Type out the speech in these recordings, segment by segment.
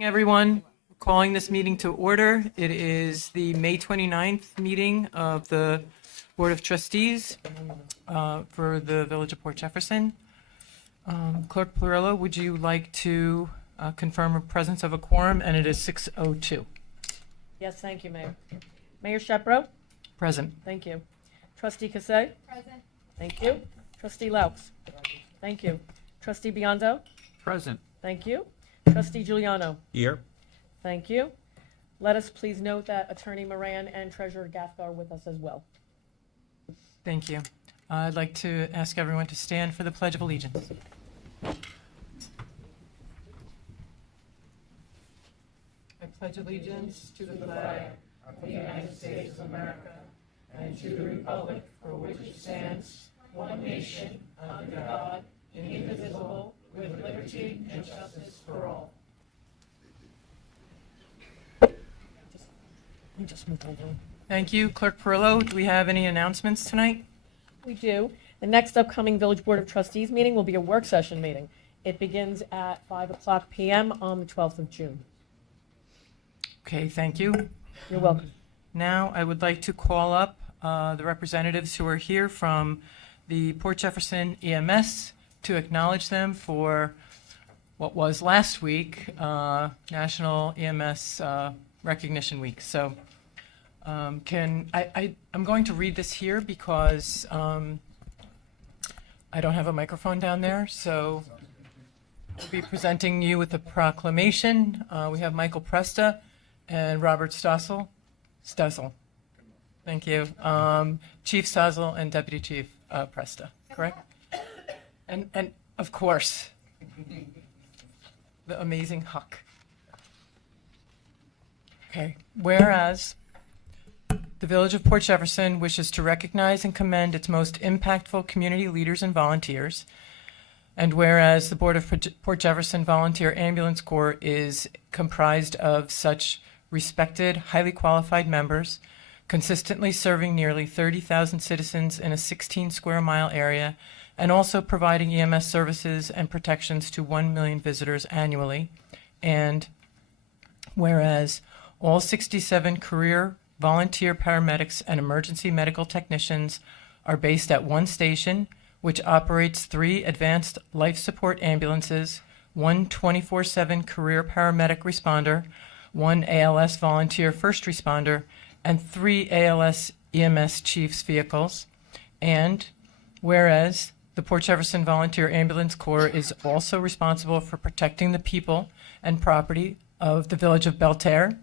Everyone, calling this meeting to order. It is the May 29th meeting of the Board of Trustees for the Village of Port Jefferson. Clerk Plurillo, would you like to confirm a presence of a quorum? And it is 6:02. Yes, thank you, Mayor. Mayor Shepro? Present. Thank you. Trustee Cassay? Present. Thank you. Trustee Laux? Thank you. Trustee Biondo? Present. Thank you. Trustee Giuliano? Here. Thank you. Let us please note that Attorney Moran and Treasurer Gaffka are with us as well. Thank you. I'd like to ask everyone to stand for the Pledge of Allegiance. I pledge allegiance to the flag of the United States of America and to the republic for which it stands, one nation, under God, indivisible, with liberty and justice for all. Thank you. Clerk Perillo, do we have any announcements tonight? We do. The next upcoming Village Board of Trustees meeting will be a work session meeting. It begins at 5:00 p.m. on the 12th of June. Okay, thank you. You're welcome. Now, I would like to call up the representatives who are here from the Port Jefferson EMS to acknowledge them for what was last week, National EMS Recognition Week. So I'm going to read this here because I don't have a microphone down there. So we'll be presenting you with a proclamation. We have Michael Presta and Robert Stossel. Thank you. Chief Stossel and Deputy Chief Presta, correct? And of course, the amazing Huck. Okay, whereas the Village of Port Jefferson wishes to recognize and commend its most impactful community leaders and volunteers, and whereas the Board of Port Jefferson Volunteer Ambulance Corps is comprised of such respected, highly qualified members, consistently serving nearly 30,000 citizens in a 16-square-mile area, and also providing EMS services and protections to 1 million visitors annually. And whereas all 67 career volunteer paramedics and emergency medical technicians are based at one station, which operates 3 advanced life support ambulances, 1 24/7 career paramedic responder, 1 ALS volunteer first responder, and 3 ALS EMS chiefs vehicles. And whereas the Port Jefferson Volunteer Ambulance Corps is also responsible for protecting the people and property of the village of Belterre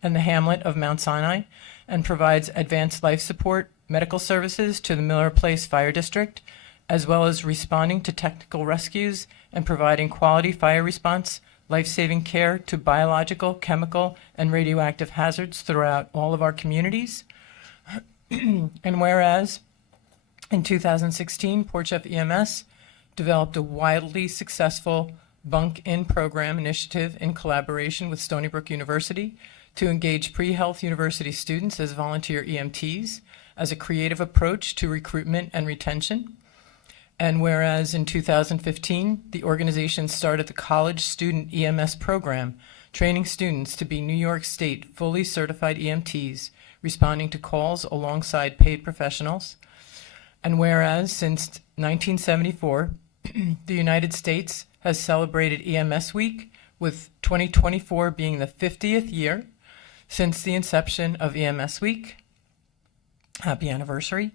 and the hamlet of Mount Sinai, and provides advanced life support medical services to the Miller Place Fire District, as well as responding to technical rescues and providing quality fire response, life-saving care to biological, chemical, and radioactive hazards throughout all of our communities. And whereas in 2016, Port Jeff EMS developed a wildly successful Bunk-In program initiative in collaboration with Stony Brook University to engage pre-health university students as volunteer EMTs as a creative approach to recruitment and retention. And whereas in 2015, the organization started the College Student EMS program, training students to be New York State fully certified EMTs, responding to calls alongside paid professionals. And whereas since 1974, the United States has celebrated EMS Week, with 2024 being the 50th year since the inception of EMS Week. Happy anniversary.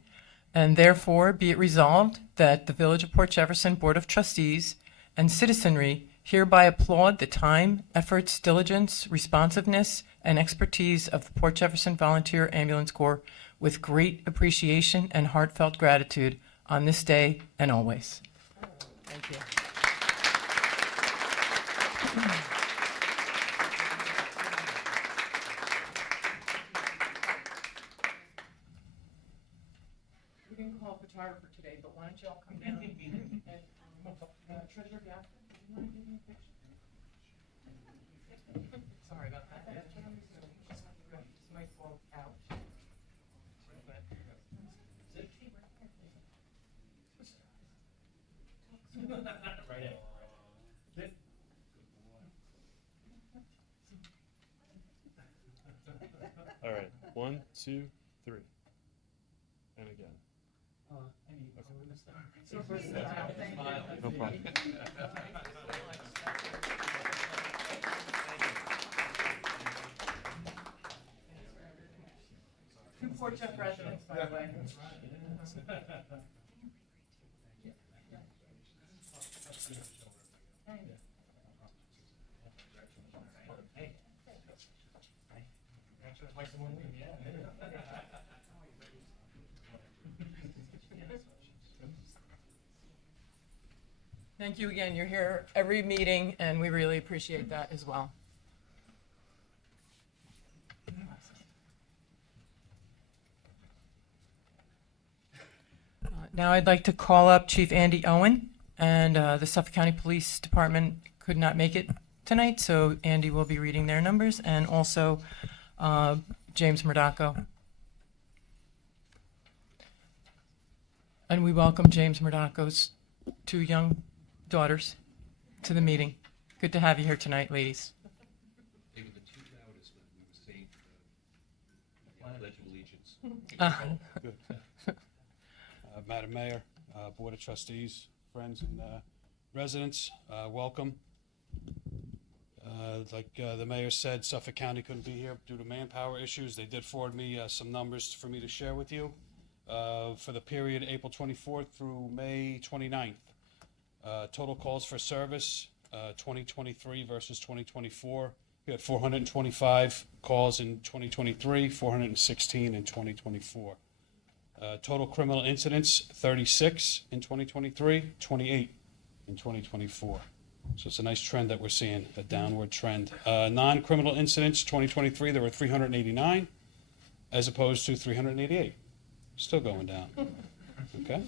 And therefore, be it resolved that the Village of Port Jefferson Board of Trustees and citizenry hereby applaud the time, efforts, diligence, responsiveness, and expertise of the Port Jefferson Volunteer Ambulance Corps with great appreciation and heartfelt gratitude on this day and always. Thank you. We didn't call a photographer today, but why don't you all come down? And Treasurer Gaffka, do you want to give me a picture? Sorry about that. This might fall out. Right. 2, 3. And again. No problem. Two Port Jeff residents, by the way. Thank you again. You're here every meeting, and we really appreciate that as well. Now I'd like to call up Chief Andy Owen, and the Suffolk County Police Department could not make it tonight, so Andy will be reading their numbers, and also James Murdaco. And we welcome James Murdaco's 2 young daughters to the meeting. Good to have you here tonight, ladies. They were the two loudest when we were saying the Pledge of Allegiance. Madam Mayor, Board of Trustees, friends and residents, welcome. Like the mayor said, Suffolk County couldn't be here due to manpower issues. They did forward me some numbers for me to share with you. For the period April 24th through May 29th, total calls for service, 2023 versus 2024. We had 425 calls in 2023, 416 in 2024. Total criminal incidents, 36 in 2023, 28 in 2024. So it's a nice trend that we're seeing, a downward trend. Non-criminal incidents, 2023, there were 389 as opposed to 388. Still going down. Okay.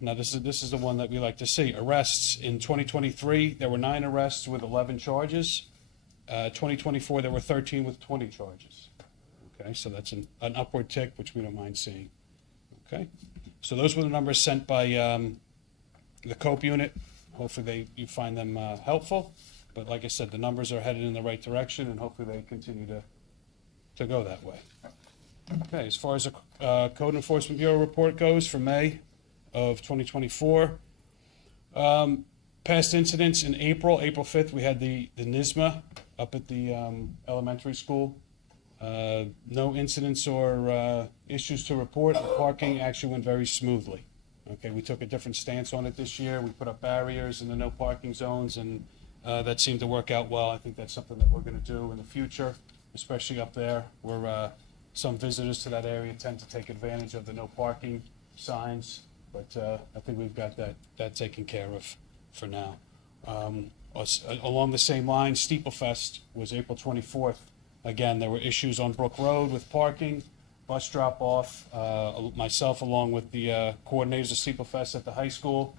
Now this is the one that we like to see. Arrests in 2023, there were 9 arrests with 11 charges. 2024, there were 13 with 20 charges. Okay, so that's an upward tick, which we don't mind seeing. Okay, so those were the numbers sent by the COPE unit. Hopefully you find them helpful. But like I said, the numbers are headed in the right direction, and hopefully they continue to go that way. Okay, as far as the Code Enforcement Bureau report goes for May of 2024, past incidents in April 5th, we had the NISMA up at the elementary school. No incidents or issues to report. The parking actually went very smoothly. Okay, we took a different stance on it this year. We put up barriers in the no parking zones, and that seemed to work out well. I think that's something that we're going to do in the future, especially up there where some visitors to that area tend to take advantage of the no parking signs. But I think we've got that taken care of for now. Along the same line, Steeplefest was April 24th. Again, there were issues on Brook Road with parking, bus drop-off. Myself, along with the coordinators of Steeplefest at the high school,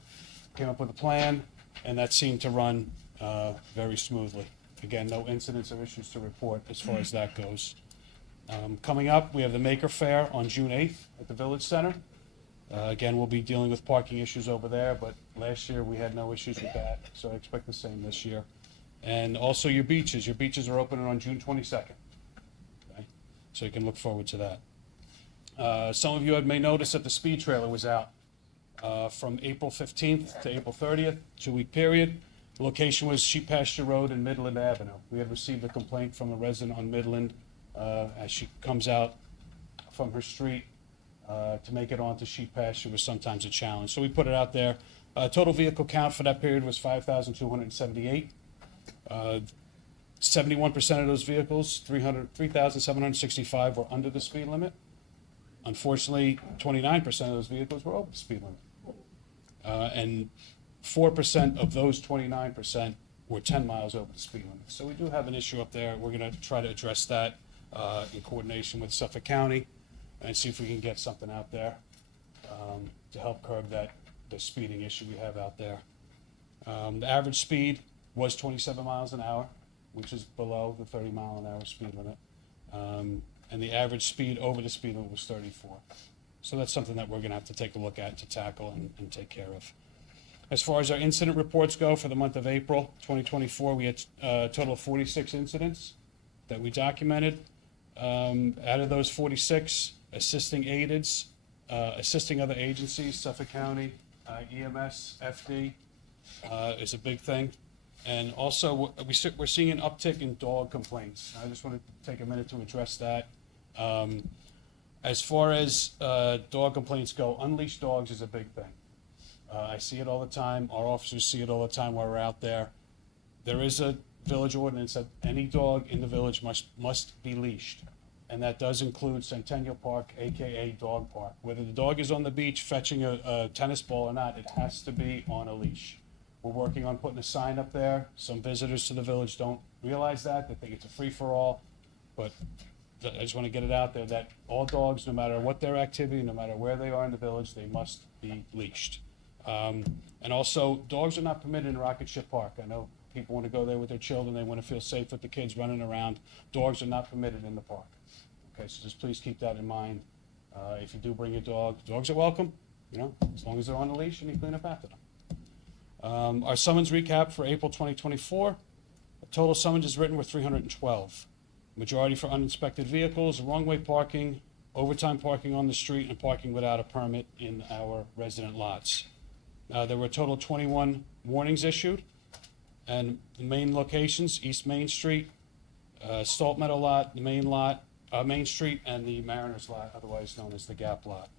came up with a plan, and that seemed to run very smoothly. Again, no incidents or issues to report as far as that goes. Coming up, we have the Maker Fair on June 8th at the Village Center. Again, we'll be dealing with parking issues over there, but last year we had no issues with that, so I expect the same this year. And also your beaches. Your beaches are opening on June 22nd. Okay? So you can look forward to that. Some of you may notice that the speed trailer was out from April 15th to April 30th, 2-week period. The location was Sheep Pasture Road and Midland Avenue. We had received a complaint from a resident on Midland as she comes out from her street to make it onto Sheep Pasture was sometimes a challenge. So we put it out there. Total vehicle count for that period was 5,278. 71% of those vehicles, 3,765, were under the speed limit. Unfortunately, 29% of those vehicles were over the speed limit. And 4% of those 29% were 10 miles over the speed limit. So we do have an issue up there. We're going to try to address that in coordination with Suffolk County and see if we can get something out there to help curb the speeding issue we have out there. The average speed was 27 miles an hour, which is below the 30-mile-an-hour speed limit. And the average speed over the speed limit was 34. So that's something that we're going to have to take a look at to tackle and take care of. As far as our incident reports go for the month of April 2024, we had a total of 46 incidents that we documented. Out of those 46, assisting aides, assisting other agencies, Suffolk County, EMS, FD, is a big thing. And also, we're seeing an uptick in dog complaints. I just want to take a minute to address that. As far as dog complaints go, unleashed dogs is a big thing. I see it all the time. Our officers see it all the time while we're out there. There is a village ordinance that any dog in the village must be leashed. And that does include Centennial Park, AKA Dog Park. Whether the dog is on the beach fetching a tennis ball or not, it has to be on a leash. We're working on putting a sign up there. Some visitors to the village don't realize that. They think it's a free-for-all. But I just want to get it out there that all dogs, no matter what their activity, no matter where they are in the village, they must be leashed. And also, dogs are not permitted in Rocket Ship Park. I know people want to go there with their children. They want to feel safe with the kids running around. Dogs are not permitted in the park. Okay, so just please keep that in mind. If you do bring your dog, dogs are welcome, you know, as long as they're on the leash and you clean up after them. Our summons recap for April 2024. The total summonses written were 312. Majority for uninspected vehicles, wrong-way parking, overtime parking on the street, and parking without a permit in our resident lots. There were a total of 21 warnings issued, and the main locations, East Main Street, Salt Meadow Lot, the main lot, Main Street, and the Mariners Lot, otherwise known as the Gap Lot.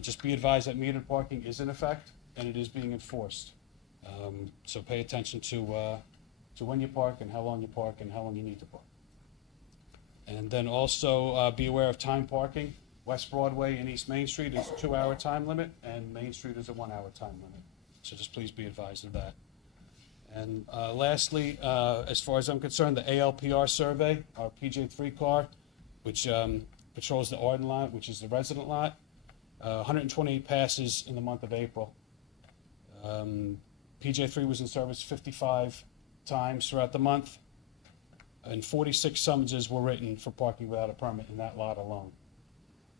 Just be advised that metered parking is in effect, and it is being enforced. So pay attention to when you park and how long you park and how long you need to park. And then also be aware of time parking. West Broadway and East Main Street is a 2-hour time limit, and Main Street is a 1-hour time limit. So just please be advised of that. And lastly, as far as I'm concerned, the ALPR survey, our PJ3 car, which patrols the Arden lot, which is the resident lot, 128 passes in the month of April. PJ3 was in service 55 times throughout the month, and 46 summonses were written for parking without a permit in that lot alone.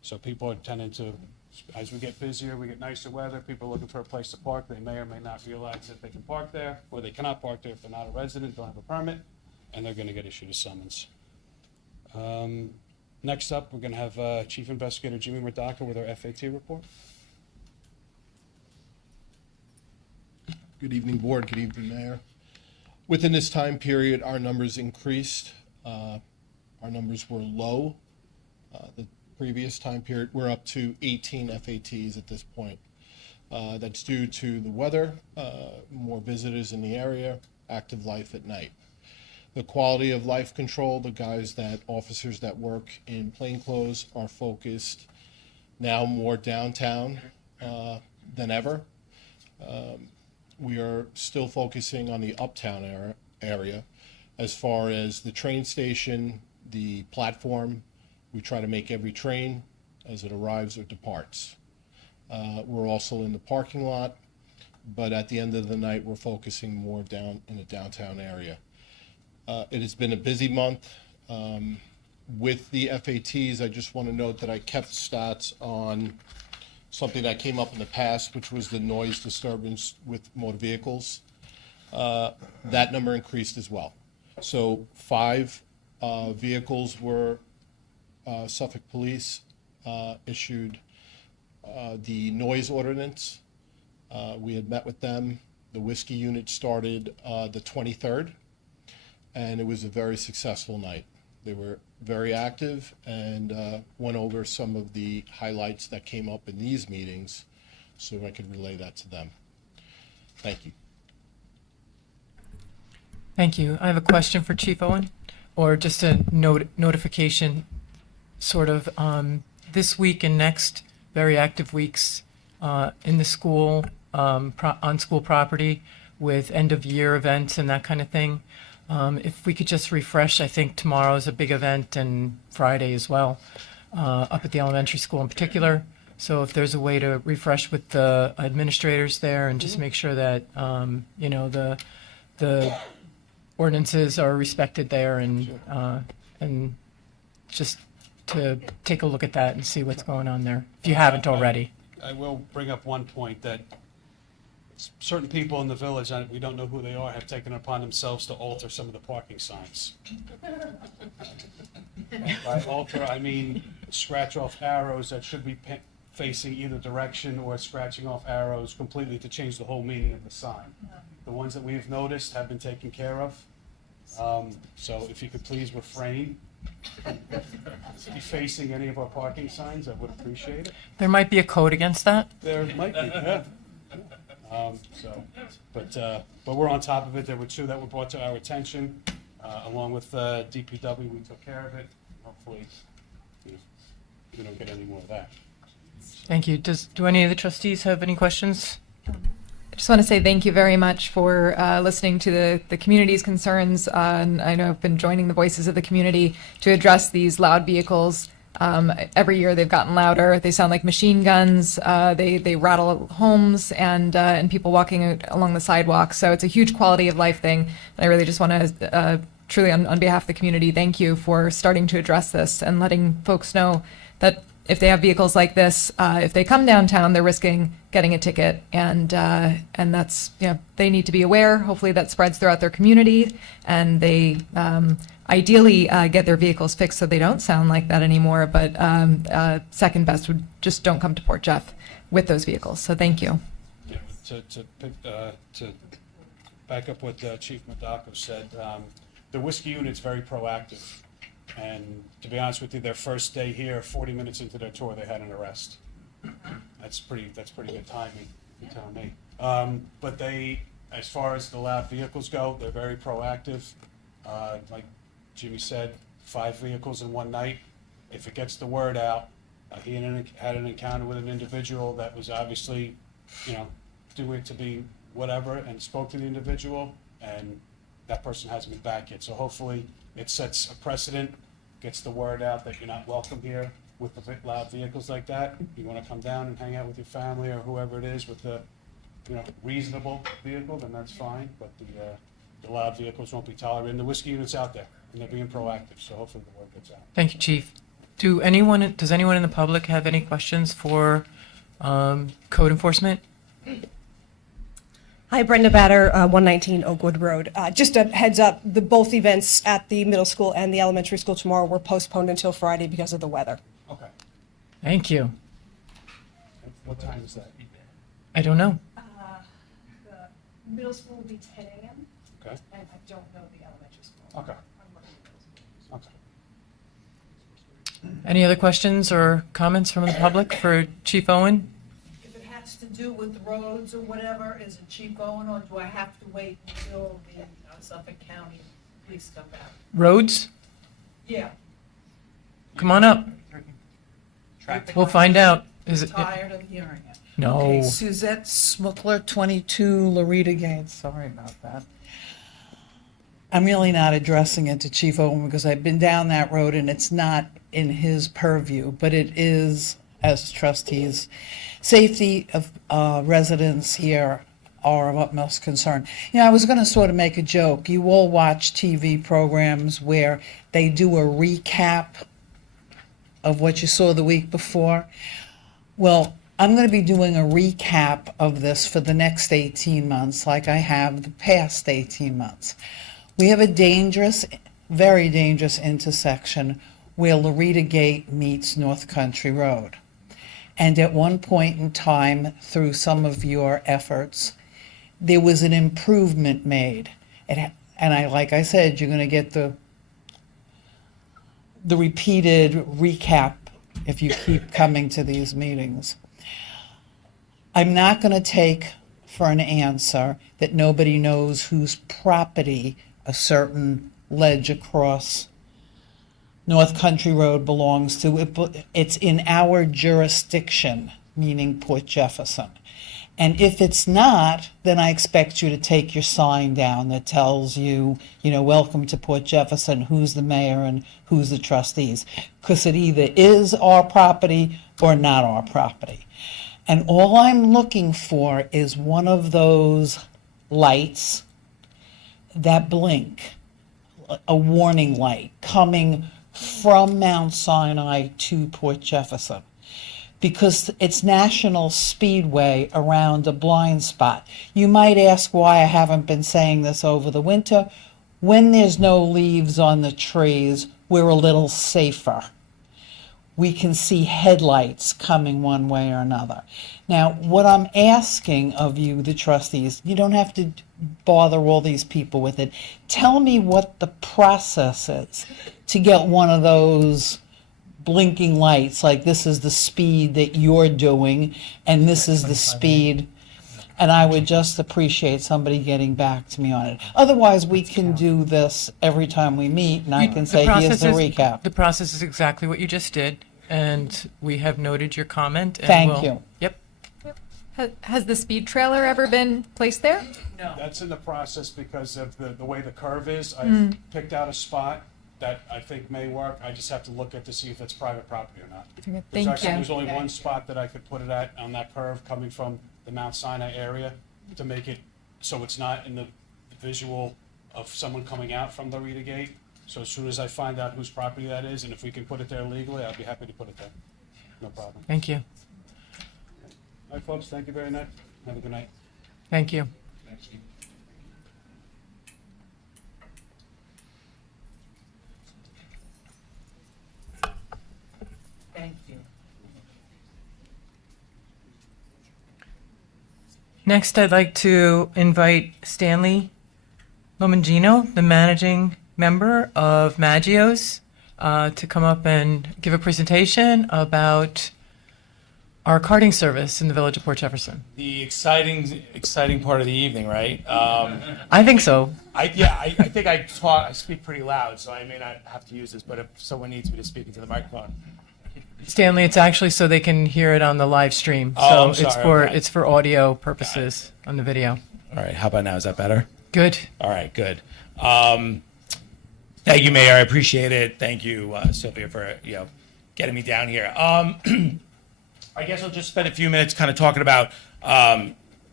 So people are tending to, as we get busier, we get nicer weather, people are looking for a place to park. They may or may not realize that they can park there, or they cannot park there if they're not a resident, don't have a permit, and they're gonna get issued a summons. Next up, we're gonna have Chief Investigator Jimmy Murdaka with our FAT report. Good evening, Board. Good evening, Mayor. Within this time period, our numbers increased. Our numbers were low. The previous time period, we're up to 18 FATs at this point. That's due to the weather, more visitors in the area, active life at night. The quality of life control, officers that work in plainclothes are focused now more downtown than ever. We are still focusing on the uptown area. As far as the train station, the platform, we try to make every train as it arrives or departs. We're also in the parking lot, but at the end of the night, we're focusing more down in the downtown area. It has been a busy month. With the FATs, I just want to note that I kept stats on something that came up in the past, which was the noise disturbance with motor vehicles. That number increased as well. So 5 vehicles were Suffolk Police issued the noise ordinance. We had met with them. The whiskey unit started the 23rd, and it was a very successful night. They were very active and went over some of the highlights that came up in these meetings so I could relay that to them. Thank you. Thank you. I have a question for Chief Owen, or just a notification, sort of this week and next, very active weeks in the school, on school property with end-of-year events and that kind of thing. If we could just refresh, I think tomorrow is a big event and Friday as well, up at the elementary school in particular. So if there's a way to refresh with the administrators there and just make sure that, you know, the ordinances are respected there, and just to take a look at that and see what's going on there, if you haven't already. I will bring up one point that certain people in the village, and we don't know who they are, have taken it upon themselves to alter some of the parking signs. And by alter, I mean scratch off arrows that should be facing either direction, or scratching off arrows completely to change the whole meaning of the sign. The ones that we've noticed have been taken care of. So if you could please refrain defacing any of our parking signs, I would appreciate it. There might be a code against that. There might be, yeah. But we're on top of it. There were two that were brought to our attention, along with DPW. We took care of it. Hopefully, we don't get any more of that. Thank you. Do any of the trustees have any questions? I just want to say thank you very much for listening to the community's concerns. And I know I've been joining the voices of the community to address these loud vehicles. Every year they've gotten louder. They sound like machine guns. They rattle homes and people walking along the sidewalk. So it's a huge quality of life thing. And I really just want to truly, on behalf of the community, thank you for starting to address this and letting folks know that if they have vehicles like this, if they come downtown, they're risking getting a ticket, and that's, they need to be aware. Hopefully that spreads throughout their community, and they ideally get their vehicles fixed so they don't sound like that anymore. But second best would just don't come to Port Jeff with those vehicles. So thank you. Yeah, to back up what Chief Madako said, the whiskey unit's very proactive. And to be honest with you, their first day here, 40 minutes into their tour, they had an arrest. That's pretty good timing, you tell me. But they, as far as the loud vehicles go, they're very proactive. Like Jimmy said, 5 vehicles in one night. If it gets the word out, he had an encounter with an individual that was obviously, doing to be whatever, and spoke to the individual, and that person hasn't been back yet. So hopefully it sets a precedent, gets the word out that you're not welcome here with the loud vehicles like that. You want to come down and hang out with your family or whoever it is with the, reasonable vehicle, then that's fine. But the loud vehicles won't be tolerated. And the whiskey unit's out there, and they're being proactive. So hopefully the word gets out. Thank you, Chief. Does anyone in the public have any questions for code enforcement? Hi, Brenda Batter, 119 Oakwood Road. Just a heads up, both events at the middle school and the elementary school tomorrow were postponed until Friday because of the weather. Okay. Thank you. What time is that? I don't know. The middle school will be 10 a.m. Okay. and I don't know the elementary school. Okay. Okay. Any other questions or comments from the public for Chief Owen? If it has to do with roads or whatever, is it Chief Owen, or do I have to wait until the Suffolk County police come back? Roads? Yeah. Come on up. We'll find out. Is it? Tired of hearing it. No. Okay, Suzette Smuckler, 22 Loretta Gaines, sorry about that. I'm really not addressing it to Chief Owen because I've been down that road and it's not in his purview, but it is, as trustees. Safety of residents here are of utmost concern. I was going to sort of make a joke. You all watch TV programs where they do a recap of what you saw the week before. Well, I'm going to be doing a recap of this for the next 18 months, like I have the past 18 months. We have a dangerous, very dangerous intersection where Loretta Gate meets North Country Road. And at one point in time, through some of your efforts, there was an improvement made. Like I said, you're going to get the repeated recap if you keep coming to these meetings. I'm not going to take for an answer that nobody knows whose property a certain ledge across North Country Road belongs to. It's in our jurisdiction, meaning Port Jefferson. And if it's not, then I expect you to take your sign down that tells you, welcome to Port Jefferson, who's the mayor and who's the trustees. Because it either is our property or not our property. And all I'm looking for is one of those lights that blink, a warning light coming from Mount Sinai to Port Jefferson, because it's National Speedway around a blind spot. You might ask why I haven't been saying this over the winter. When there's no leaves on the trees, we're a little safer. We can see headlights coming one way or another. Now, what I'm asking of you, the trustees, you don't have to bother all these people with it. Tell me what the process is to get one of those blinking lights, like this is the speed that you're doing, and this is the speed. And I would just appreciate somebody getting back to me on it. Otherwise, we can do this every time we meet, and I can say, here's the recap. The process is exactly what you just did, and we have noted your comment. And Thank you. Yep. Has the speed trailer ever been placed there? That's in the process because of the way the curve is. I've picked out a spot that I think may work. I just have to look at to see if it's private property or not. There's only one spot that I could put it at on that curve coming from the Mount Sinai area to make it so it's not in the visual of someone coming out from the Rita Gate. So as soon as I find out whose property that is, and if we can put it there legally, I'd be happy to put it there. No problem. Thank you. All right, folks, thank you very much. Have a good night. Thank you. Thanks, Steve. Thank you. Next, I'd like to invite Stanley Lomangino, the managing member of Maggio's, to come up and give a presentation about our karting service in the village of Port Jefferson. The exciting part of the evening, right? I think so. I think I speak pretty loud, so I may not have to use this, but if someone needs me to speak into the microphone. Stanley, it's actually so they can hear it on the live stream. Oh, I'm so sorry, it's for audio purposes on the video. All right, how about now? Is that better? Good. All right, good. Thank you, Mayor. I appreciate it. Thank you, Sylvia, for getting me down here. I guess I'll just spend a few minutes kind of talking about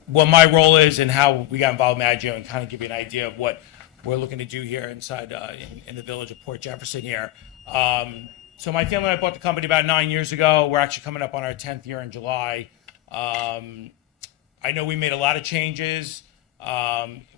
what my role is and how we got involved in Maggio, and kind of give you an idea of what we're looking to do here inside in the village of Port Jefferson here. So my family and I bought the company about 9 years ago. We're actually coming up on our 10th year in July. I know we made a lot of changes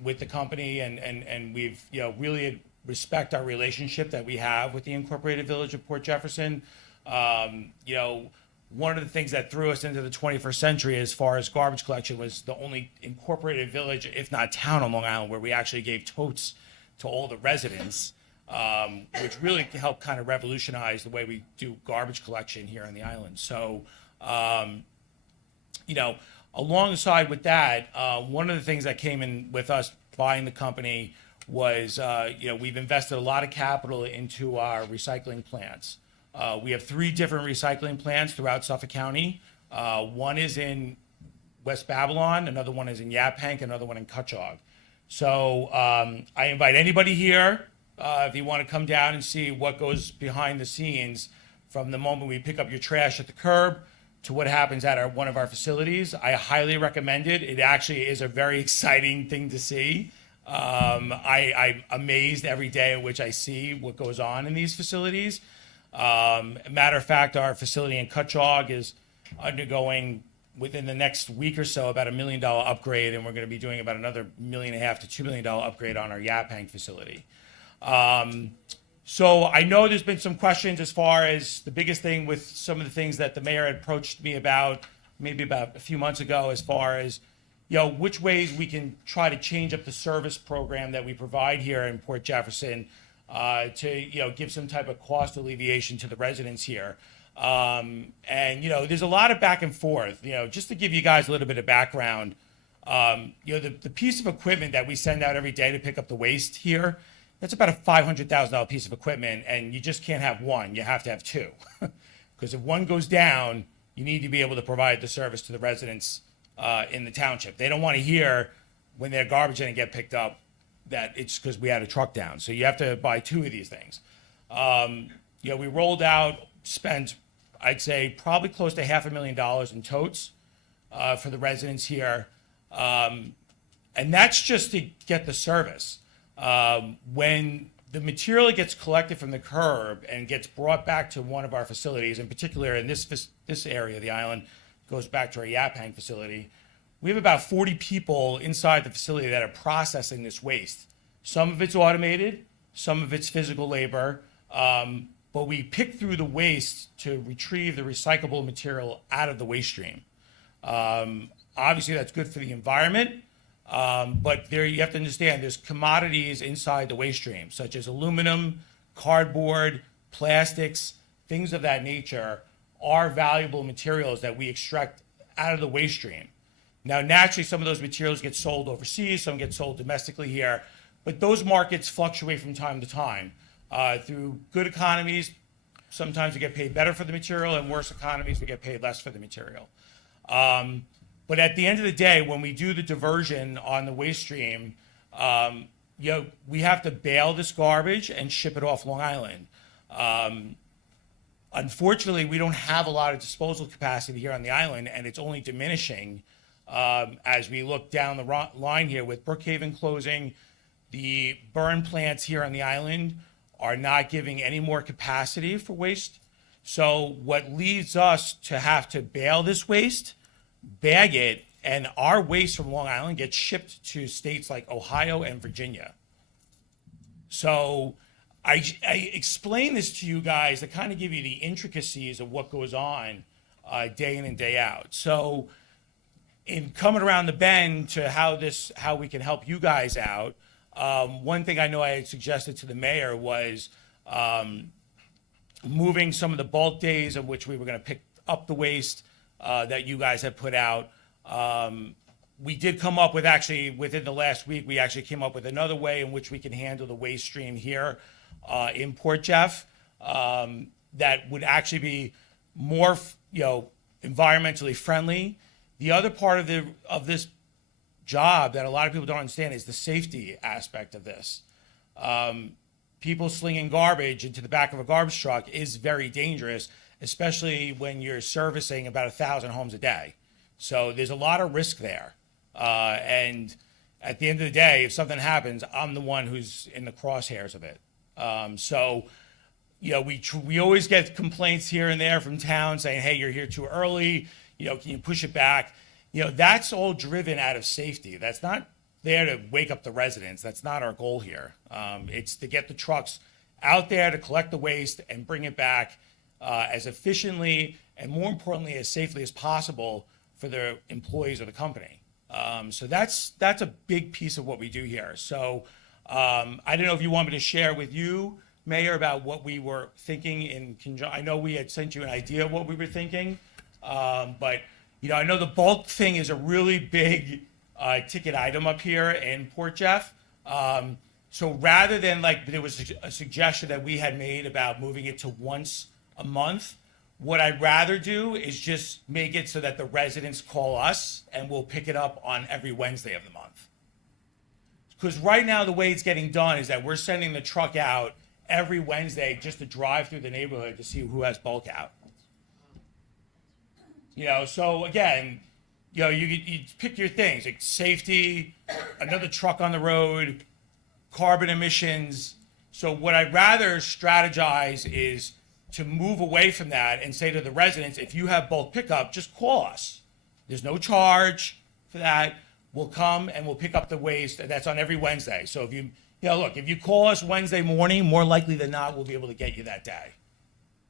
with the company, and we've really respect our relationship that we have with the Incorporated Village of Port Jefferson. One of the things that threw us into the 21st century as far as garbage collection was the only incorporated village, if not town, on Long Island where we actually gave totes to all the residents, which really helped kind of revolutionize the way we do garbage collection here on the island. So, alongside with that, one of the things that came in with us buying the company was, we've invested a lot of capital into our recycling plants. We have 3 different recycling plants throughout Suffolk County. One is in West Babylon, another one is in Yaphank, another one in Cutchogue. So I invite anybody here, if you want to come down and see what goes behind the scenes from the moment we pick up your trash at the curb to what happens at one of our facilities. I highly recommend it. It actually is a very exciting thing to see. I'm amazed every day at which I see what goes on in these facilities. Matter of fact, our facility in Cutchogue is undergoing within the next week or so about $1 million upgrade, and we're going to be doing about another $1.5 million to $2 million upgrade on our Yaphank facility. So I know there's been some questions as far as the biggest thing with some of the things that the mayor had approached me about maybe about a few months ago, as far as which ways we can try to change up the service program that we provide here in Port Jefferson to give some type of cost alleviation to the residents here. And there's a lot of back and forth. Just to give you guys a little bit of background, the piece of equipment that we send out every day to pick up the waste here, that's about a $500,000 piece of equipment, and you just can't have one. You have to have 2, because if one goes down, you need to be able to provide the service to the residents in the township. They don't want to hear when their garbage didn't get picked up that it's because we had a truck down. So you have to buy 2 of these things. We rolled out, spent, I'd say, probably close to $500,000 in totes for the residents here. And that's just to get the service. When the material gets collected from the curb and gets brought back to one of our facilities, in particular in this area of the island, goes back to our Yaphank facility, we have about 40 people inside the facility that are processing this waste. Some of it's automated, some of it's physical labor, But we pick through the waste to retrieve the recyclable material out of the waste stream. Obviously, that's good for the environment, but there you have to understand there's commodities inside the waste stream, such as aluminum, cardboard, plastics, things of that nature are valuable materials that we extract out of the waste stream. Now, naturally, some of those materials get sold overseas, some get sold domestically here, but those markets fluctuate from time to time. Through good economies, sometimes we get paid better for the material, and worse economies, we get paid less for the material. But at the end of the day, when we do the diversion on the waste stream, we have to bale this garbage and ship it off Long Island. Unfortunately, we don't have a lot of disposal capacity here on the island, and it's only diminishing as we look down the line here with Brookhaven closing. The burn plants here on the island are not giving any more capacity for waste. So what leads us to have to bale this waste, bag it, and our waste from Long Island gets shipped to states like Ohio and Virginia. So I explain this to you guys to kind of give you the intricacies of what goes on day in and day out. So in coming around the bend to how we can help you guys out, one thing I know I had suggested to the mayor was moving some of the bulk days of which we were going to pick up the waste that you guys have put out. We did come up with, actually, within the last week, we actually came up with another way in which we can handle the waste stream here in Port Jeff that would actually be more, environmentally friendly. The other part of this job that a lot of people don't understand is the safety aspect of this. People slinging garbage into the back of a garbage truck is very dangerous, especially when you're servicing about 1,000 homes a day. So there's a lot of risk there. And at the end of the day, if something happens, I'm the one who's in the crosshairs of it. We always get complaints here and there from town saying, hey, you're here too early. Can you push it back? That's all driven out of safety. That's not there to wake up the residents. That's not our goal here. It's to get the trucks out there to collect the waste and bring it back as efficiently and, more importantly, as safely as possible for the employees of the company. So that's a big piece of what we do here. So I don't know if you want me to share with you, Mayor, about what we were thinking in conjunction. I know we had sent you an idea of what we were thinking, but I know the bulk thing is a really big ticket item up here in Port Jeff. So rather than, there was a suggestion that we had made about moving it to once a month, what I'd rather do is just make it so that the residents call us and we'll pick it up on every Wednesday of the month. Because right now the way it's getting done is that we're sending the truck out every Wednesday just to drive through the neighborhood to see who has bulk out. So again, you pick your things, like safety, another truck on the road, carbon emissions. So what I'd rather strategize is to move away from that and say to the residents, if you have bulk pickup, just call us. There's no charge for that. We'll come and we'll pick up the waste. That's on every Wednesday. So if if you call us Wednesday morning, more likely than not, we'll be able to get you that day.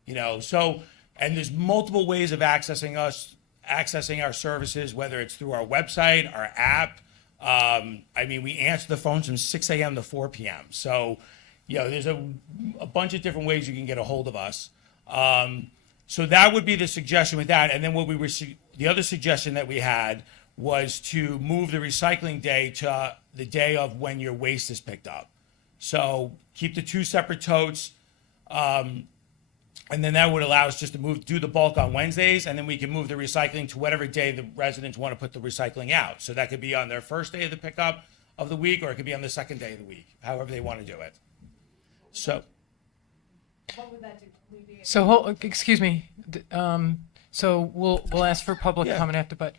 And there's multiple ways of accessing our services, whether it's through our website, our app. We answer the phones from 6 a.m. to 4 p.m. So, there's a bunch of different ways you can get a hold of us. So that would be the suggestion with that. And then the other suggestion that we had was to move the recycling day to the day of when your waste is picked up. So keep the two separate totes. And then that would allow us just to do the bulk on Wednesdays, and then we can move the recycling to whatever day the residents want to put the recycling out. So that could be on their first day of the pickup of the week, or it could be on the second day of the week, however they want to do it. So. What would that do? Excuse me. So we'll ask for public Yeah. comment after, but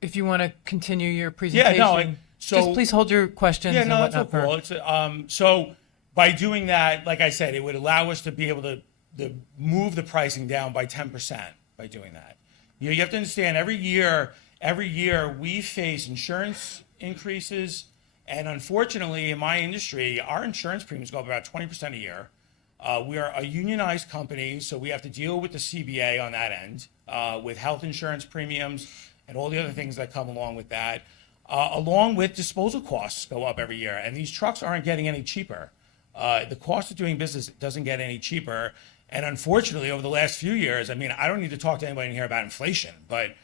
if you want to continue your presentation, just please hold your questions and that's whatnot. cool. So by doing that, like I said, it would allow us to be able to move the pricing down by 10% by doing that. You have to understand every year we face insurance increases And unfortunately, in my industry, our insurance premiums go up about 20% a year. We are a unionized company, so we have to deal with the CBA on that end, with health insurance premiums and all the other things that come along with that, along with disposal costs go up every year. And these trucks aren't getting any cheaper. The cost of doing business doesn't get any cheaper. And unfortunately, over the last few years, I mean, I don't need to talk to anybody in here about inflation, and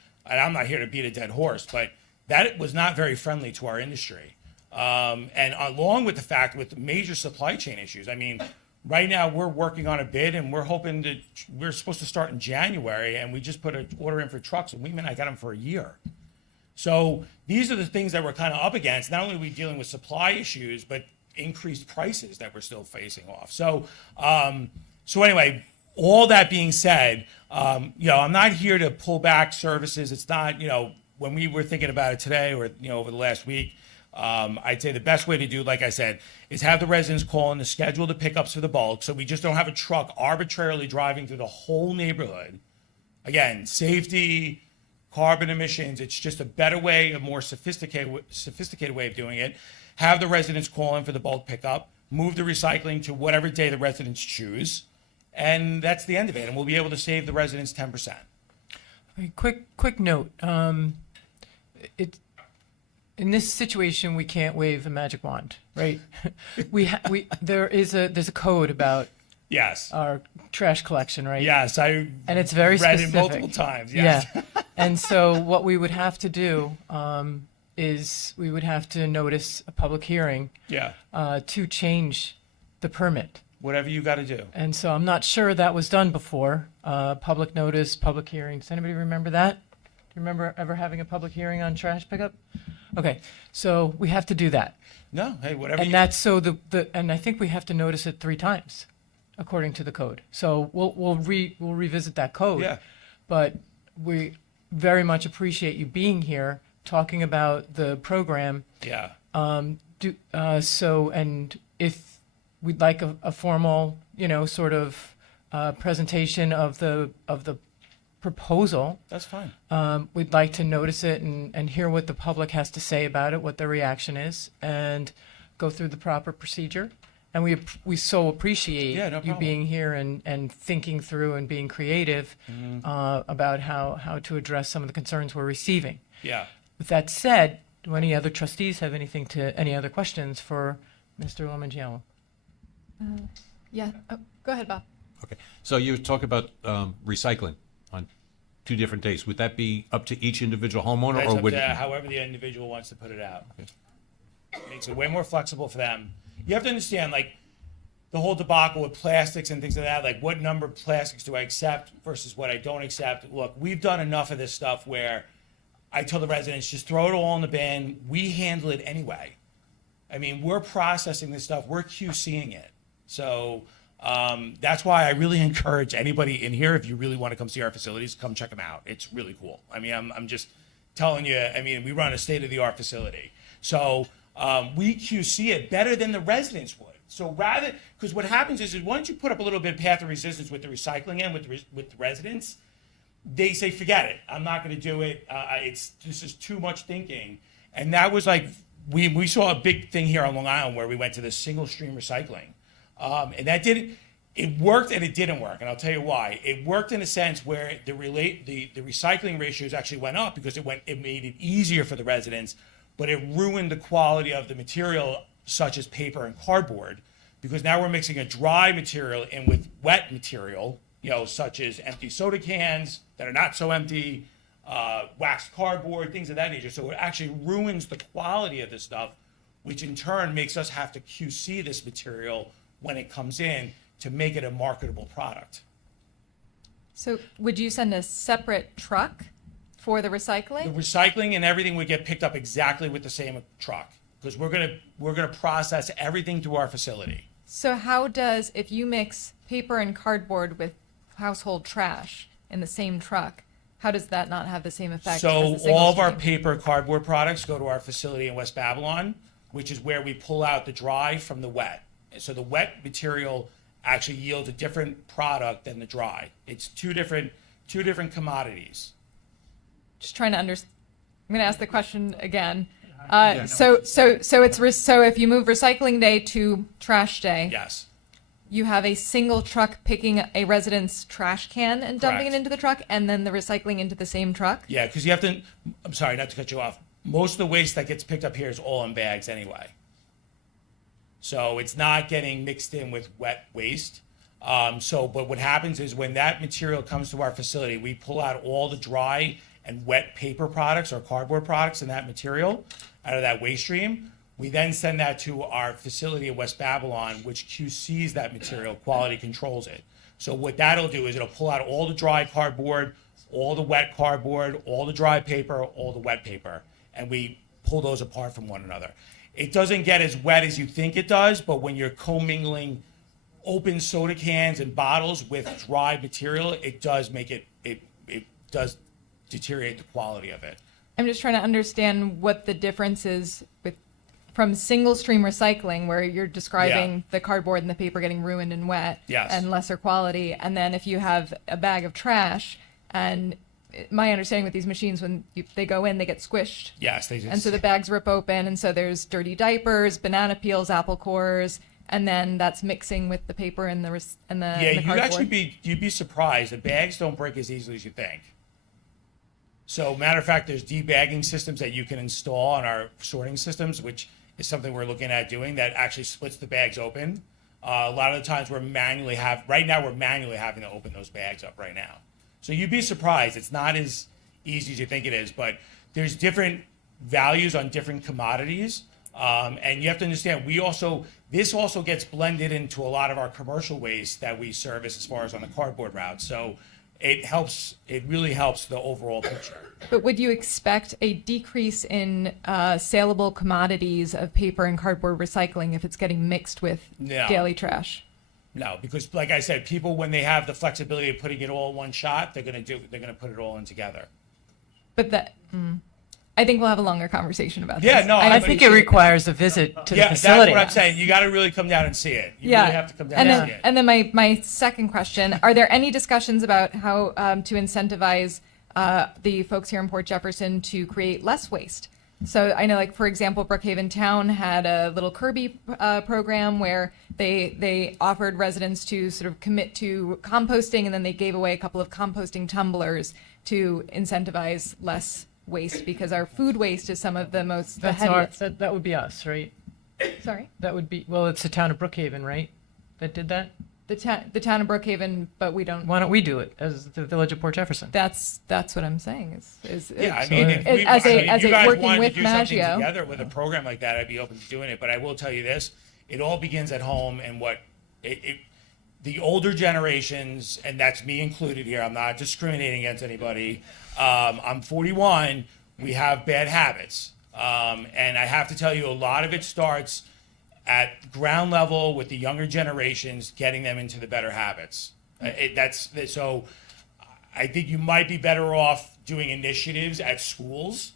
I'm not here to beat a dead horse, but that was not very friendly to our industry. And along with the fact with major supply chain issues, I mean, right now we're working on a bid and we're supposed to start in January, and we just put an order in for trucks and we may not get them for a year. So these are the things that we're kind of up against. Not only are we dealing with supply issues, but increased prices that we're still facing off. So, so anyway, all that being said, I'm not here to pull back services. It's not, when we were thinking about it today or, over the last week, I'd say the best way to do, like I said, is have the residents call in to schedule the pickups for the bulk, so we just don't have a truck arbitrarily driving through the whole neighborhood. Again, safety, carbon emissions, it's just a better way, a more sophisticated way of doing it. Have the residents call in for the bulk pickup, move the recycling to whatever day the residents choose, and that's the end of it. And we'll be able to save the residents 10%. Quick note. In this situation, we can't wave a magic wand, right? There's a code about Yes. our trash collection, right? Yes, And it's very read specific. it multiple times. Yes. Yeah. And so what we would have to do is we would have to notice a public hearing Yeah. to change the permit. Whatever you got to do. And so I'm not sure that was done before. Public notice, public hearing. Does anybody remember that? Do you remember ever having a public hearing on trash pickup? Okay, so we have to do that. No, hey, whatever. And that's so and I think we have to notice it 3 times, according to the code. So we'll revisit that code. Yeah. But we very much appreciate you being here, talking about the program. Yeah. So, and if we'd like a formal, sort of presentation of the proposal, That's fine. we'd like to notice it and hear what the public has to say about it, what their reaction is, and go through the proper procedure. And we so appreciate Yeah, no you problem. being here and thinking through and being creative about how to address some of the concerns we're receiving. Yeah. With that said, do any other trustees have any other questions for Mr. Lomangiello? Yeah. Oh, go ahead, Bob. Okay, so you talk about recycling on 2 different days. Would that be up to each individual homeowner, That's or up would? to however the individual wants to put it out. Makes it way more flexible for them. You have to understand, like, the whole debacle with plastics and things like that, like what number of plastics do I accept versus what I don't accept. Look, we've done enough of this stuff where I tell the residents, just throw it all in the bin. We handle it anyway. I mean, we're processing this stuff. We're QCing it. So that's why I really encourage anybody in here, if you really want to come see our facilities, come check them out. It's really cool. I mean, I'm just telling you, I mean, we run a state-of-the-art facility. So we QC it better than the residents would. So because what happens is once you put up a little bit of path of resistance with the recycling and with the residents, they say, forget it. I'm not going to do it. This is too much thinking. And that was like, we saw a big thing here on Long Island where we went to the single stream recycling. And that it worked and it didn't work. And I'll tell you why. It worked in a sense where the recycling ratios actually went up because it made it easier for the residents, but it ruined the quality of the material, such as paper and cardboard, because now we're mixing a dry material in with wet material, such as empty soda cans that are not so empty, waxed cardboard, things of that nature. So it actually ruins the quality of this stuff, which in turn makes us have to QC this material when it comes in to make it a marketable product. So would you send a separate truck for the The recycling? recycling and everything would get picked up exactly with the same truck, because we're gonna process everything through our facility. So if you mix paper and cardboard with household trash in the same truck, how does that not have the same effect? So as the all of our single stream? paper cardboard products go to our facility in West Babylon, which is where we pull out the dry from the wet. And so the wet material actually yields a different product than the dry. It's two different commodities. Just trying to understand. I'm going to ask the question again. So if you move recycling day to trash day, Yes. you have a single truck picking a resident's trash can and dumping Correct. it into the truck, and then the recycling into the same truck. Yeah, because you have to, I'm sorry, not to cut you off. Most of the waste that gets picked up here is all in bags anyway. So it's not getting mixed in with wet waste. But what happens is when that material comes to our facility, we pull out all the dry and wet paper products or cardboard products in that material out of that waste stream. We then send that to our facility in West Babylon, which QCs that material, quality controls it. So what that'll do is it'll pull out all the dry cardboard, all the wet cardboard, all the dry paper, all the wet paper, and we pull those apart from one another. It doesn't get as wet as you think it does, but when you're commingling open soda cans and bottles with dry material, it does make it does deteriorate the quality of it. I'm just trying to understand what the difference is with from single stream recycling, where you're describing the cardboard and the paper getting ruined and wet Yes. and lesser quality, and then if you have a bag of trash, and my understanding with these machines, when they go in, they get squished. Yes, they just, And so the bags rip open, and so there's dirty diapers, banana peels, apple cores, and then that's mixing with the paper and the you'd cardboard. actually you'd be surprised. The bags don't break as easily as you think. So matter of fact, there's debagging systems that you can install on our sorting systems, which is something we're looking at doing that actually splits the bags open. A lot of the times we're manually having to open those bags up right now. So you'd be surprised. It's not as easy as you think it is, but there's different values on different commodities. And you have to understand, this also gets blended into a lot of our commercial waste that we service as far as on the cardboard route. So it really helps the overall picture. But would you expect a decrease in saleable commodities of paper and cardboard recycling if it's getting mixed with No. daily trash? No, because like I said, people, when they have the flexibility of putting it all in one shot, they're gonna put it all in together. But I think we'll have a longer conversation about Yeah, this. no, I think it requires a visit to the Yeah, facility. that's what I'm saying. You gotta really come down and see it. You Yeah. really have to come down and and then, see it. and then my second question, are there any discussions about how to incentivize the folks here in Port Jefferson to create less waste? So I know, like, for example, Brookhaven Town had a little Kirby program where they offered residents to sort of commit to composting, and then they gave away a couple of composting tumblers to incentivize less waste, because our food waste is some of the most the heaviest. That would be us, right? Sorry? That would be, well, it's the town of Brookhaven, right? That did that? The town of Brookhaven, but we don't. Why don't we do it as the village of Port Jefferson? That's what I'm saying. Yeah, I mean, if as you guys working wanted with to do something Maggio. together with a program like that, I'd be open to doing it. But I will tell you this: it all begins at home, and the older generations, and that's me included here. I'm not discriminating against anybody. I'm 41. We have bad habits, and I have to tell you, a lot of it starts at ground level with the younger generations, getting them into the better habits. So I think you might be better off doing initiatives at schools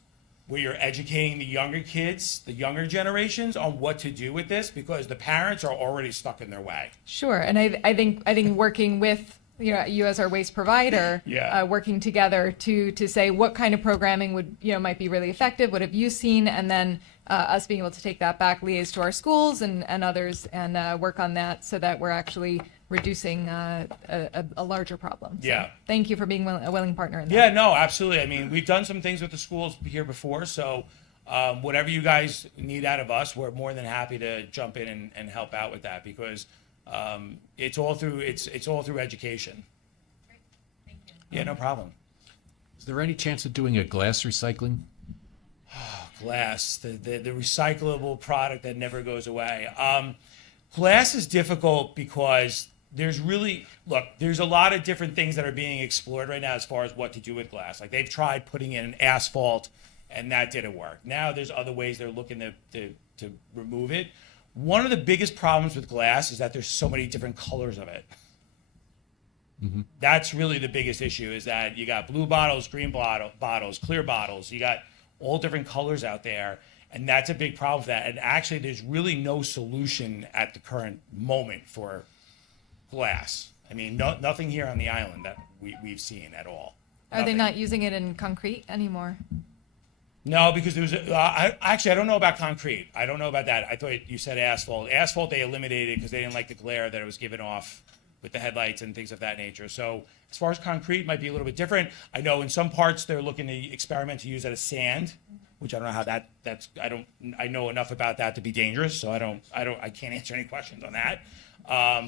where you're educating the younger kids, the younger generations, on what to do with this, because the parents are already stuck in their way. Sure, and I think working with you as our waste provider, Yeah. working together to say what kind of programming would might be really effective. What have you seen, and then us being able to take that back, liaise to our schools and others, and work on that so that we're actually reducing a larger problem. So Yeah. Thank you for being a willing partner in that. Yeah, no, absolutely. I mean, we've done some things with the schools here before, so whatever you guys need out of us, we're more than happy to jump in and help out with that, because it's all through education. Yeah, no problem. Is there any chance of doing a glass recycling? Glass, the recyclable product that never goes away. Glass is difficult because there's a lot of different things that are being explored right now as far as what to do with glass. Like, they've tried putting in an asphalt, and that didn't work. Now there's other ways they're looking to remove it. One of the biggest problems with glass is that there's so many different colors of it. Mm-hmm. That's really the biggest issue, is that you got blue bottles, green bottles, clear bottles. You got all different colors out there, and that's a big problem for that. And actually, there's really no solution at the current moment for glass. I mean, nothing here on the island that we've seen at all. Are they Nothing. not using it in concrete anymore? No, because there was, actually, I don't know about concrete. I don't know about that. I thought you said asphalt. Asphalt, they eliminated because they didn't like the glare that it was giving off with the headlights and things of that nature. So as far as concrete, it might be a little bit different. I know in some parts they're looking to experiment to use that as sand, which I don't know how I know enough about that to be dangerous. So I can't answer any questions on that.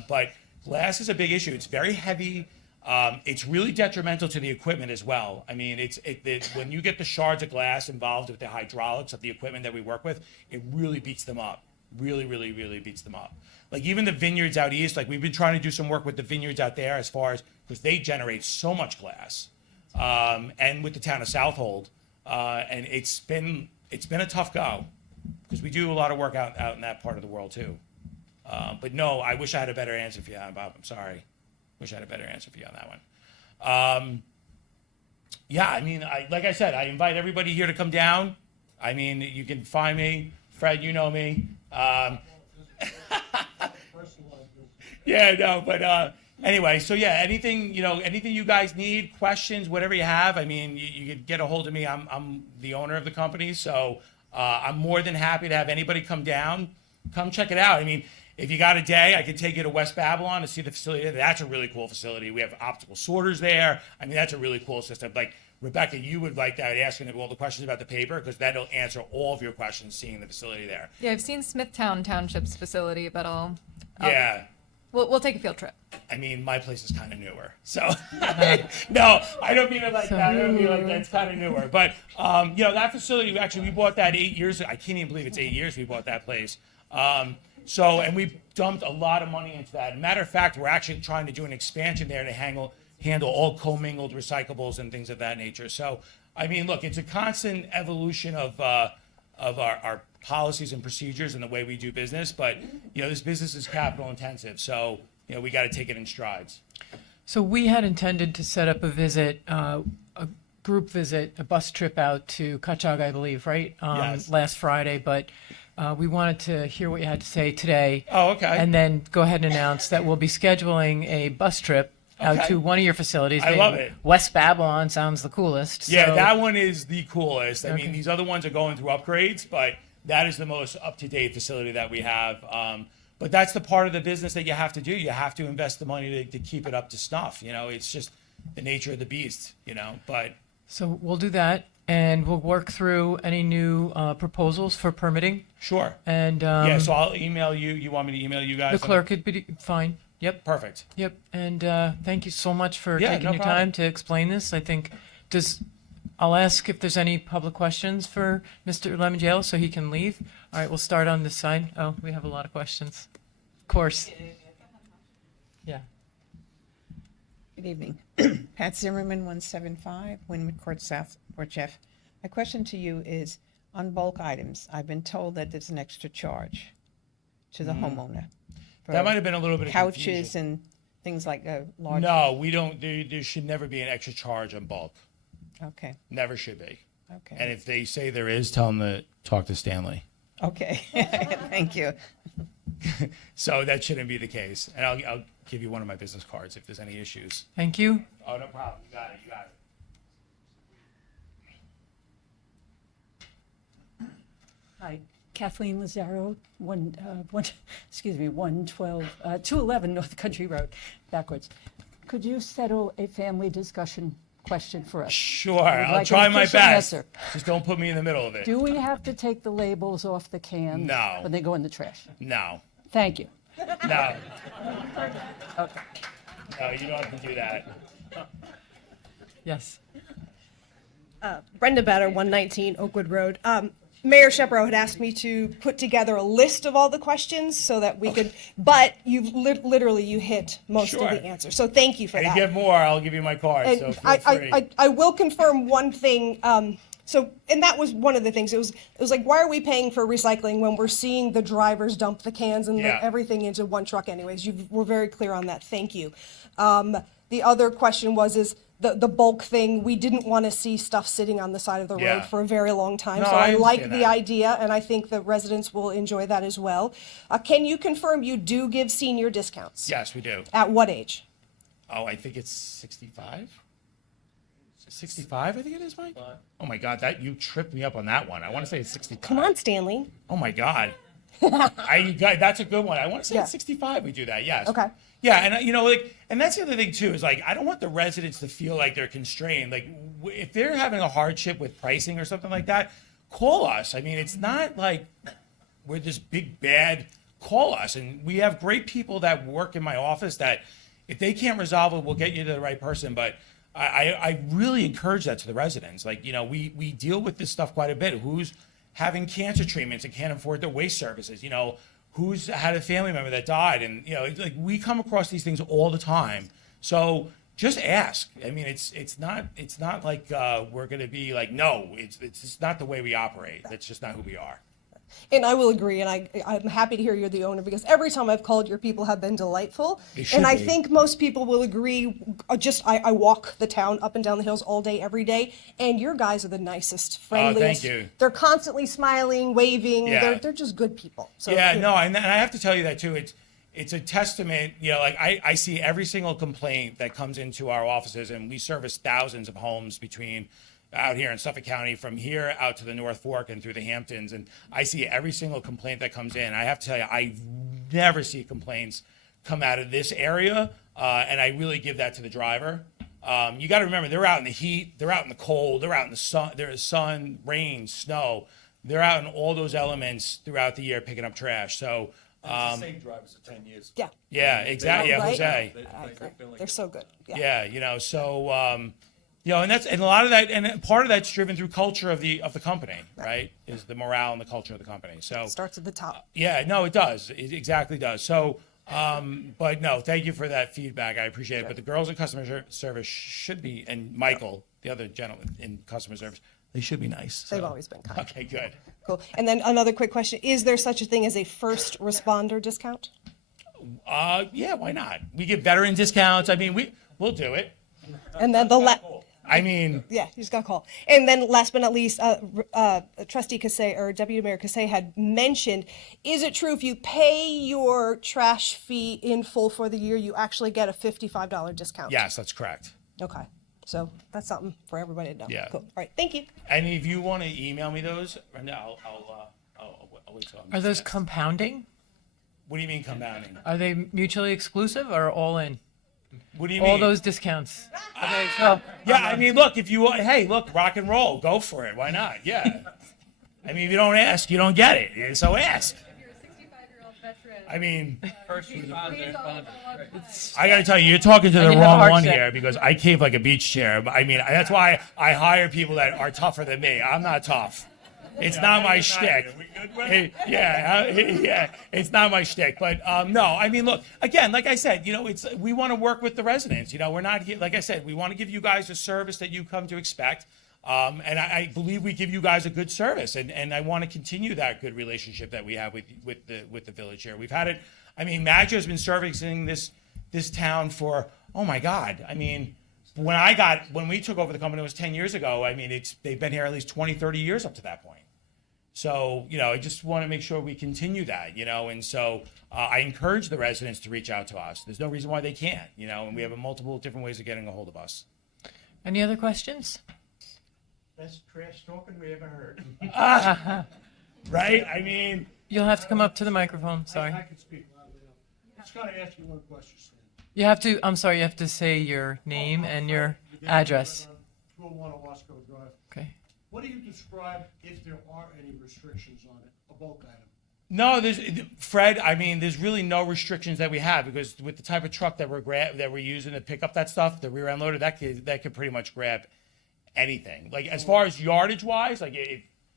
But glass is a big issue. It's very heavy. It's really detrimental to the equipment as well. I mean, when you get the shards of glass involved with the hydraulics of the equipment that we work with, it really beats them up. Really, really, really beats them up. Like even the vineyards out east, like we've been trying to do some work with the vineyards out there as far as, because they generate so much glass. And with the town of Southold, and it's been a tough go because we do a lot of work out in that part of the world too. But no, I wish I had a better answer for you, Bob. I'm sorry. Wish I had a better answer for you on that one. Yeah, I mean, like I said, I invite everybody here to come down. I mean, you can find me. Fred, you know me. Yeah, no, but anyway, so yeah, anything you guys need, questions, whatever you have, I mean, you could get a hold of me. I'm the owner of the company, so I'm more than happy to have anybody come down. Come check it out. I mean, if you got a day, I could take you to West Babylon to see the facility. That's a really cool facility. We have optical sorters there. I mean, that's a really cool system. Like, Rebecca, you would like that, asking all the questions about the paper, because that'll answer all of your questions seeing the facility there. Yeah, I've seen Smithtown Township's facility, but Yeah. We'll take a field trip. I mean, my place is kind of newer. So, no, I don't mean it like that. I don't mean it like that. It's kind of newer. But, that facility, actually, we bought that 8 years ago. I can't even believe it's 8 years we bought that place. And we dumped a lot of money into that. Matter of fact, we're actually trying to do an expansion there to handle all commingled recyclables and things of that nature. So, I mean, look, it's a constant evolution of our policies and procedures and the way we do business. But, this business is capital intensive. So, we got to take it in strides. So we had intended to set up a visit, a group visit, a bus trip out to Cutchogue, I believe, right? Yes. Last Friday, but we wanted to hear what you had to say today. Oh, okay. And then go ahead and announce that we'll be scheduling a bus trip out Okay. to one of your facilities. I love it. West Babylon sounds the coolest. Yeah, so- that one is the coolest. I Okay. mean, these other ones are going through upgrades, but that is the most up-to-date facility that we have. But that's the part of the business that you have to do. You have to invest the money to keep it up to snuff. It's just the nature of the beast, but So we'll do that, and we'll work through any new proposals for permitting. sure. And Yeah, so I'll email you. You want me to email you guys? the clerk could be fine. Yep. Perfect. Yep. And thank you so much for Yeah, taking no your problem. time to explain this. I think I'll ask if there's any public questions for Mr. Lemongelo so he can leave. All right, we'll start on this side. Oh, we have a lot of questions. Of course. Yeah. Good evening. Pat Zimmerman, 175, Windward Court South, Port Jeff. My question to you is, on bulk items, I've been told that there's an extra charge to the homeowner. for That might have been a little bit of couches confusion. and things like a large. No, we don't. There should never be an extra charge on bulk. Okay, Never should be. okay. And if they say there is, tell them to talk to Stanley. Okay, thank you. So that shouldn't be the case. And I'll give you one of my business cards if there's any issues. Thank you. Oh, no problem. You got it. You got it. Hi, Kathleen Lazaro, 211 North Country Road, backwards. Could you settle a family discussion question for us? Sure. I'd I'll like try an my official best. answer. Just don't put me in the middle of it. Do we have to take the labels off the cans No. when they go in the trash? No. Thank you. No. Okay. No, you don't have to do that. Yes. Brenda Batter, 119 Oakwood Road. Mayor Shepro had asked me to put together a list of all the questions so that we could, but you've literally you hit most Sure. of the answers. So thank you for And that. if you have more, I'll give you my card. And So feel free. I will confirm one thing. And that was one of the things. It was like, why are we paying for recycling when we're seeing the drivers dump the cans and Yeah. everything into one truck anyways? You were very clear on that. Thank you. The other question is the bulk thing. We didn't want to see stuff sitting on the side of the Yeah. road for a very long time. No, So I I like understand the that. idea, and I think the residents will enjoy that as well. Can you confirm you do give senior discounts? Yes, we do. At what age? Oh, I think it's 65. 65, I think it is, Mike? Oh my God, that you tripped me up on that one. I want to say it's 65. Come on, Stanley. Oh my God. That's a good one. I want to say it's 65 we do that, yes. Okay. Yeah, and and that's the other thing too, is like, I don't want the residents to feel like they're constrained. Like, if they're having a hardship with pricing or something like that, call us. I mean, it's not like we're this big bad, call us. And we have great people that work in my office that if they can't resolve it, we'll get you to the right person. But I really encourage that to the residents. Like, we deal with this stuff quite a bit. Who's having cancer treatments and can't afford their waste services? Who's had a family member that died? And, like, we come across these things all the time. So just ask. I mean, it's not like we're going to be like, no, it's just not the way we operate. That's just not who we are. And I will agree, and I'm happy to hear you're the owner, because every time I've called, your people have been delightful. They should And I be. think most people will agree. I walk the town up and down the hills all day, every day, and your guys are the nicest, friendliest. thank you. They're constantly smiling, waving. Yeah. They're just good people. So, Yeah, no, and I have to tell you that too. It's a testament, like I see every single complaint that comes into our offices, and we service thousands of homes between out here in Suffolk County, from here out to the North Fork and through the Hamptons, and I see every single complaint that comes in. I have to tell you, I never see complaints come out of this area, and I really give that to the driver. You got to remember, they're out in the heat, they're out in the cold, they're out in the sun. There's sun, rain, snow. They're out in all those elements throughout the year picking up trash. So. It's the same drivers for 10 years. Yeah. Yeah, exactly. Yeah, Right? Jose. I agree. They're so good. Yeah. Yeah, so and a lot of that, and part of that's driven through culture of the company, right? Is the morale and the culture of the company. So Starts at the top. yeah, no, it does. It exactly does. So, but no, thank you for that feedback. I appreciate it. But the girls in customer service should be, and Michael, the other gentleman in customer service, they should be nice. They've So- always been kind. Okay, good. Cool. And then another quick question: is there such a thing as a first responder discount? Yeah, why not? We give veteran discounts. I mean, we'll do it. And then I mean, yeah, you just got a call. And then last but not least, Trustee Cassay or Deputy Mayor Cassay had mentioned, is it true if you pay your trash fee in full for the year, you actually get a $55 discount? yes, that's correct. Okay. So that's something for everybody to know. Yeah. Cool. All right. Thank you. And if you want to email me those, and I'll wait till I'm. Are those compounding? What do you mean compounding? Are they mutually exclusive or all in? What do you mean? All those discounts. Okay, so Yeah, I mean, look, if you want, hey, look, rock and roll, go for it. Why not? Yeah. I mean, if you don't ask, you don't get it. So ask. I mean, I got to tell you, you're talking to the And you have a wrong heart one check. here, because I cave like a beach chair. But I mean, that's why I hire people that are tougher than me. I'm not tough. It's not my shtick. Yeah, it's not my shtick. But no, I mean, look, again, like I said, we want to work with the residents. We're not here, like I said, we want to give you guys a service that you come to expect. And I believe we give you guys a good service, and I want to continue that good relationship that we have with the village here. We've had it. I mean, Maggio's been servicing this town for, oh my God. I mean, when we took over the company, it was 10 years ago. I mean, they've been here at least 20, 30 years up to that point. So, I just want to make sure we continue that, and so I encourage the residents to reach out to us. There's no reason why they can't, and we have multiple different ways of getting a hold of us. any other questions? Best trash talking we ever heard. Right? I mean, You'll have to come up to the microphone. Sorry. I can speak loudly enough. I just gotta ask you one question, Stan. You have to. I'm sorry. You have to say your name and your address. 201 Wasco Drive. Okay. What do you describe, if there are any restrictions on it, a bulk item? no, Fred. I mean, there's really no restrictions that we have, because with the type of truck that we're using to pick up that stuff, the rear end loader, that could pretty much grab anything. Like, as far as yardage wise, like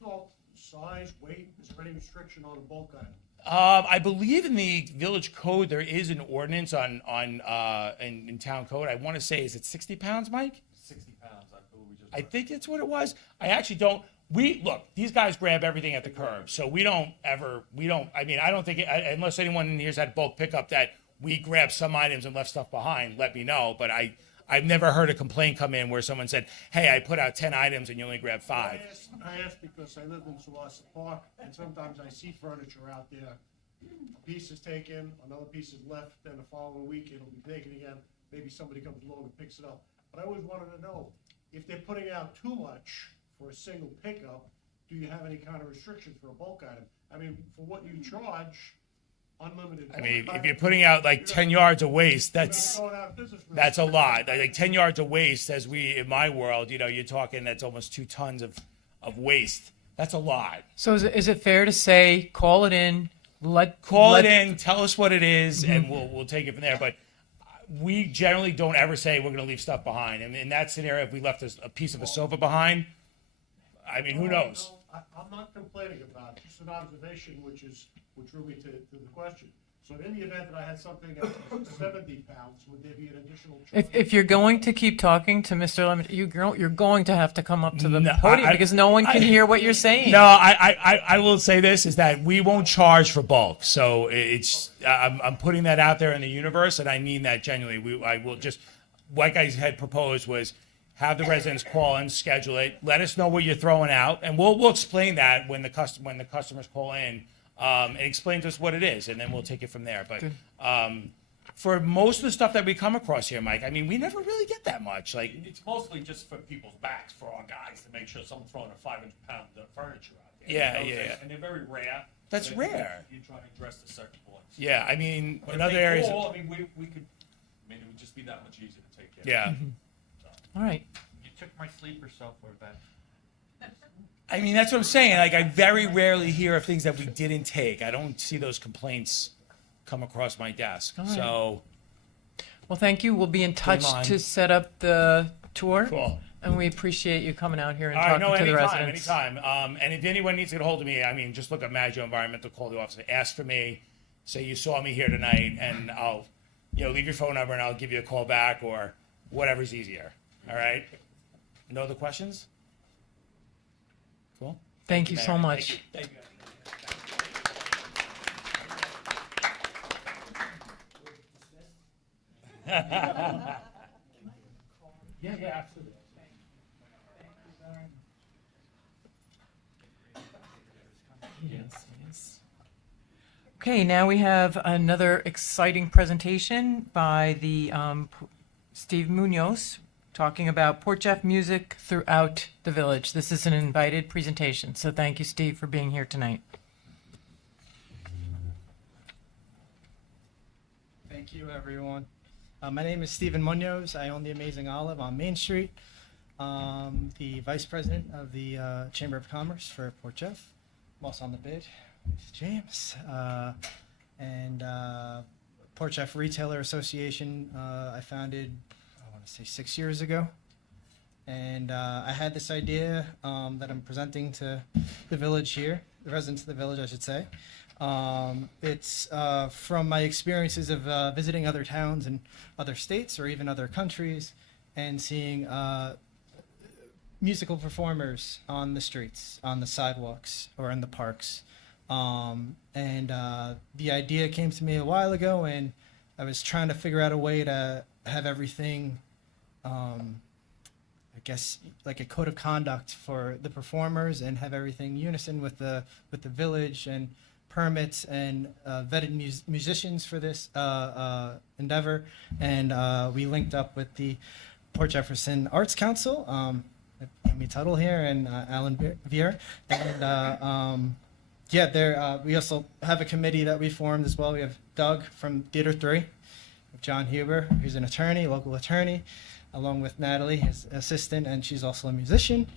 No, size, weight, is there any restriction on a bulk item? I believe in the village code there is an ordinance in town code. I want to say, is it 60 pounds, Mike? 60 pounds, I believe we just. I think that's what it was. I actually don't. Look, these guys grab everything at the curb, so I mean, I don't think, unless anyone in here's had bulk pickup, that we grab some items and left stuff behind, let me know. But I've never heard a complaint come in where someone said, hey, I put out 10 items and you only grabbed 5. I asked because I live in Sawassa Park, and sometimes I see furniture out there. A piece is taken, another piece is left, then the following week it'll be taken again. Maybe somebody comes along and picks it up. But I always wanted to know, if they're putting out too much for a single pickup, do you have any kind of restriction for a bulk item? I mean, for what you charge, unlimited. I mean, bulk if you're item, putting out like 10 yards of waste, you're that's going out of business real that's a quick. lot. Like 10 yards of waste, as we in my world, you know, you're talking that's almost 2 tons of waste. That's a lot. So is it fair to say, call it in, Call let- it in, tell us what it is, and we'll take it from there. But we generally don't ever say we're going to leave stuff behind. And in that scenario, if we left a piece of a sofa behind, I mean, who knows? No, I'm not complaining about it, just an observation which drew me to the question. So in the event that I had something at 70 pounds, would there be an additional charge? If you're going to keep talking to Mr. Lemon, you're going to have to come up to the No, podium I- because no one can hear what you're saying. No, I will say this is that we won't charge for bulk. So it's I'm putting that out there in the universe, and I mean that genuinely. I will just, like I had proposed, was have the residents call and schedule it. Let us know what you're throwing out, and we'll explain that when the customers call in, and explain to us what it is, and then we'll take it from there. But for most of the stuff that we come across here, Mike, I mean, we never really get that much. Like, It's mostly just for people's backs, for our guys, to make sure someone's throwing a 500-pound furniture out there. Yeah, You know, yeah. And they're very rare. That's But rare. You're trying to address the certain points. yeah, I mean, But in if other they areas, call, I mean, we could, I mean, it would just be that much easier to take care yeah. All right. You took my sleeper sofa back. I mean, that's what I'm saying. Like, I very rarely hear of things that we didn't take. I don't see those complaints come across my desk. All right. So, Well, thank you. We'll be in touch mind. to set up the tour. cool. And we appreciate you coming out here and All right, talking no, to the anytime, residents. anytime. And if anyone needs to get a hold of me, I mean, just look up Maggio Environmental, call the office, ask for me, say you saw me here tonight, and I'll, leave your phone number and I'll give you a call back or whatever's easier. All right? No other questions? Cool. Thank you so Mary. much. Thank you. Yeah, absolutely. Yes. Okay, now we have another exciting presentation by the Steve Munoz talking about Port Jeff music throughout the village. This is an invited presentation, so thank you, Steve, for being here tonight. Thank you, everyone. My name is Stephen Munoz. I own the Amazing Olive on Main Street. The vice president of the Chamber of Commerce for Port Jeff. I'm also on the bid with James. And Port Jeff Retailer Association, I founded, I want to say 6 years ago. And I had this idea that I'm presenting to the village here, the residents of the village, I should say. It's from my experiences of visiting other towns and other states or even other countries and seeing musical performers on the streets, on the sidewalks, or in the parks. The idea came to me a while ago, and I was trying to figure out a way to have everything, I guess, like a code of conduct for the performers, and have everything unison with the village and permits and vetted musicians for this endeavor. And we linked up with the Port Jefferson Arts Council, Amy Tuttle here and Alan Vier. And we also have a committee that we formed as well. We have Doug from Theater 3, we have John Huber, who's an attorney, local attorney, along with Natalie, his assistant, and she's also a musician.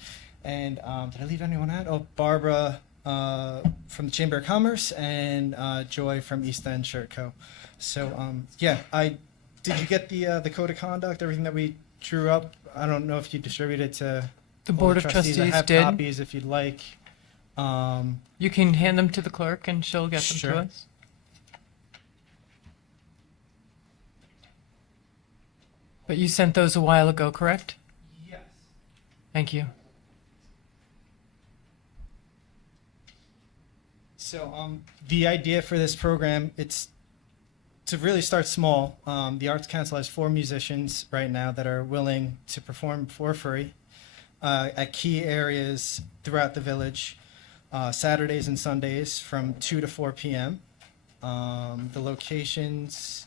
And did I leave anyone out? Oh, Barbara from the Chamber of Commerce, and Joy from East End Shirt Co. So did you get the code of conduct, everything that we drew up? I don't know if you distributed to The all Board of Trustees I have did. copies if you'd like. You can hand them to the clerk and she'll get them Sure. to us. But you sent those a while ago, correct? Yes. Thank you. So the idea for this program, it's to really start small. The Arts Council has 4 musicians right now that are willing to perform for free at key areas throughout the village, Saturdays and Sundays from 2 to 4 p.m. The locations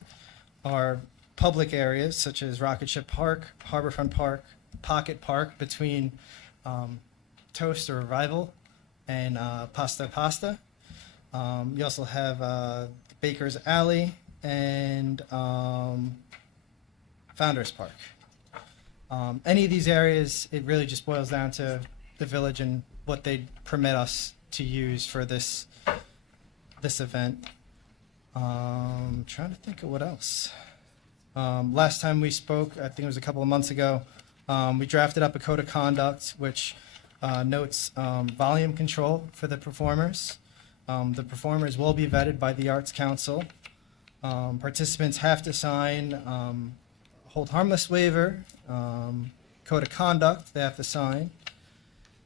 are public areas such as Rocket Ship Park, Harborfront Park, Pocket Park between Toast or Revival and Pasta. You also have Baker's Alley and Founders Park. Any of these areas, it really just boils down to the village and what they permit us to use for this event. Trying to think of what else. Last time we spoke, I think it was a couple of months ago, we drafted up a code of conduct which notes volume control for the performers. The performers will be vetted by the Arts Council. Participants have to sign hold harmless waiver, code of conduct they have to sign.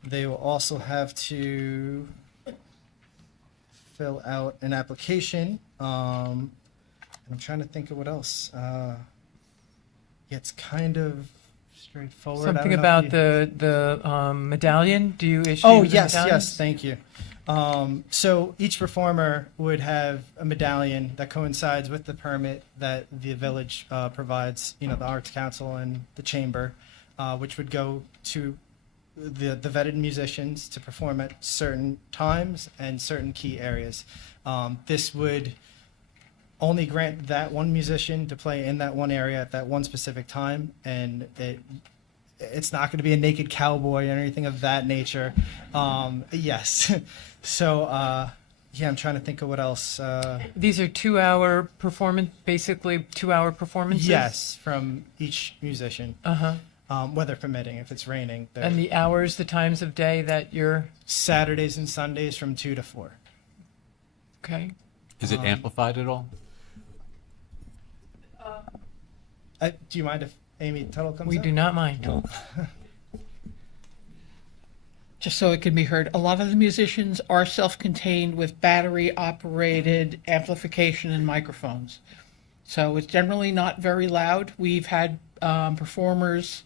They will also have to fill out an application. And I'm trying to think of what else. Yeah, it's kind of straightforward. I Something don't know if about the medallion? Do you issue Oh, the yes, medallions? yes, thank you. So each performer would have a medallion that coincides with the permit that the village provides, the Arts Council and the Chamber, which would go to the vetted musicians to perform at certain times and certain key areas. This would only grant that one musician to play in that one area at that one specific time, and it's not going to be a naked cowboy or anything of that nature. Yes. So, yeah, I'm trying to think of what else. These are 2-hour performance, basically 2-hour performances? Yes, from each musician. Uh-huh. Weather permitting, if it's raining. And the hours, the times of day that you're... Saturdays and Sundays from 2 to 4. Okay. Is it amplified at all? Do you mind if Amy Tuttle comes We up? do not mind. Just so it can be heard, a lot of the musicians are self-contained with battery-operated amplification and microphones. So it's generally not very loud. We've had performers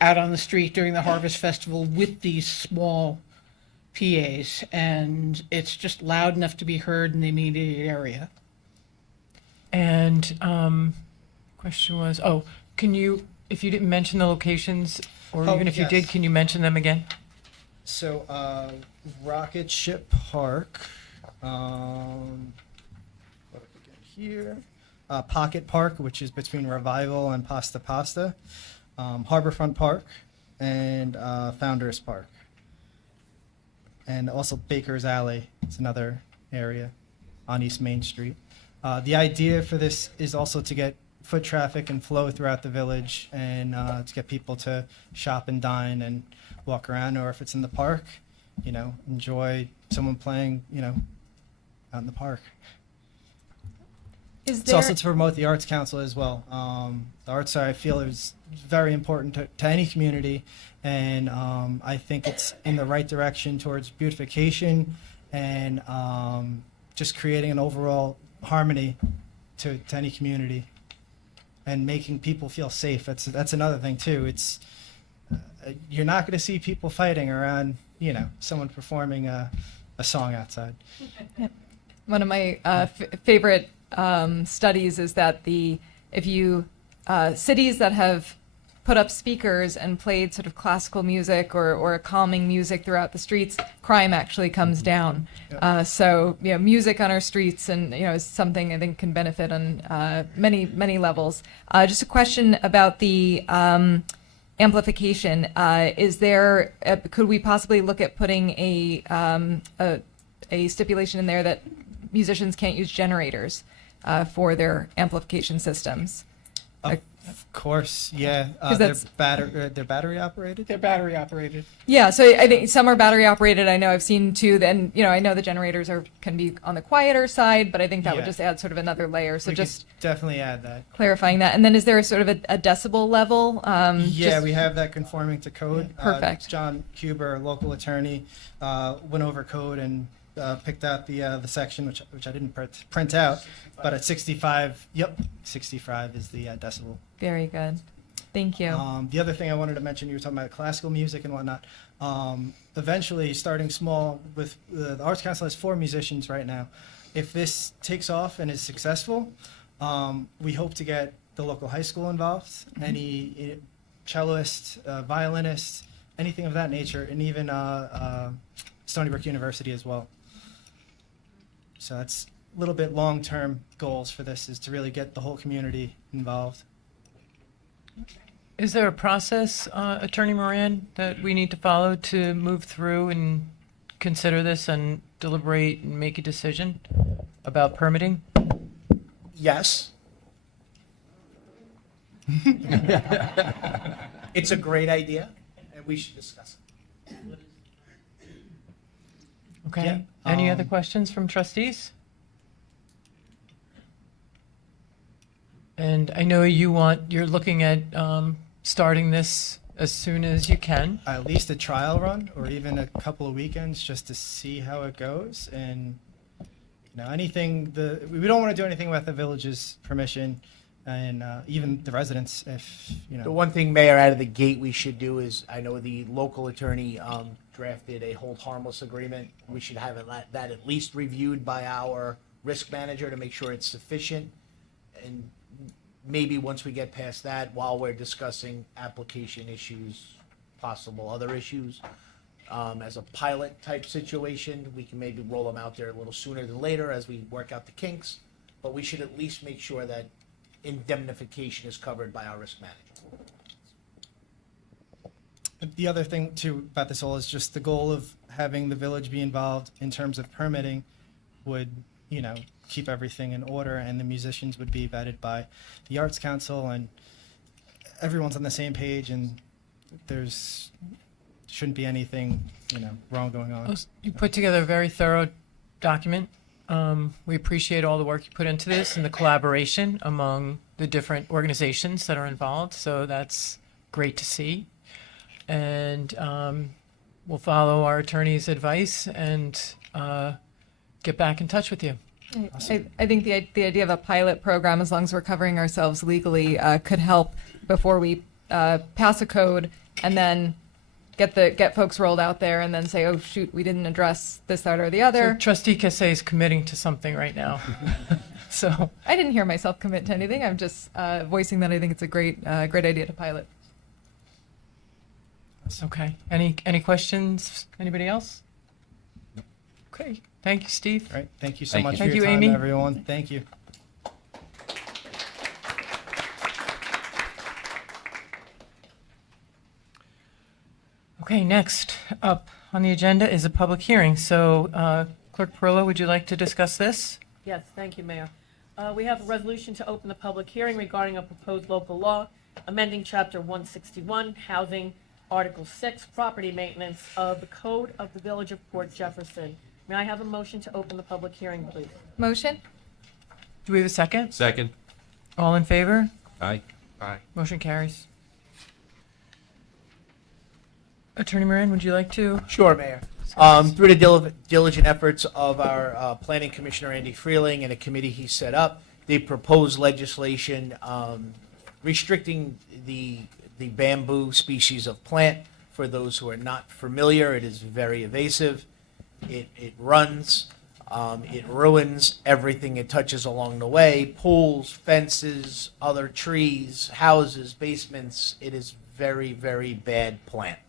out on the street during the Harvest Festival with these small PAs, and it's just loud enough to be heard in the immediate area. And question was, can you, if you didn't mention the locations, or Oh, even if you yes. did, can you mention them again? So, Rocket Ship Park, what have we got here? Pocket Park, which is between Revival and Pasta, Harborfront Park, and Founders Park. And also Baker's Alley, it's another area on East Main Street. The idea for this is also to get foot traffic and flow throughout the village, and to get people to shop and dine and walk around, or if it's in the park, enjoy someone playing, out in the park. It's also to promote the Arts Council as well. The arts, I feel, is very important to any community, and I think it's in the right direction towards beautification and just creating an overall harmony to any community and making people feel safe. That's another thing too. It's you're not going to see people fighting around, someone performing a song outside. Yep. One of my favorite studies is that if you cities that have put up speakers and played sort of classical music or calming music throughout the streets, crime actually comes down. Yep. So music on our streets and is something I think can benefit on many levels. Just a question about the amplification. Could we possibly look at putting a stipulation in there that musicians can't use generators for their amplification systems? Of course, yeah. 'Cause They're that's- they're battery operated. They're battery operated. Yeah, so I think some are battery operated. I know I've seen two. Then I know the generators can be on the quieter side, but I think that would Yeah. just add sort of another layer. So We just could definitely add that. clarifying that. And then is there a sort of a decibel level? Yeah, we have that conforming to code. Perfect. John Huber, local attorney, went over code and picked out the section, which I didn't print out, but at 65, 65 is the decibel. Very good. Thank you. The other thing I wanted to mention, you were talking about classical music and whatnot. Eventually, starting small with the Arts Council has 4 musicians right now. If this takes off and is successful, we hope to get the local high school involved, any celloist, violinist, anything of that nature, and even Stony Brook University as well. So that's a little bit long-term goals for this, is to really get the whole community involved. Is there a process, Attorney Moran, that we need to follow to move through and consider this and deliberate and make a decision about permitting? Yes. It's a great idea, and we should discuss it. Okay. Yeah, Any other questions from trustees? And I know you're looking at starting this as soon as you can. At least a trial run, or even a couple of weekends, just to see how it goes. And anything we don't want to do anything without the village's permission, and even the residents, if The one thing, Mayor, out of the gate we should do is, I know the local attorney drafted a hold harmless agreement. We should have that at least reviewed by our risk manager to make sure it's sufficient. And maybe once we get past that, while we're discussing application issues, possible other issues, as a pilot type situation, we can maybe roll them out there a little sooner than later as we work out the kinks. But we should at least make sure that indemnification is covered by our risk manager. The other thing too about this all is just the goal of having the village be involved in terms of permitting would, keep everything in order, and the musicians would be vetted by the Arts Council, and everyone's on the same page, and there's shouldn't be anything, wrong going on. You put together a very thorough document. We appreciate all the work you put into this and the collaboration among the different organizations that are involved. So that's great to see. And we'll follow our attorney's advice and get back in touch with you. I think the idea of a pilot program, as long as we're covering ourselves legally, could help before we pass a code and then get folks rolled out there and then say, oh shoot, we didn't address this, that, or the other. So Trustee Cassay is committing to something right now. So I didn't hear myself commit to anything. I'm just voicing that I think it's a great idea to pilot. okay. Any questions? Anybody else? Okay. Thank you, Steve. All right. Thank you so Thank much you. for Thank your you, time, Amy. everyone. Thank you. Okay, next up on the agenda is a public hearing. So Clerk Perillo, would you like to discuss this? Yes, thank you, Mayor. We have a resolution to open the public hearing regarding a proposed local law amending Chapter 161, Housing, Article 6, Property Maintenance of the Code of the Village of Port Jefferson. May I have a motion to open the public hearing, please? Motion? Do we have a second? Second. All in favor? Aye. Motion carries. Attorney Moran, would you like to? Sure, Mayor. Through the diligent efforts of our Planning Commissioner, Andy Freeling, and a committee he set up, they proposed legislation restricting the bamboo species of plant. For those who are not familiar, it is very invasive. It runs, it ruins everything it touches along the way, pools, fences, other trees, houses, basements. It is very, very bad plant.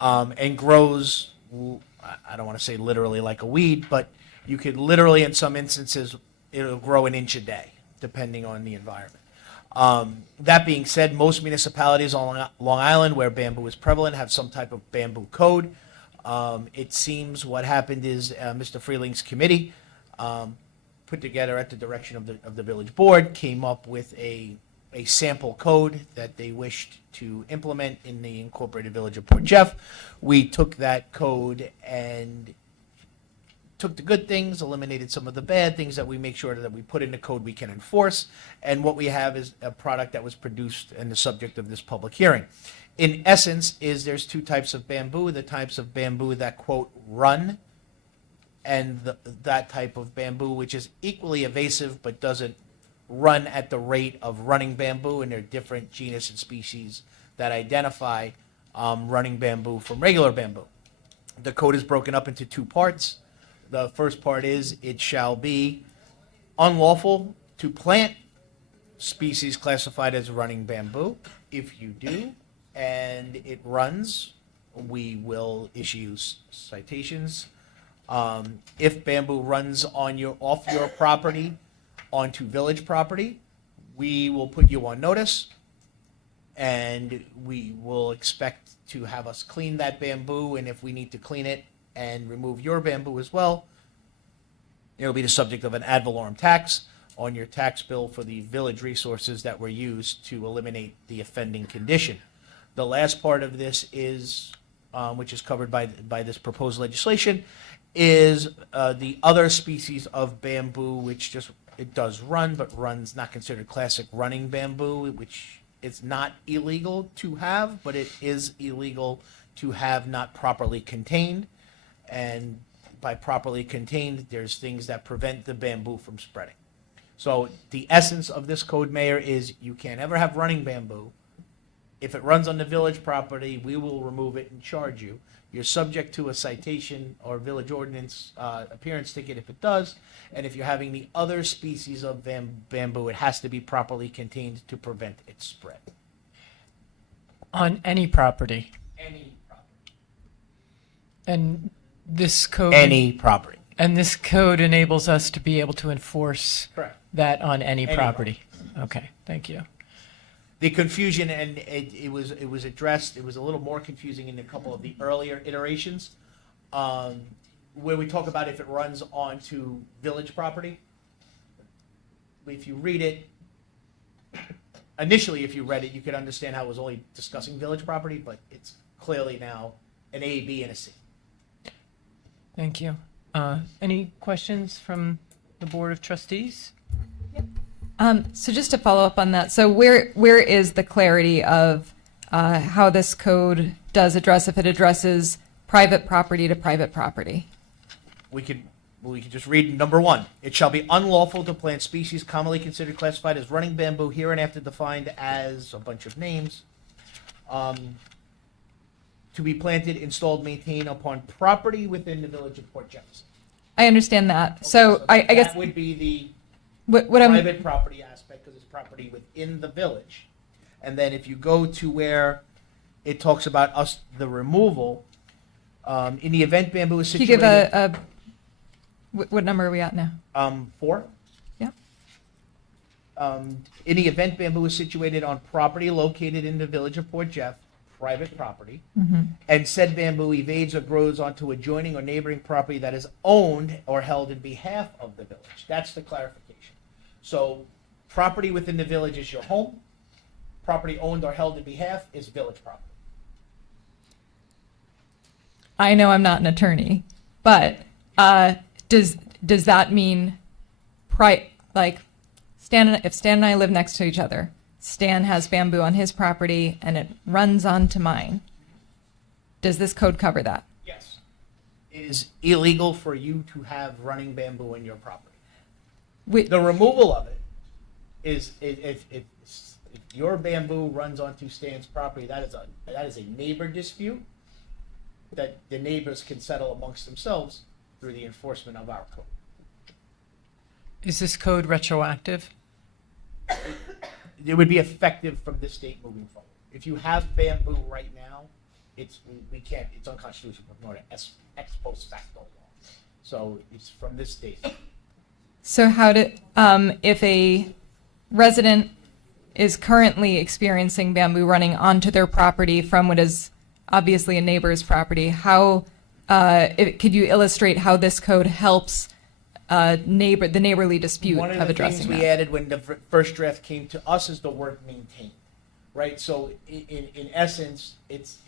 And grows, I don't want to say literally like a weed, but you could literally, in some instances, it'll grow an inch a day, depending on the environment. That being said, most municipalities on Long Island where bamboo is prevalent have some type of bamboo code. It seems what happened is Mr. Freeling's committee, put together at the direction of the village board, came up with a sample code that they wished to implement in the incorporated village of Port Jeff. We took that code and took the good things, eliminated some of the bad things that we make sure that we put in the code we can enforce. And what we have is a product that was produced and the subject of this public hearing. In essence, there's two types of bamboo: the types of bamboo that, quote, run, and that type of bamboo which is equally evasive but doesn't run at the rate of running bamboo. And there are different genus and species that identify running bamboo from regular bamboo. The code is broken up into two parts. The first part is it shall be unlawful to plant species classified as running bamboo. If you do, and it runs, we will issue citations. If bamboo runs off your property onto village property, we will put you on notice, and we will expect to have us clean that bamboo, and if we need to clean it and remove your bamboo as well, it'll be the subject of an ad valorem tax on your tax bill for the village resources that were used to eliminate the offending condition. The last part of this is, which is covered by this proposed legislation, is the other species of bamboo, which it does run, but run's not considered classic running bamboo, which is not illegal to have, but it is illegal to have not properly contained. And by properly contained, there's things that prevent the bamboo from spreading. So the essence of this code, Mayor, is you can't ever have running bamboo. If it runs on the village property, we will remove it and charge you. You're subject to a citation or village ordinance appearance ticket if it does. And if you're having the other species of bamboo, it has to be properly contained to prevent its spread. On any property. Any property. And this code. Any property. And this code enables us to be able to enforce Correct. that on any Any property. Okay, thank you. The confusion, and it was addressed, it was a little more confusing in a couple of the earlier iterations, where we talk about if it runs onto village property. If you read it, initially if you read it, you could understand how it was only discussing village property, but it's clearly now an A, B, and a C. Thank you. Any questions from the Board of Trustees? So just to follow up on that, so where is the clarity of how this code does address, if it addresses private property to private property? We could just read number 1. It shall be unlawful to plant species commonly considered classified as running bamboo, hereinafter defined as a bunch of names, to be planted, installed, maintained upon property within the village of Port Jefferson. I understand that. So I guess that would be the what private property aspect, because it's property within the village. And then if you go to where it talks about the removal, in the event bamboo is Can you situated. give what number are we at now? 4. Yeah. In the event bamboo is situated on property located in the village of Port Jeff, private property, and said bamboo evades or grows onto adjoining or neighboring property that is owned or held in behalf of the village. That's the clarification. So property within the village is your home. Property owned or held in behalf is village property. I know I'm not an attorney, but does that mean if Stan and I live next to each other, Stan has bamboo on his property and it runs onto mine, does this code cover that? Yes. It is illegal for you to have running bamboo in your property. The removal of it is if your bamboo runs onto Stan's property, that is a neighbor dispute that the neighbors can settle amongst themselves through the enforcement of our code. Is this code retroactive? It would be effective from this date moving forward. If you have bamboo right now, we can't. It's unconstitutional to promote an ex post facto law. So it's from this date. So if a resident is currently experiencing bamboo running onto their property from what is obviously a neighbor's property, could you illustrate how this code helps the neighborly dispute One of of the addressing things we that? added when the first draft came to us is the word maintained, right? So in essence, if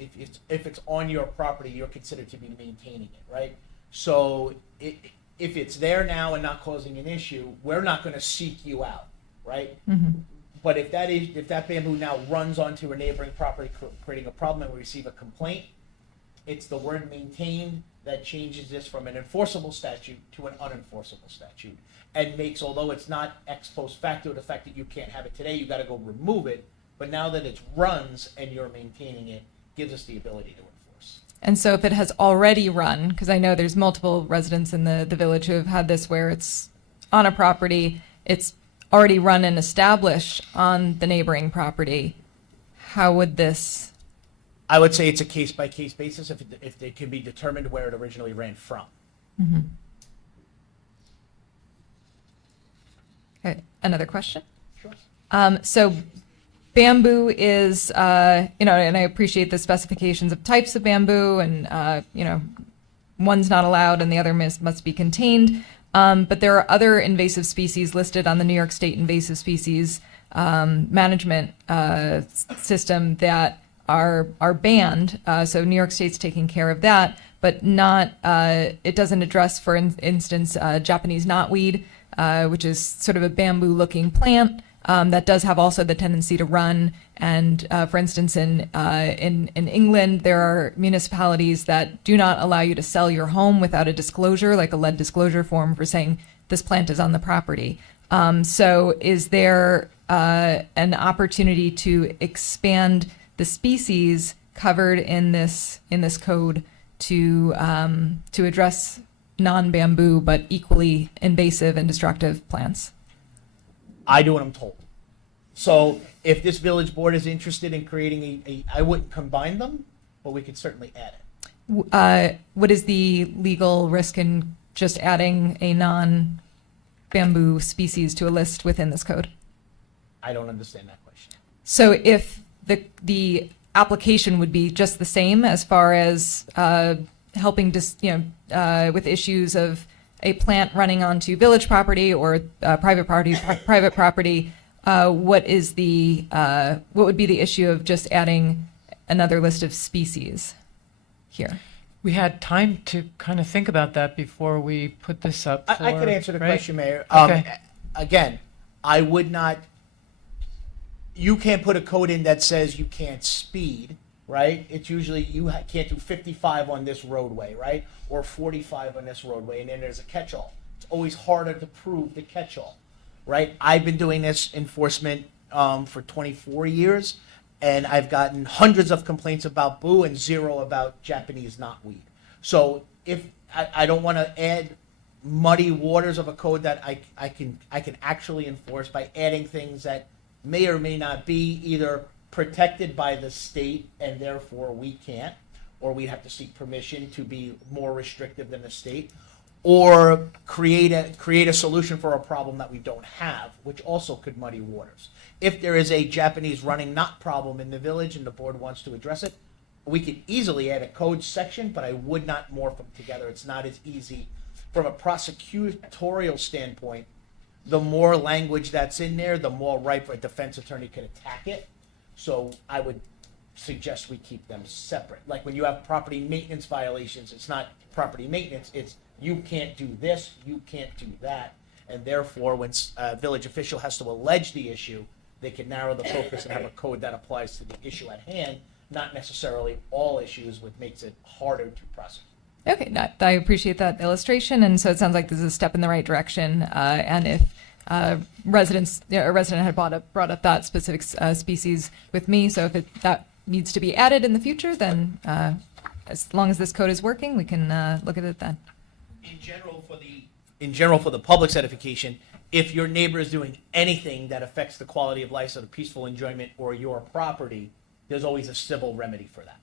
it's on your property, you're considered to be maintaining it, right? So if it's there now and not causing an issue, we're not going to seek you out, right? But if that bamboo now runs onto a neighboring property, creating a problem, and we receive a complaint, it's the word maintained that changes this from an enforceable statute to an unenforceable statute, and makes, although it's not ex post facto, the fact that you can't have it today, you got to go remove it. But now that it runs and you're maintaining it, gives us the ability to enforce. And so if it has already run, because I know there's multiple residents in the village who have had this where it's on a property, it's already run and established on the neighboring property, how would this I would say it's a case-by-case basis if it can be determined where it originally ran from. Okay, another question? Sure. So bamboo is, and I appreciate the specifications of types of bamboo and, one's not allowed and the other must be contained. But there are other invasive species listed on the New York State Invasive Species Management System that are banned. So New York State's taking care of that, but not. It doesn't address, for instance, Japanese knotweed, which is sort of a bamboo-looking plant that does have also the tendency to run. And for instance, in England, there are municipalities that do not allow you to sell your home without a disclosure, like a lead disclosure form for saying this plant is on the property. So is there an opportunity to expand the species covered in this code to address non-bamboo but equally invasive and destructive plants? I do what I'm told. So if this village board is interested in creating I wouldn't combine them, but we could certainly add it. What is the legal risk in just adding a non-bamboo species to a list within this code? I don't understand that question. So if the application would be just the same as far as helping with issues of a plant running onto village property or private property, what would be the issue of just adding another list of species here? We had time to kind of think about that before we put this up. I could answer the right? question, Mayor. Okay. Again, I would not. You can't put a code in that says you can't speed, right? It's usually you can't do 55 on this roadway, right? Or 45 on this roadway, and then there's a catch-all. It's always harder to prove the catch-all, right? I've been doing this enforcement for 24 years, and I've gotten hundreds of complaints about boo and 0 about Japanese knotweed. So if I don't want to add muddy waters of a code that I can actually enforce by adding things that may or may not be either protected by the state and therefore we can't, or we'd have to seek permission to be more restrictive than the state, or create a solution for a problem that we don't have, which also could muddy waters. If there is a Japanese running knot problem in the village and the board wants to address it, we could easily add a code section, but I would not morph them together. It's not as easy. From a prosecutorial standpoint, the more language that's in there, the more ripe a defense attorney could attack it. So I would suggest we keep them separate. Like when you have property maintenance violations, it's not property maintenance, it's you can't do this, you can't do that. And therefore, when a village official has to allege the issue, they can narrow the focus and have a code that applies to the issue at hand, not necessarily all issues, which makes it harder to prosecute. Okay, I appreciate that illustration, and so it sounds like this is a step in the right direction. And if a resident had brought up that specific species with me, so if that needs to be added in the future, then as long as this code is working, we can look at it then. In general, for the public's edification, if your neighbor is doing anything that affects the quality of life or the peaceful enjoyment or your property, there's always a civil remedy for that.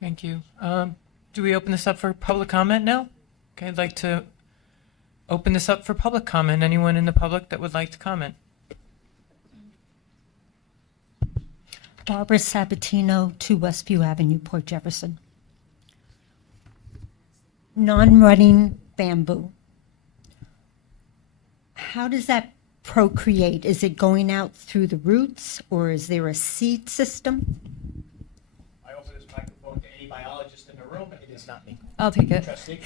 Thank you. Do we open this up for public comment now? Okay, I'd like to open this up for public comment. Anyone in the public that would like to comment? Barbara Sabatino, 2 Westview Avenue, Port Jefferson. Non-running bamboo. How does that procreate? Is it going out through the roots, or is there a seed system? I offer this microphone to any biologist in the room. It is not me. I'll take it. Trustee?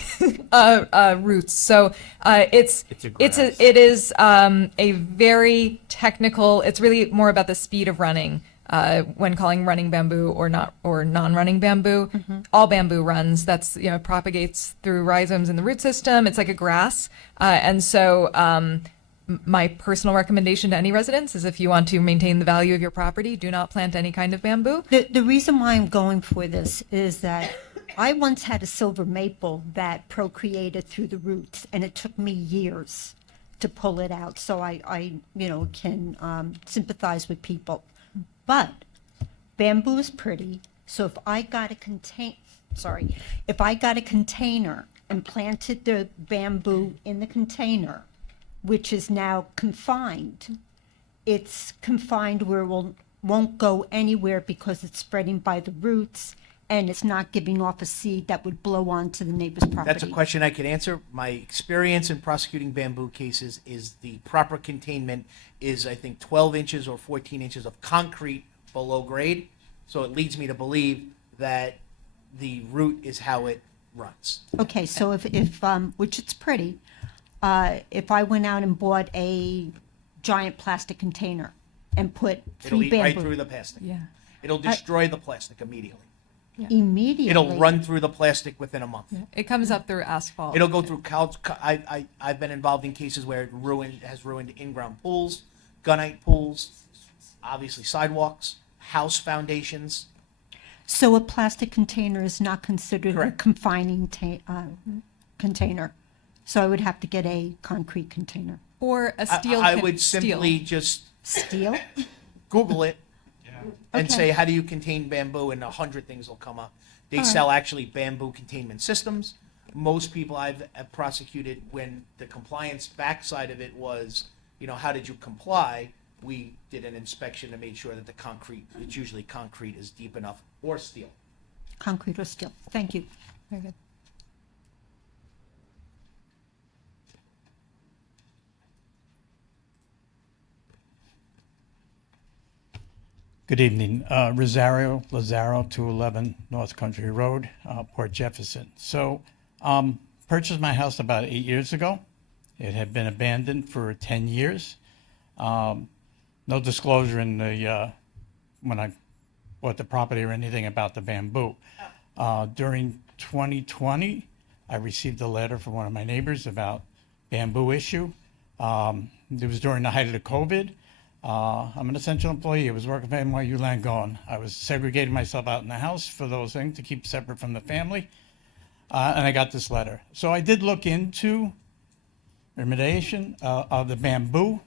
Roots. So it is a very technical. It's really more about the speed of running. When calling running bamboo or non-running bamboo, all bamboo runs. That's propagates through rhizomes in the root system. It's like a grass, and so my personal recommendation to any residents is if you want to maintain the value of your property, do not plant any kind of bamboo. The reason why I'm going for this is that I once had a silver maple that procreated through the roots, and it took me years to pull it out. So I can sympathize with people. But bamboo is pretty, so if I got a if I got a container and planted the bamboo in the container, which is now confined, it's confined where it won't go anywhere because it's spreading by the roots and it's not giving off a seed that would blow onto the neighbor's property. That's a question I could answer. My experience in prosecuting bamboo cases is the proper containment is, I think, 12 inches or 14 inches of concrete below grade. So it leads me to believe that the root is how it runs. Okay, so if which it's pretty, if I went out and bought a giant plastic container and put It'll 3 eat bamboo. right through the plastic. Yeah. It'll destroy the plastic immediately. Immediately. It'll run through the plastic within a month. It comes up through asphalt. It'll go through I've been involved in cases where it has ruined in-ground pools, gunite pools, obviously sidewalks, house foundations. So a plastic container is not considered a confining container. So I would have to get a concrete container. Or a steel. I would simply just Steel? Google it and Okay. say, how do you contain bamboo? And 100 things will come up. They All right. sell actually bamboo containment systems. Most people I've prosecuted, when the compliance backside of it was, how did you comply? We did an inspection to make sure that the concrete, it's usually concrete, is deep enough, or steel. Concrete or steel? Thank you. Very good. Good evening. Rosario Lazaro, 211 North Country Road, Port Jefferson. So, purchased my house about 8 years ago. It had been abandoned for 10 years. No disclosure in the when I bought the property or anything about the bamboo. During 2020, I received a letter from one of my neighbors about bamboo issue. It was during the height of the COVID. I'm an essential employee. I was working for NYU Langone. I was segregating myself out in the house for those things to keep separate from the family. And I got this letter. So I did look into remediation of the bamboo.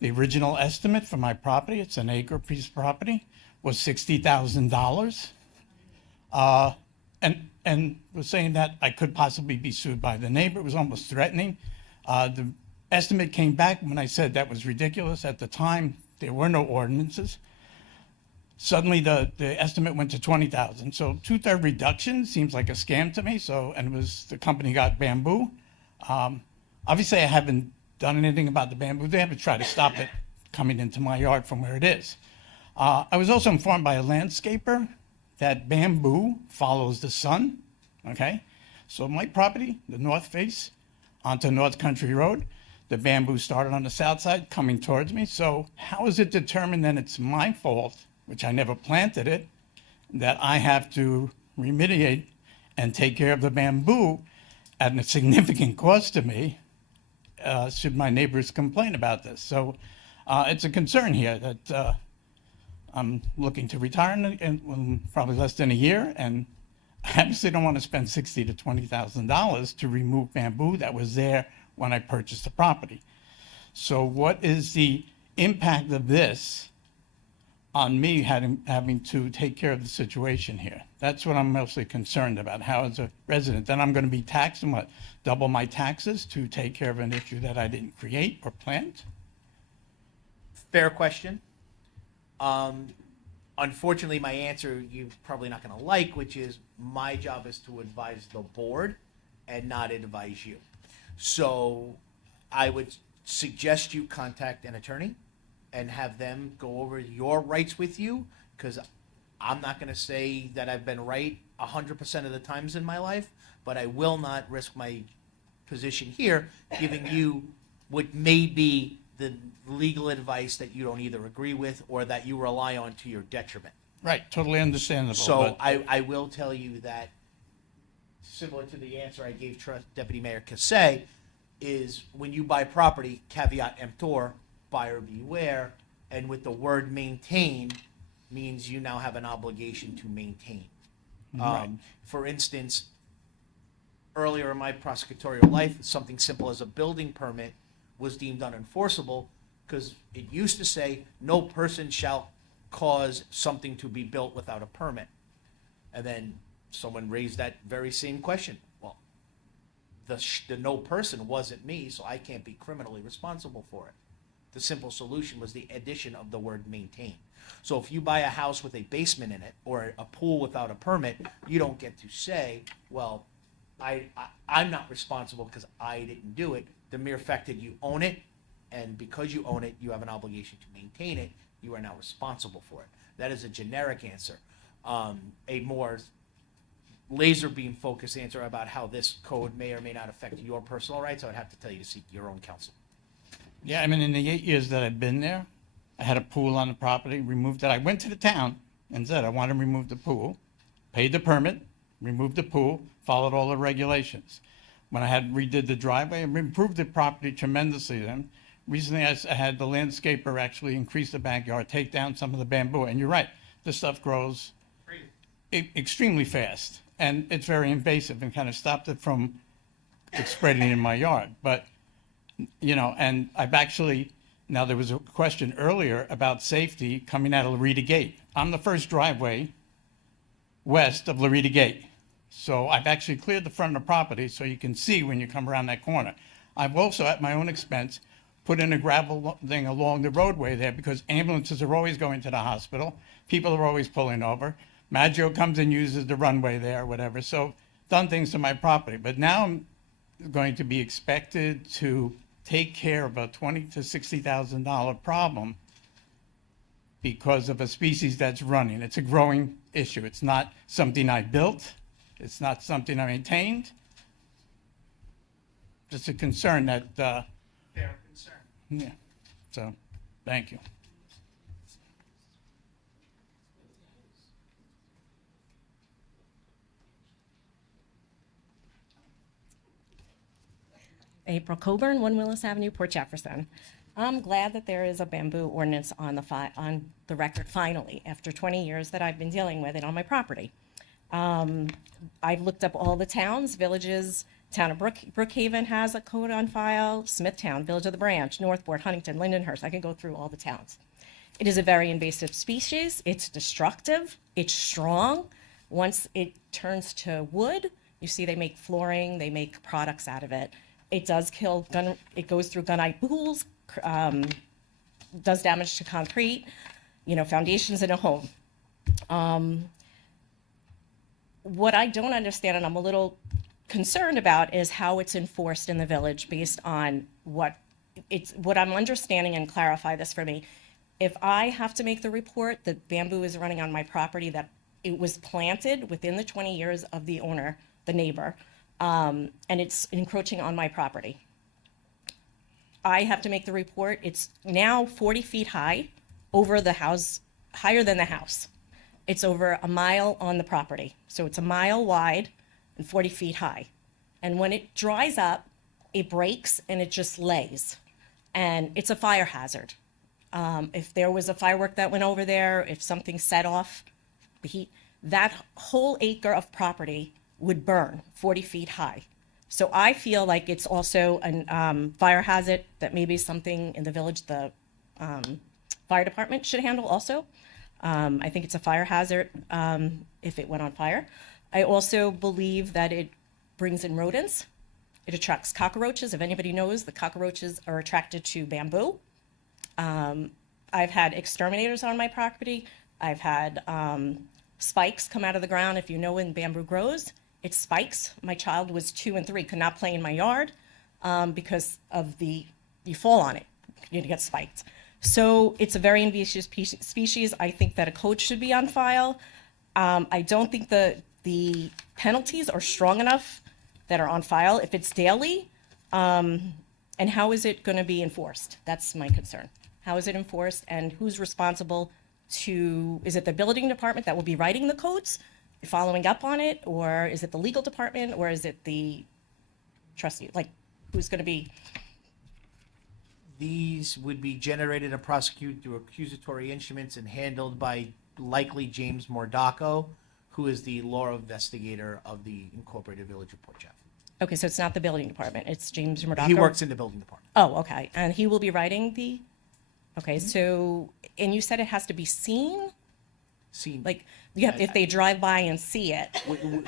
The original estimate for my property, it's an acre piece of property, was $60,000. And was saying that I could possibly be sued by the neighbor. It was almost threatening. The estimate came back when I said that was ridiculous. At the time, there were no ordinances. Suddenly, the estimate went to $20,000. So 2/3 reduction seems like a scam to me. So, and it was the company got bamboo. Obviously, I haven't done anything about the bamboo. They haven't tried to stop it coming into my yard from where it is. I was also informed by a landscaper that bamboo follows the sun. Okay, so my property, the north face, onto North Country Road. The bamboo started on the south side coming towards me. So how is it determined that it's my fault, which I never planted it, that I have to remediate and take care of the bamboo at a significant cost to me, should my neighbors complain about this? So it's a concern here that I'm looking to retire in probably less than a year, and I obviously don't want to spend $60,000 to $20,000 to remove bamboo that was there when I purchased the property. So what is the impact of this on me having to take care of the situation here? That's what I'm mostly concerned about. How, as a resident, then I'm going to be taxed and what, double my taxes to take care of an issue that I didn't create or plant? Fair question. Unfortunately, my answer you're probably not going to like, which is my job is to advise the board and not advise you. So I would suggest you contact an attorney and have them go over your rights with you, because I'm not going to say that I've been right 100% of the times in my life, but I will not risk my position here giving you what may be the legal advice that you don't either agree with or that you rely on to your detriment. Right, totally understandable. So but I will tell you that, similar to the answer I gave Deputy Mayor Cassay, is when you buy property, caveat emptor, buyer beware, and with the word maintain means you now have an obligation to maintain. Right. For instance, earlier in my prosecutorial life, something simple as a building permit was deemed unenforceable because it used to say no person shall cause something to be built without a permit? And then someone raised that very same question. Well, the no person wasn't me, so I can't be criminally responsible for it. The simple solution was the addition of the word maintain. So if you buy a house with a basement in it or a pool without a permit, you don't get to say, well, I'm not responsible because I didn't do it. The mere fact that you own it, and because you own it, you have an obligation to maintain it, you are now responsible for it. That is a generic answer. A more laser beam focused answer about how this code may or may not affect your personal rights, I would have to tell you to seek your own counsel. Yeah, I mean, in the 8 years that I've been there, I had a pool on the property, removed it. I went to the town and said, I want to remove the pool, paid the permit, removed the pool, followed all the regulations. When I had redid the driveway, I improved the property tremendously then. Recently, I had the landscaper actually increase the backyard, take down some of the bamboo. And you're right, this stuff grows extremely fast. And it's very invasive and kind of stopped it from spreading in my yard. But, you know, and I've actually, now there was a question earlier about safety coming out of Loretta Gate. I'm the first driveway west of Loretta Gate. So I've actually cleared the front of the property so you can see when you come around that corner. I've also, at my own expense, put in a gravel thing along the roadway there because ambulances are always going to the hospital. People are always pulling over. Maggio comes and uses the runway there or whatever. So done things to my property. But now I'm going to be expected to take care of a $20,000 to $60,000 problem because of a species that's running. It's a growing issue. It's not something I built. It's not something I maintained. Just a concern that, Fair concern. yeah, so, thank you. April Coburn, 1 Willis Avenue, Port Jefferson. I'm glad that there is a bamboo ordinance on the record finally, after 20 years that I've been dealing with it on my property. I've looked up all the towns, villages. Town of Brookhaven has a code on file, Smithtown, Village of the Branch, Northport, Huntington, Lindenhurst. I can go through all the towns. It is a very invasive species. It's destructive. It's strong. Once it turns to wood, you see they make flooring, they make products out of it. It does kill it goes through gunite pools, does damage to concrete, foundations in a home. What I don't understand, and I'm a little concerned about, is how it's enforced in the village based on what I'm understanding, and clarify this for me. If I have to make the report that bamboo is running on my property, that it was planted within the 20 years of the owner, the neighbor, and it's encroaching on my property, I have to make the report. It's now 40 feet high over the house, higher than the house. It's over a mile on the property. So it's a mile wide and 40 feet high. And when it dries up, it breaks and it just lays. And it's a fire hazard. If there was a firework that went over there, if something set off the heat, that whole acre of property would burn 40 feet high. So I feel like it's also a fire hazard that maybe something in the village, the fire department should handle also. I think it's a fire hazard if it went on fire. I also believe that it brings in rodents. It attracts cockroaches. If anybody knows, the cockroaches are attracted to bamboo. I've had exterminators on my property. I've had spikes come out of the ground. If you know when bamboo grows, it spikes. My child was 2 and 3, could not play in my yard because of you fall on it, you get spiked. So it's a very invasive species. I think that a code should be on file. I don't think the penalties are strong enough that are on file. If it's daily, and how is it going to be enforced? That's my concern. How is it enforced, and who's responsible is it the building department that will be writing the codes, following up on it, or is it the legal department, or is it the trustee? Like, who's going to be? These would be generated and prosecuted through accusatory instruments and handled by likely James Mordaco, who is the law investigator of the Incorporated Village of Port Jeff. Okay, so it's not the building department, it's James Mordaco? He works in the building department. Oh, okay, and he will be writing Okay, so, and you said it has to be seen? Seen. Like, you have, if they drive by and see it.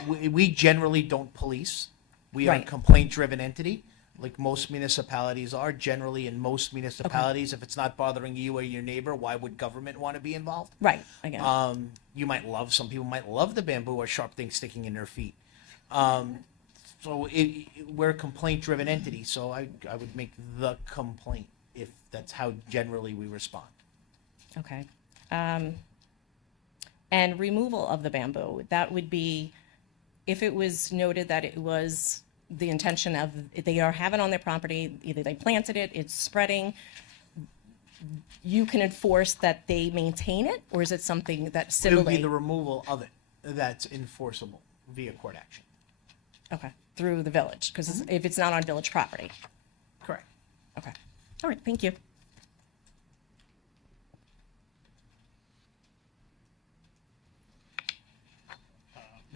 We generally don't police. We are a Right. complaint-driven entity, like most municipalities are. Generally, in most municipalities, if it's not bothering you or your neighbor, why would government want to be involved? Right, I get it. You might love, some people might love the bamboo or sharp things sticking in their feet. So we're a complaint-driven entity, so I would make the complaint if that's how generally we respond. Okay. And removal of the bamboo, that would be, if it was noted that it was the intention of, they are having on their property, either they planted it, it's spreading, you can enforce that they maintain it, or is it something that It would civilly? be the removal of it that's enforceable via court action. Okay, through the village, because if it's not on village property. Correct. Okay, all right, thank you.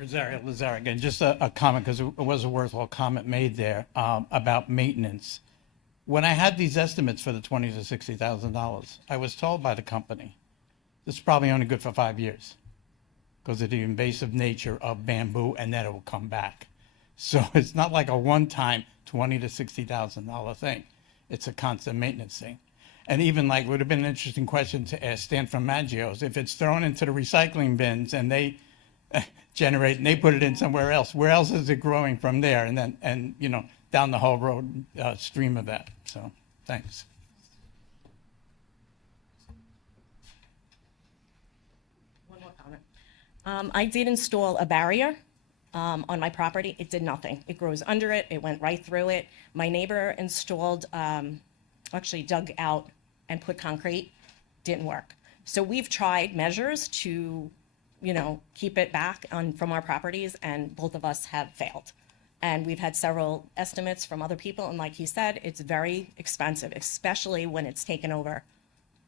Lazare again, just a comment, because it was a worthwhile comment made there about maintenance. When I had these estimates for the $20,000 to $60,000, I was told by the company, this is probably only good for 5 years because of the invasive nature of bamboo, and then it will come back. So it's not like a one-time $20,000 to $60,000 thing. It's a constant maintenance thing. And even like, would have been an interesting question to ask Stan from Maggio's, if it's thrown into the recycling bins and they generate and they put it in somewhere else, where else is it growing from there? And then, and you know, down the whole road stream of that. So, thanks. One more comment. I did install a barrier on my property. It did nothing. It grows under it. It went right through it. My neighbor installed, actually dug out and put concrete. Didn't work. So we've tried measures to, you know, keep it back from our properties, and both of us have failed. And we've had several estimates from other people, and like he said, it's very expensive, especially when it's taken over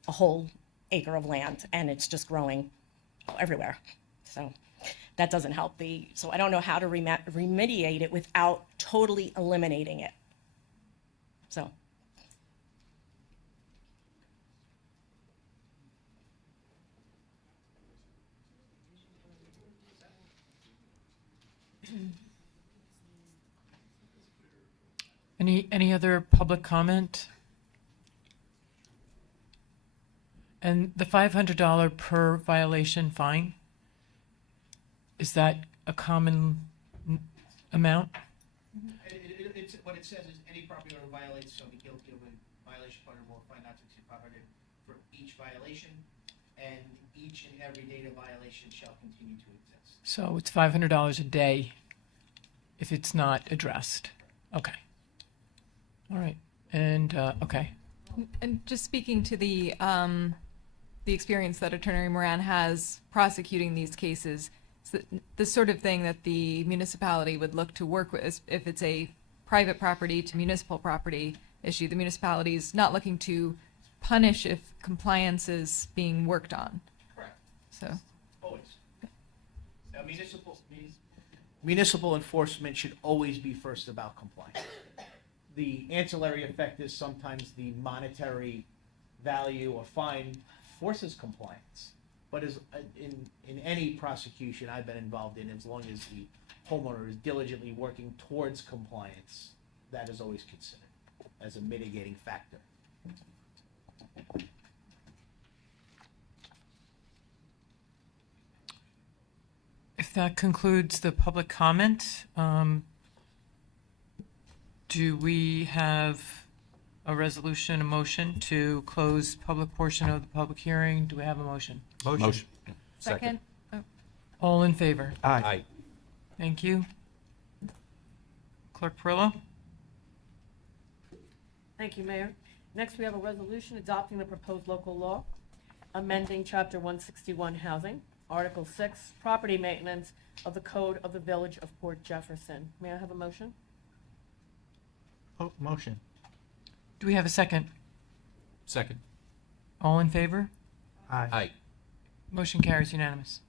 a whole acre of land and it's just growing everywhere. So that doesn't help so I don't know how to remediate it without totally eliminating it. So. Any other public comment? And the $500 per violation fine, is that a common amount? It's, what it says is any property owner violates shall be guilty of a violation punishable with fine not to exceed $500 for each violation, and each and every data violation shall continue to exist. So it's $500 a day if it's not addressed. Okay. All right. And, okay. And just speaking to the experience that Attorney Moran has prosecuting these cases, it's the sort of thing that the municipality would look to work with if it's a private property to municipal property issue. The municipality is not looking to punish if compliance is being worked on. Correct. So. Always. Now, municipal enforcement should always be first about compliance. The ancillary effect is sometimes the monetary value or fine forces compliance. But as in any prosecution I've been involved in, as long as the homeowner is diligently working towards compliance, that is always considered as a mitigating factor. If that concludes the public comment, do we have a resolution, a motion to close public portion of the public hearing? Do we have a motion? Motion. Second. All in favor? Aye. Thank you. Clerk Perillo? Thank you, Mayor. Next, we have a resolution adopting the proposed local law, amending Chapter 161 Housing, Article 6, Property Maintenance of the Code of the Village of Port Jefferson. May I have a motion? Oh, motion. Do we have a second? Second. All in favor? Aye. Motion carries unanimous.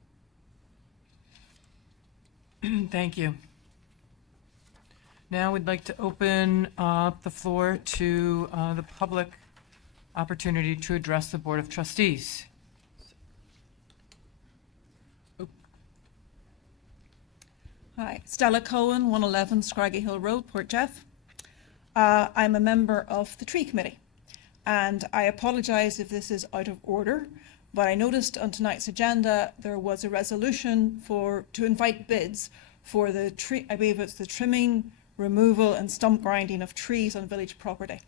Thank you. Now we'd like to open up the floor to the public opportunity to address the Board of Trustees. Hi, Stella Cohen, 111 Scraggy Hill Road, Port Jeff. I'm a member of the Tree Committee, and I apologise if this is out of order, but I noticed on tonight's agenda there was a resolution to invite bids for the tree, I believe it's the trimming, removal and stump grinding of trees on village property.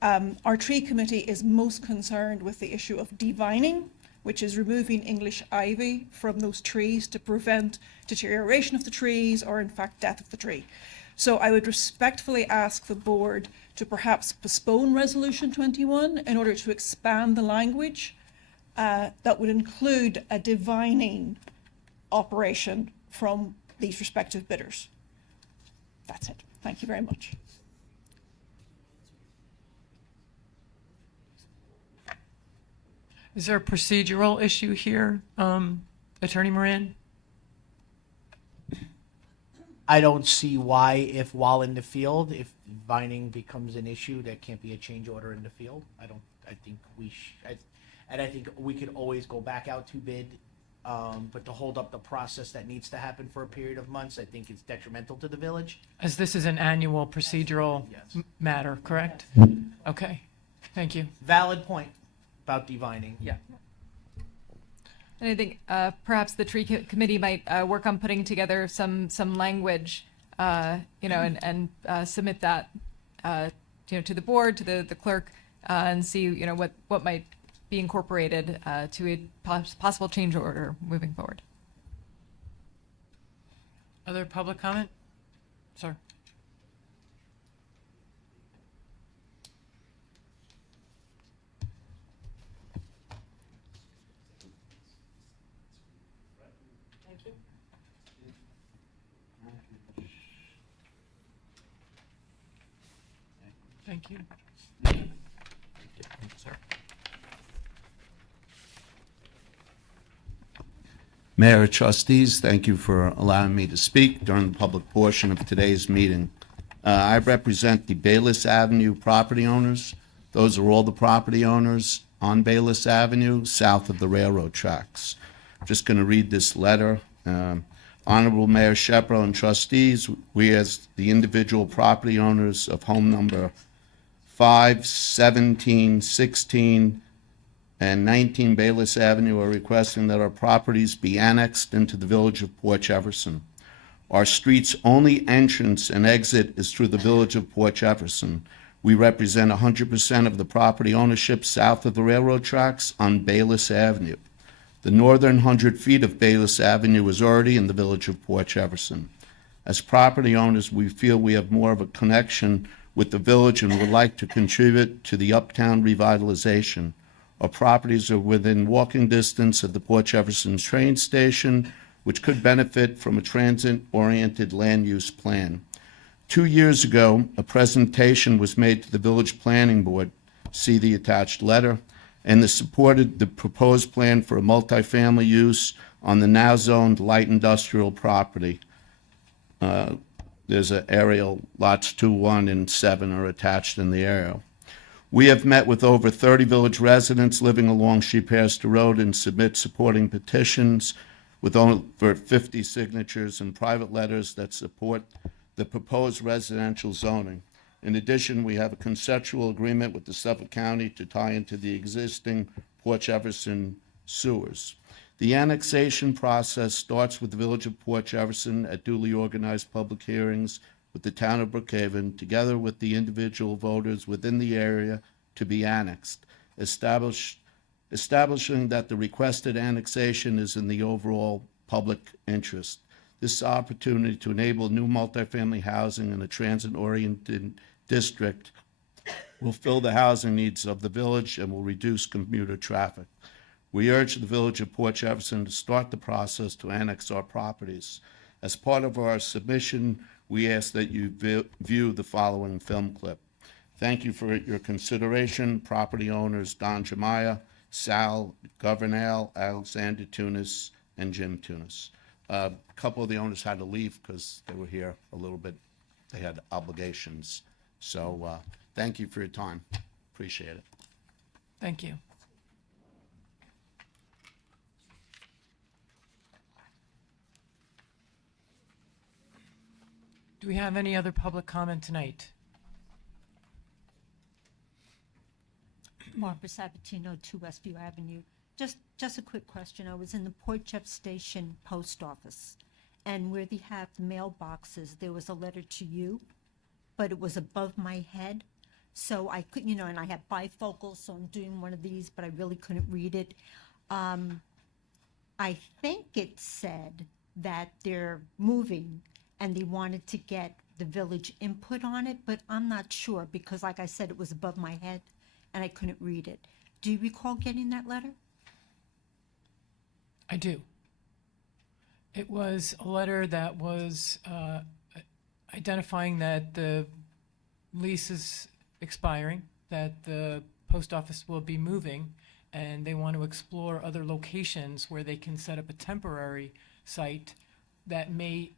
Our Tree Committee is most concerned with the issue of devining, which is removing English ivy from those trees to prevent deterioration of the trees or in fact death of the tree. So I would respectfully ask the board to perhaps postpone Resolution 21 in order to expand the language that would include a divining operation from these respective bidders. That's it. Thank you very much. Is there a procedural issue here, Attorney Moran? I don't see why, if while in the field, if vining becomes an issue, there can't be a change order in the field. I think we could always go back out to bid, but to hold up the process that needs to happen for a period of months, I think is detrimental to the village. As this is an annual procedural matter, correct? Okay, thank you. Valid point about divining. Yeah. And I think perhaps the committee might work on putting together some language, and submit that, to the board, to the clerk, and see, what might be incorporated to a possible change order moving forward. Other public comment? Sir. Thank you. Mayor, trustees, thank you for allowing me to speak during the public portion of today's meeting. I represent the Bayless Avenue property owners. Those are all the property owners on Bayless Avenue, south of the railroad tracks. I'm just going to read this letter. Honorable Mayor Shepro and trustees, we as the individual property owners of home number 5, 17, 16, and 19 Bayless Avenue are requesting that our properties be annexed into the village of Port Jefferson. Our street's only entrance and exit is through the village of Port Jefferson. We represent 100% of the property ownership south of the railroad tracks on Bayless Avenue. The northern 100 feet of Bayless Avenue is already in the village of Port Jefferson. As property owners, we feel we have more of a connection with the village and would like to contribute to the uptown revitalization. Our properties are within walking distance of the Port Jefferson train station, which could benefit from a transit-oriented land use plan. 2 years ago, a presentation was made to the Village Planning Board, see the attached letter, and they supported the proposed plan for a multifamily use on the now zoned light industrial property. There's an aerial, lots 2, 1, and 7 are attached in the aerial. We have met with over 30 village residents living along Sheephurst Road and submit supporting petitions with over 50 signatures and private letters that support the proposed residential zoning. In addition, we have a conceptual agreement with the Suffolk County to tie into the existing Port Jefferson sewers. The annexation process starts with the Village of Port Jefferson at duly organized public hearings with the town of Brookhaven, together with the individual voters within the area to be annexed, establishing that the requested annexation is in the overall public interest. This opportunity to enable new multifamily housing in a transit-oriented district will fill the housing needs of the village and will reduce commuter traffic. We urge the Village of Port Jefferson to start the process to annex our properties. As part of our submission, we ask that you view the following film clip. Thank you for your consideration, property owners Don Jemiah, Sal Governale, Alexander Tunis, and Jim Tunis. A couple of the owners had to leave because they were here a little bit. They had obligations. So thank you for your time. Appreciate it. Thank you. Do we have any other public comment tonight? Barbara Sabatino, 2 Westview Avenue. Just a quick question. I was in the Port Jeff Station post office, and where they have the mailboxes, there was a letter to you, but it was above my head. So I couldn't, and I have bifocals, so I'm doing one of these, but I really couldn't read it. I think it said that they're moving and they wanted to get the village input on it, but I'm not sure because, like I said, it was above my head and I couldn't read it. Do you recall getting that letter? I do. It was a letter that was identifying that the lease is expiring, that the post office will be moving, and they want to explore other locations where they can set up a temporary site that may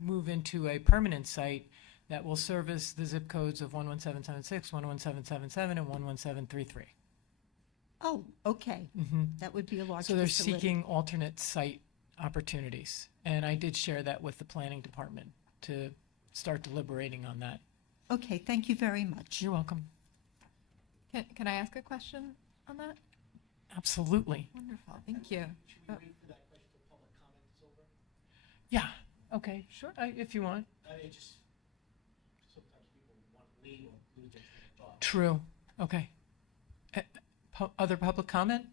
move into a permanent site that will service the zip codes of 11776, 11777, and 11733. Oh, okay. Mm-hmm. That would be a large So they're facility. seeking alternate site opportunities. And I did share that with the planning department to start deliberating on that. Okay, thank you very much. You're welcome. Can I ask a question on that? Absolutely. Wonderful, thank you. Yeah. Okay, sure. If you want. It just, sometimes people want to leave or lose their train of thought. True. Okay. Other public comment?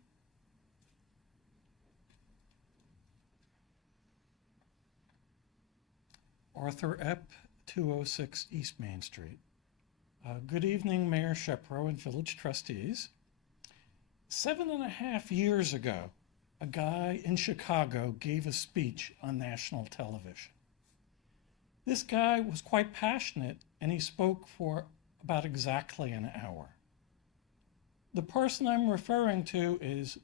Arthur Epp, 206 East Main Street. Good evening, Mayor Shepro and village trustees. 7.5 years ago, a guy in Chicago gave a speech on national television. This guy was quite passionate and he spoke for about exactly an hour. The person I'm referring to is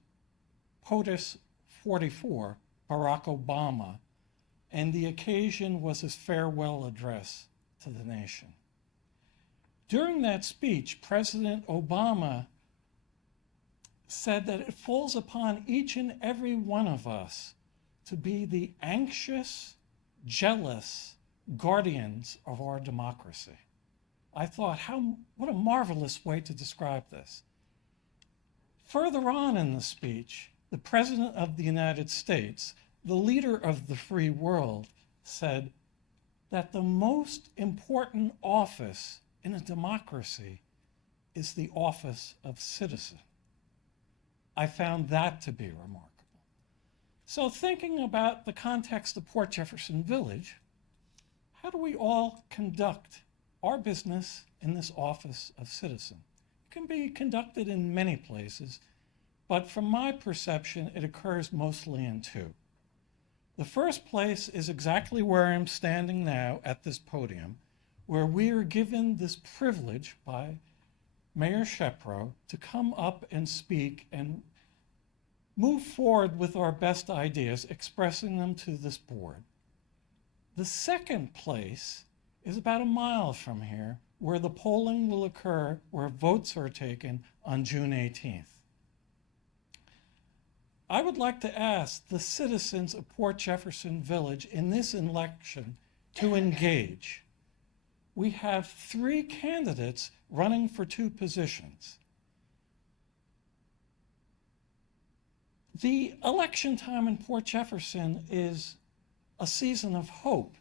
POTUS 44, Barack Obama, and the occasion was his farewell address to the nation. During that speech, President Obama said that it falls upon each and every one of us to be the anxious, jealous guardians of our democracy. I thought, what a marvelous way to describe this. Further on in the speech, the President of the United States, the leader of the free world, said that the most important office in a democracy is the office of citizen. I found that to be remarkable. So thinking about the context of Port Jefferson Village, how do we all conduct our business in this office of citizen? It can be conducted in many places, but from my perception, it occurs mostly in 2. The first place is exactly where I'm standing now at this podium, where we are given this privilege by Mayor Shepro to come up and speak and move forward with our best ideas, expressing them to this board. The second place is about a mile from here, where the polling will occur, where votes are taken on June 18th. I would like to ask the citizens of Port Jefferson Village in this election to engage. We have 3 candidates running for 2 positions. The election time in Port Jefferson is a season of hope,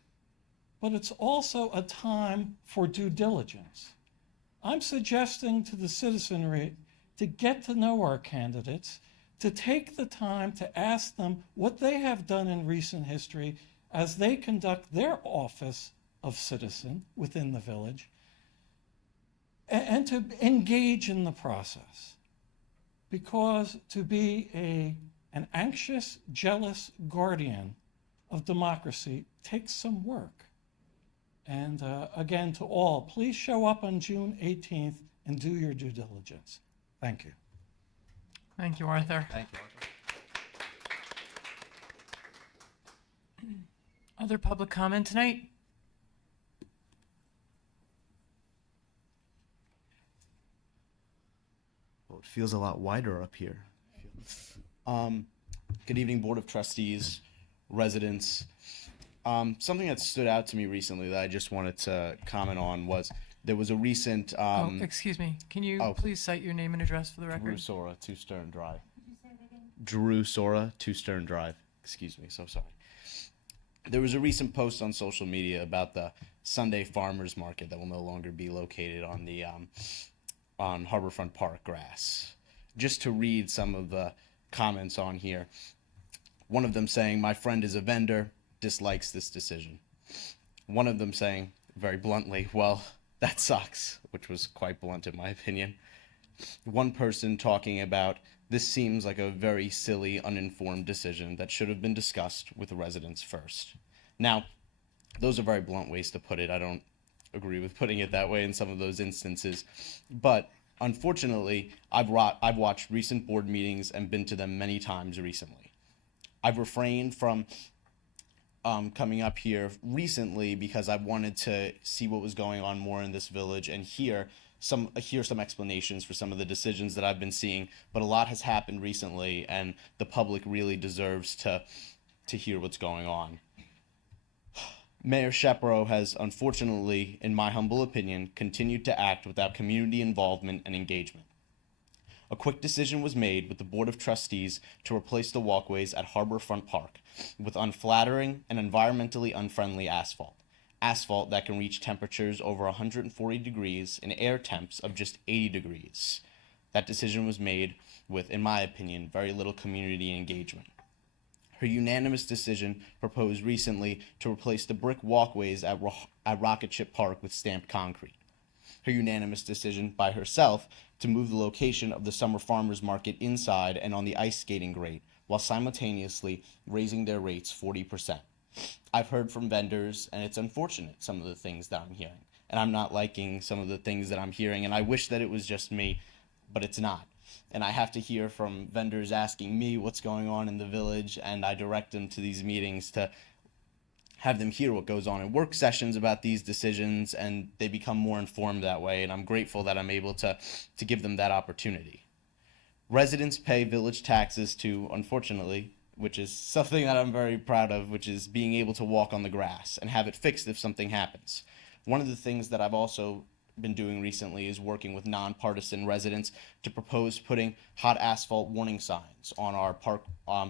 but it's also a time for due diligence. I'm suggesting to the citizenry to get to know our candidates, to take the time to ask them what they have done in recent history as they conduct their office of citizen within the village, and to engage in the process. Because to be an anxious, jealous guardian of democracy takes some work. And again, to all, please show up on June 18th and do your due diligence. Thank you. Thank you, Arthur. Thank you, Arthur. Other public comment tonight? Well, it feels a lot wider up here. Good evening, Board of Trustees, residents. Something that stood out to me recently that I just wanted to comment on was there was a recent. Oh, excuse me. Can you please cite your name and address for the record? Drew Sora, 2 Stern Drive. Drew Sora, 2 Stern Drive. Excuse me, so sorry. There was a recent post on social media about the Sunday farmers market that will no longer be located on the on Harborfront Park grass. Just to read some of the comments on here. One of them saying, "My friend is a vendor, dislikes this decision." One of them saying, very bluntly, "Well, that sucks," which was quite blunt in my opinion. One person talking about, "This seems like a very silly, uninformed decision that should have been discussed with the residents first." Now, those are very blunt ways to put it. I don't agree with putting it that way in some of those instances. But unfortunately, I've watched recent board meetings and been to them many times recently. I've refrained from coming up here recently because I wanted to see what was going on more in this village and hear some explanations for some of the decisions that I've been seeing. But a lot has happened recently, and the public really deserves to hear what's going on. Mayor Shepro has, unfortunately, in my humble opinion, continued to act without community involvement and engagement. A quick decision was made with the Board of Trustees to replace the walkways at Harborfront Park with unflattering and environmentally unfriendly asphalt. Asphalt that can reach temperatures over 140 degrees and air temps of just 80 degrees. That decision was made with, in my opinion, very little community engagement. Her unanimous decision proposed recently to replace the brick walkways at Rocket Ship Park with stamped concrete. Her unanimous decision by herself to move the location of the summer farmers market inside and on the ice skating grate, while simultaneously raising their rates 40%. I've heard from vendors, and it's unfortunate, some of the things that I'm hearing. And I'm not liking some of the things that I'm hearing, and I wish that it was just me, but it's not. And I have to hear from vendors asking me what's going on in the village, and I direct them to these meetings to have them hear what goes on in work sessions about these decisions, and they become more informed that way, and I'm grateful that I'm able to give them that opportunity. Residents pay village taxes to, unfortunately, which is something that I'm very proud of, which is being able to walk on the grass and have it fixed if something happens. One of the things that I've also been doing recently is working with nonpartisan residents to propose putting hot asphalt warning signs on our park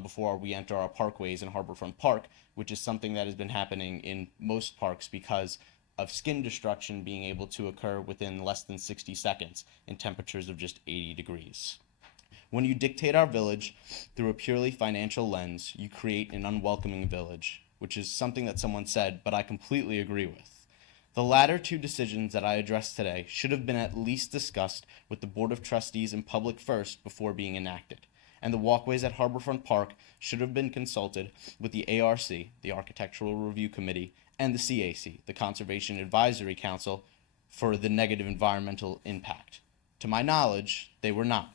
before we enter our parkways in Harborfront Park, which is something that has been happening in most parks because of skin destruction being able to occur within less than 60 seconds in temperatures of just 80 degrees. When you dictate our village through a purely financial lens, you create an unwelcoming village, which is something that someone said, but I completely agree with. The latter two decisions that I addressed today should have been at least discussed with the Board of Trustees in public first before being enacted. And the walkways at Harborfront Park should have been consulted with the ARC, the Architectural Review Committee, and the CAC, the Conservation Advisory Council, for the negative environmental impact. To my knowledge, they were not.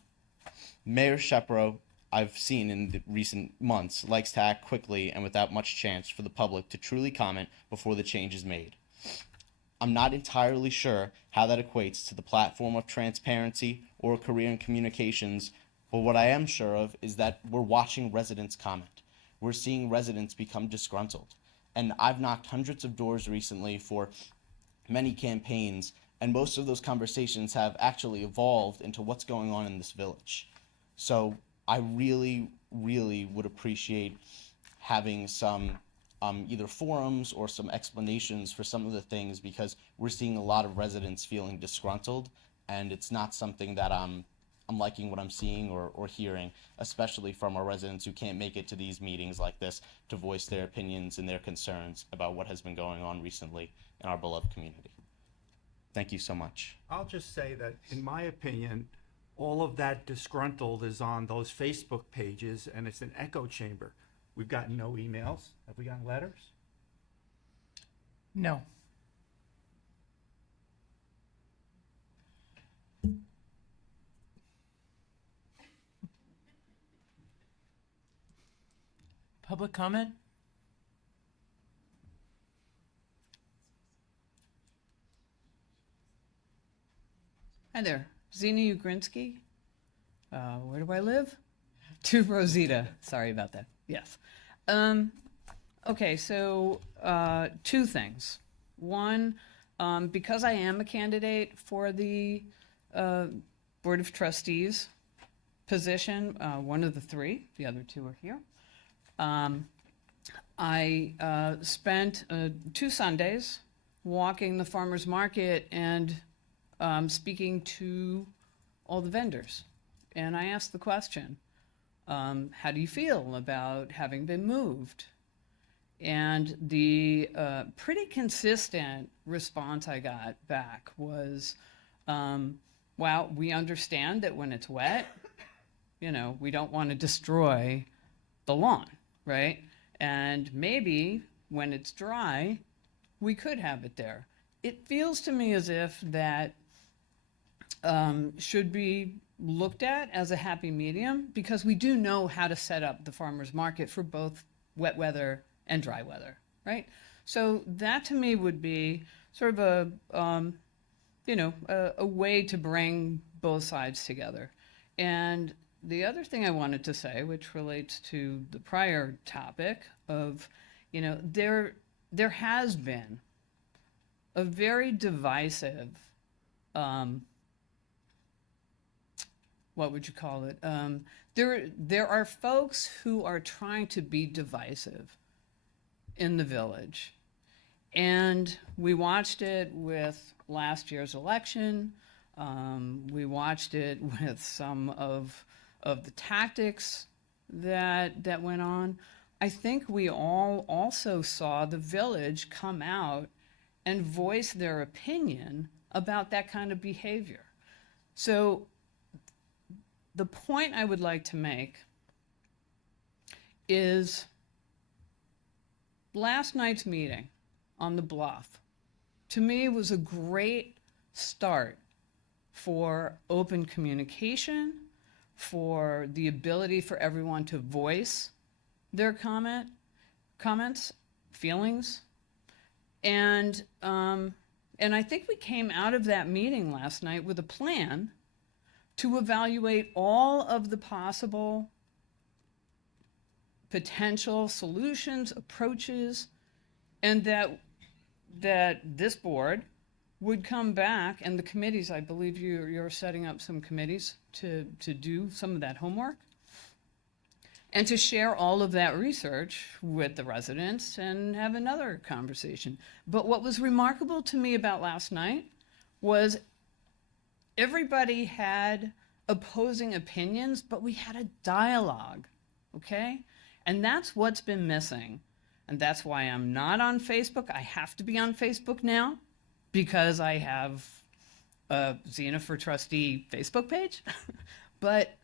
Mayor Shepro, I've seen in the recent months, likes to act quickly and without much chance for the public to truly comment before the change is made. I'm not entirely sure how that equates to the platform of transparency or a career in communications, but what I am sure of is that we're watching residents comment. We're seeing residents become disgruntled. And I've knocked hundreds of doors recently for many campaigns, and most of those conversations have actually evolved into what's going on in this village. So I really, really would appreciate having some either forums or some explanations for some of the things, because we're seeing a lot of residents feeling disgruntled, and it's not something that I'm liking what I'm seeing or hearing, especially from our residents who can't make it to these meetings like this to voice their opinions and their concerns about what has been going on recently in our beloved community. Thank you so much. I'll just say that, in my opinion, all of that disgruntled is on those Facebook pages, and it's an echo chamber. We've gotten no emails. Have we gotten letters? No. Public comment? Hi there, Zena Ugrinsky. Where do I live? 2 Rosita. Sorry about that. Yes. Okay, so 2 things. One, because I am a candidate for the Board of Trustees position, one of the 3, the other 2 are here. I spent 2 Sundays walking the farmers market and speaking to all the vendors. And I asked the question, how do you feel about having been moved? And the pretty consistent response I got back was, well, we understand that when it's wet, you know, we don't want to destroy the lawn, right? And maybe when it's dry, we could have it there. It feels to me as if that should be looked at as a happy medium, because we do know how to set up the farmer's market for both wet weather and dry weather, right? So that to me would be sort of a way to bring both sides together. And the other thing I wanted to say, which relates to the prior topic of, you know, there has been a very divisive, what would you call it? There are folks who are trying to be divisive in the village. And we watched it with last year's election. We watched it with some of the tactics that went on. I think we all also saw the village come out and voice their opinion about that kind of behavior. So the point I would like to make is last night's meeting on the bluff, to me, was a great start for open communication, for the ability for everyone to voice their comments, feelings. And I think we came out of that meeting last night with a plan to evaluate all of the possible potential solutions, approaches, and that this board would come back, and the committees, I believe you're setting up some committees to do some of that homework, and to share all of that research with the residents and have another conversation. But what was remarkable to me about last night was everybody had opposing opinions, but we had a dialogue, okay? And that's what's been missing. And that's why I'm not on Facebook. I have to be on Facebook now because I have a Xena for Trustee Facebook page. but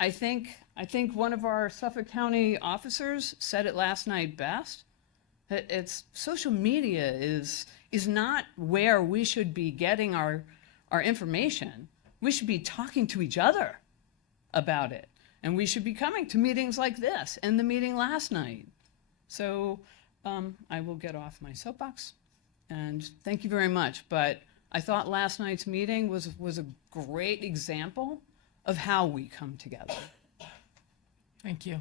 I think one of our Suffolk County officers said it last night best. It's social media is not where we should be getting our information. We should be talking to each other about it. And we should be coming to meetings like this and the meeting last night. So I will get off my soapbox. And thank you very much. But I thought last night's meeting was a great example of how we come together. Thank you.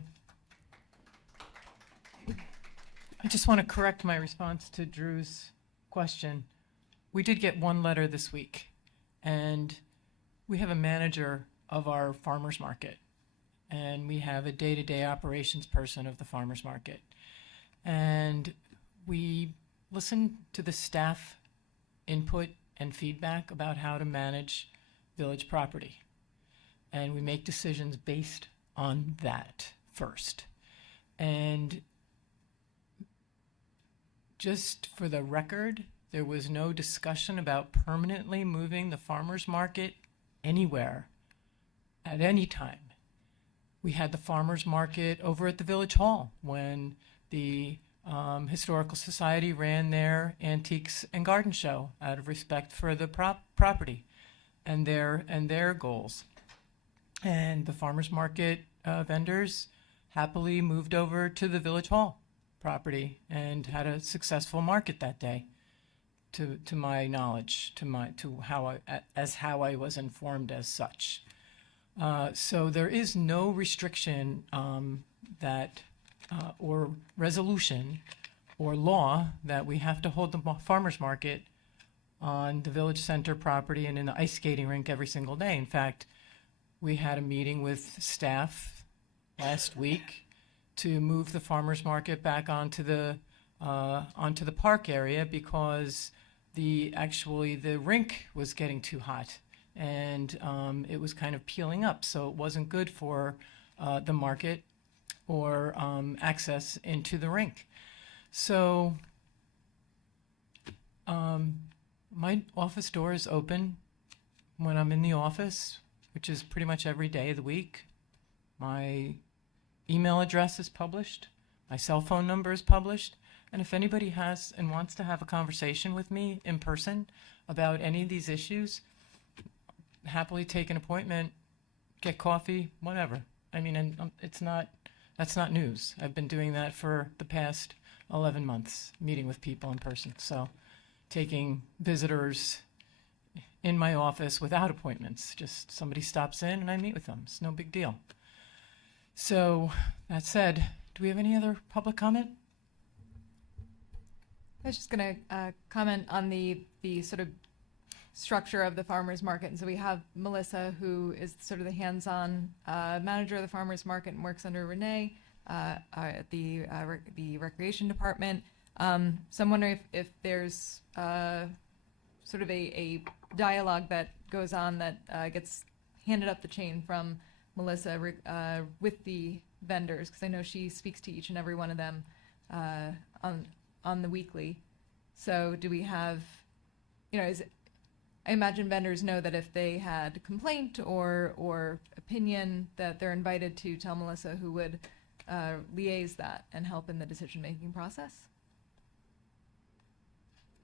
I just want to correct my response to Drew's question. We did get one letter this week, and we have a manager of our farmers market, and we have a day-to-day operations person of the farmers market. And we listen to the staff input and feedback about how to manage village property. And we make decisions based on that first. And just for the record, there was no discussion about permanently moving the farmers market anywhere at any time. We had the farmers market over at the village hall when the Historical Society ran their antiques and garden show out of respect for the property and their goals. And the farmers market vendors happily moved over to the village hall property and had a successful market that day, to my knowledge, how I was informed as such. So there is no restriction or resolution or law that we have to hold the farmer's market on the village center property and in the ice skating rink every single day. In fact, we had a meeting with staff last week to move the farmer's market back onto the park area because the rink was getting too hot and it was kind of peeling up, so it wasn't good for the market or access into the rink. So my office door is open when I'm in the office, which is pretty much every day of the week. My email address is published. My cell phone number is published. And if anybody has and wants to have a conversation with me in person about any of these issues, happily take an appointment, get coffee, whatever. I mean, and that's not news. I've been doing that for the past 11 months, meeting with people in person. So taking visitors in my office without appointments. Just somebody stops in and I meet with them. It's no big deal. So that said, do we have any other public comment? I was just going to comment on the sort of structure of the farmers market. And so we have Melissa, who is sort of the hands-on manager of the farmers market and works under Renee at the recreation department. So I'm wondering if there's sort of a dialogue that goes on that gets handed up the chain from Melissa with the vendors, because I know she speaks to each and every one of them on the weekly. So do we have, I imagine vendors know that if they had a complaint or opinion that they're invited to tell Melissa, who would liaise that and help in the decision-making process.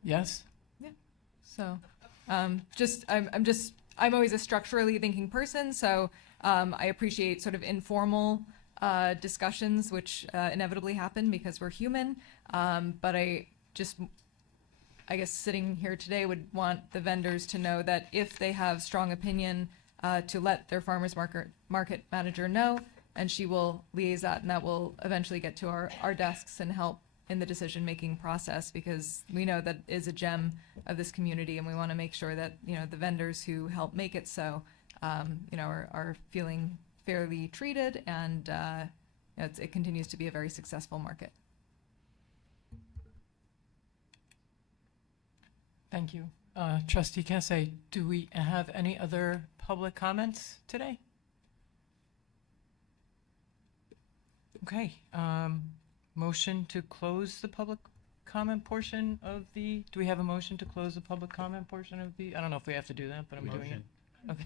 Yes. Yeah. So, I'm always a structurally thinking person, so I appreciate sort of informal discussions, which inevitably happen because we're human. But I guess sitting here today would want the vendors to know that if they have strong opinion, to let their farmers market manager know, and she will liaise that, and that will eventually get to our desks and help in the decision-making process, because we know that is a gem of this community, and we want to make sure that, the vendors who help make it so, are feeling fairly treated, and it continues to be a very successful market. Thank you. Trustee Cassay, do we have any other public comments today? Okay. Motion to close the public comment portion of do we have a motion to close the public comment portion of I don't know if we have to do that, but I'm doing it. Okay.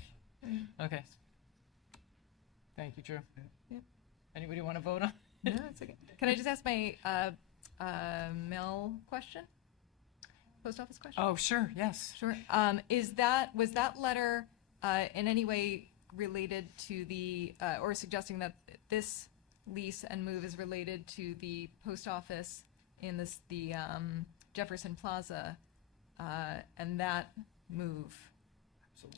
Okay. Thank you, Drew. Yep. Anybody want to vote on? No, it's okay. Can I just ask my mail question? Post office question? Oh, sure, yes. Sure. Was that letter in any way related to or suggesting that this lease and move is related to the post office in the Jefferson Plaza and that move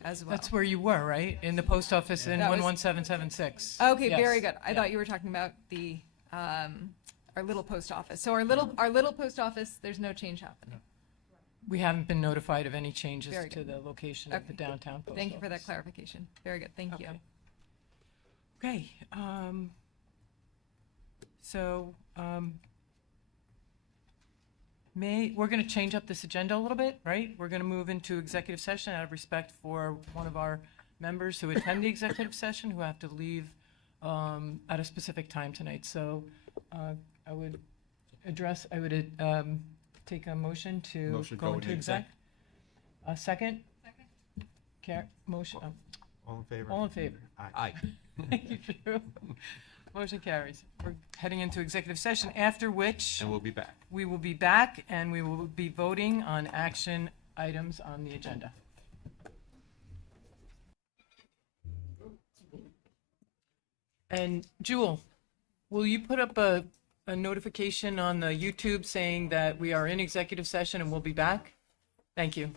as well? That's where you were, right? In the post office in 11776. Okay, Yes. very good. I thought you were talking about the our little post office. So our little post office, there's no change happening. We haven't been notified of any changes Very to good. the location of the Okay. downtown post Thank you for that office. clarification. Very good. Thank you. Okay. So, we're going to change up this agenda a little bit, right? We're going to move into executive session out of respect for one of our members who attend the executive session who have to leave at a specific time tonight. So I would take a motion to go into exec. Second? Second. Motion. All in favor? All in favor? Aye. Thank you, Drew. Motion carries. We're heading into executive session, after which And we'll be back. we will be back and we will be voting on action items on the agenda. And Jewel, will you put up a notification on the YouTube saying that we are in executive session and we'll be back? Thank you.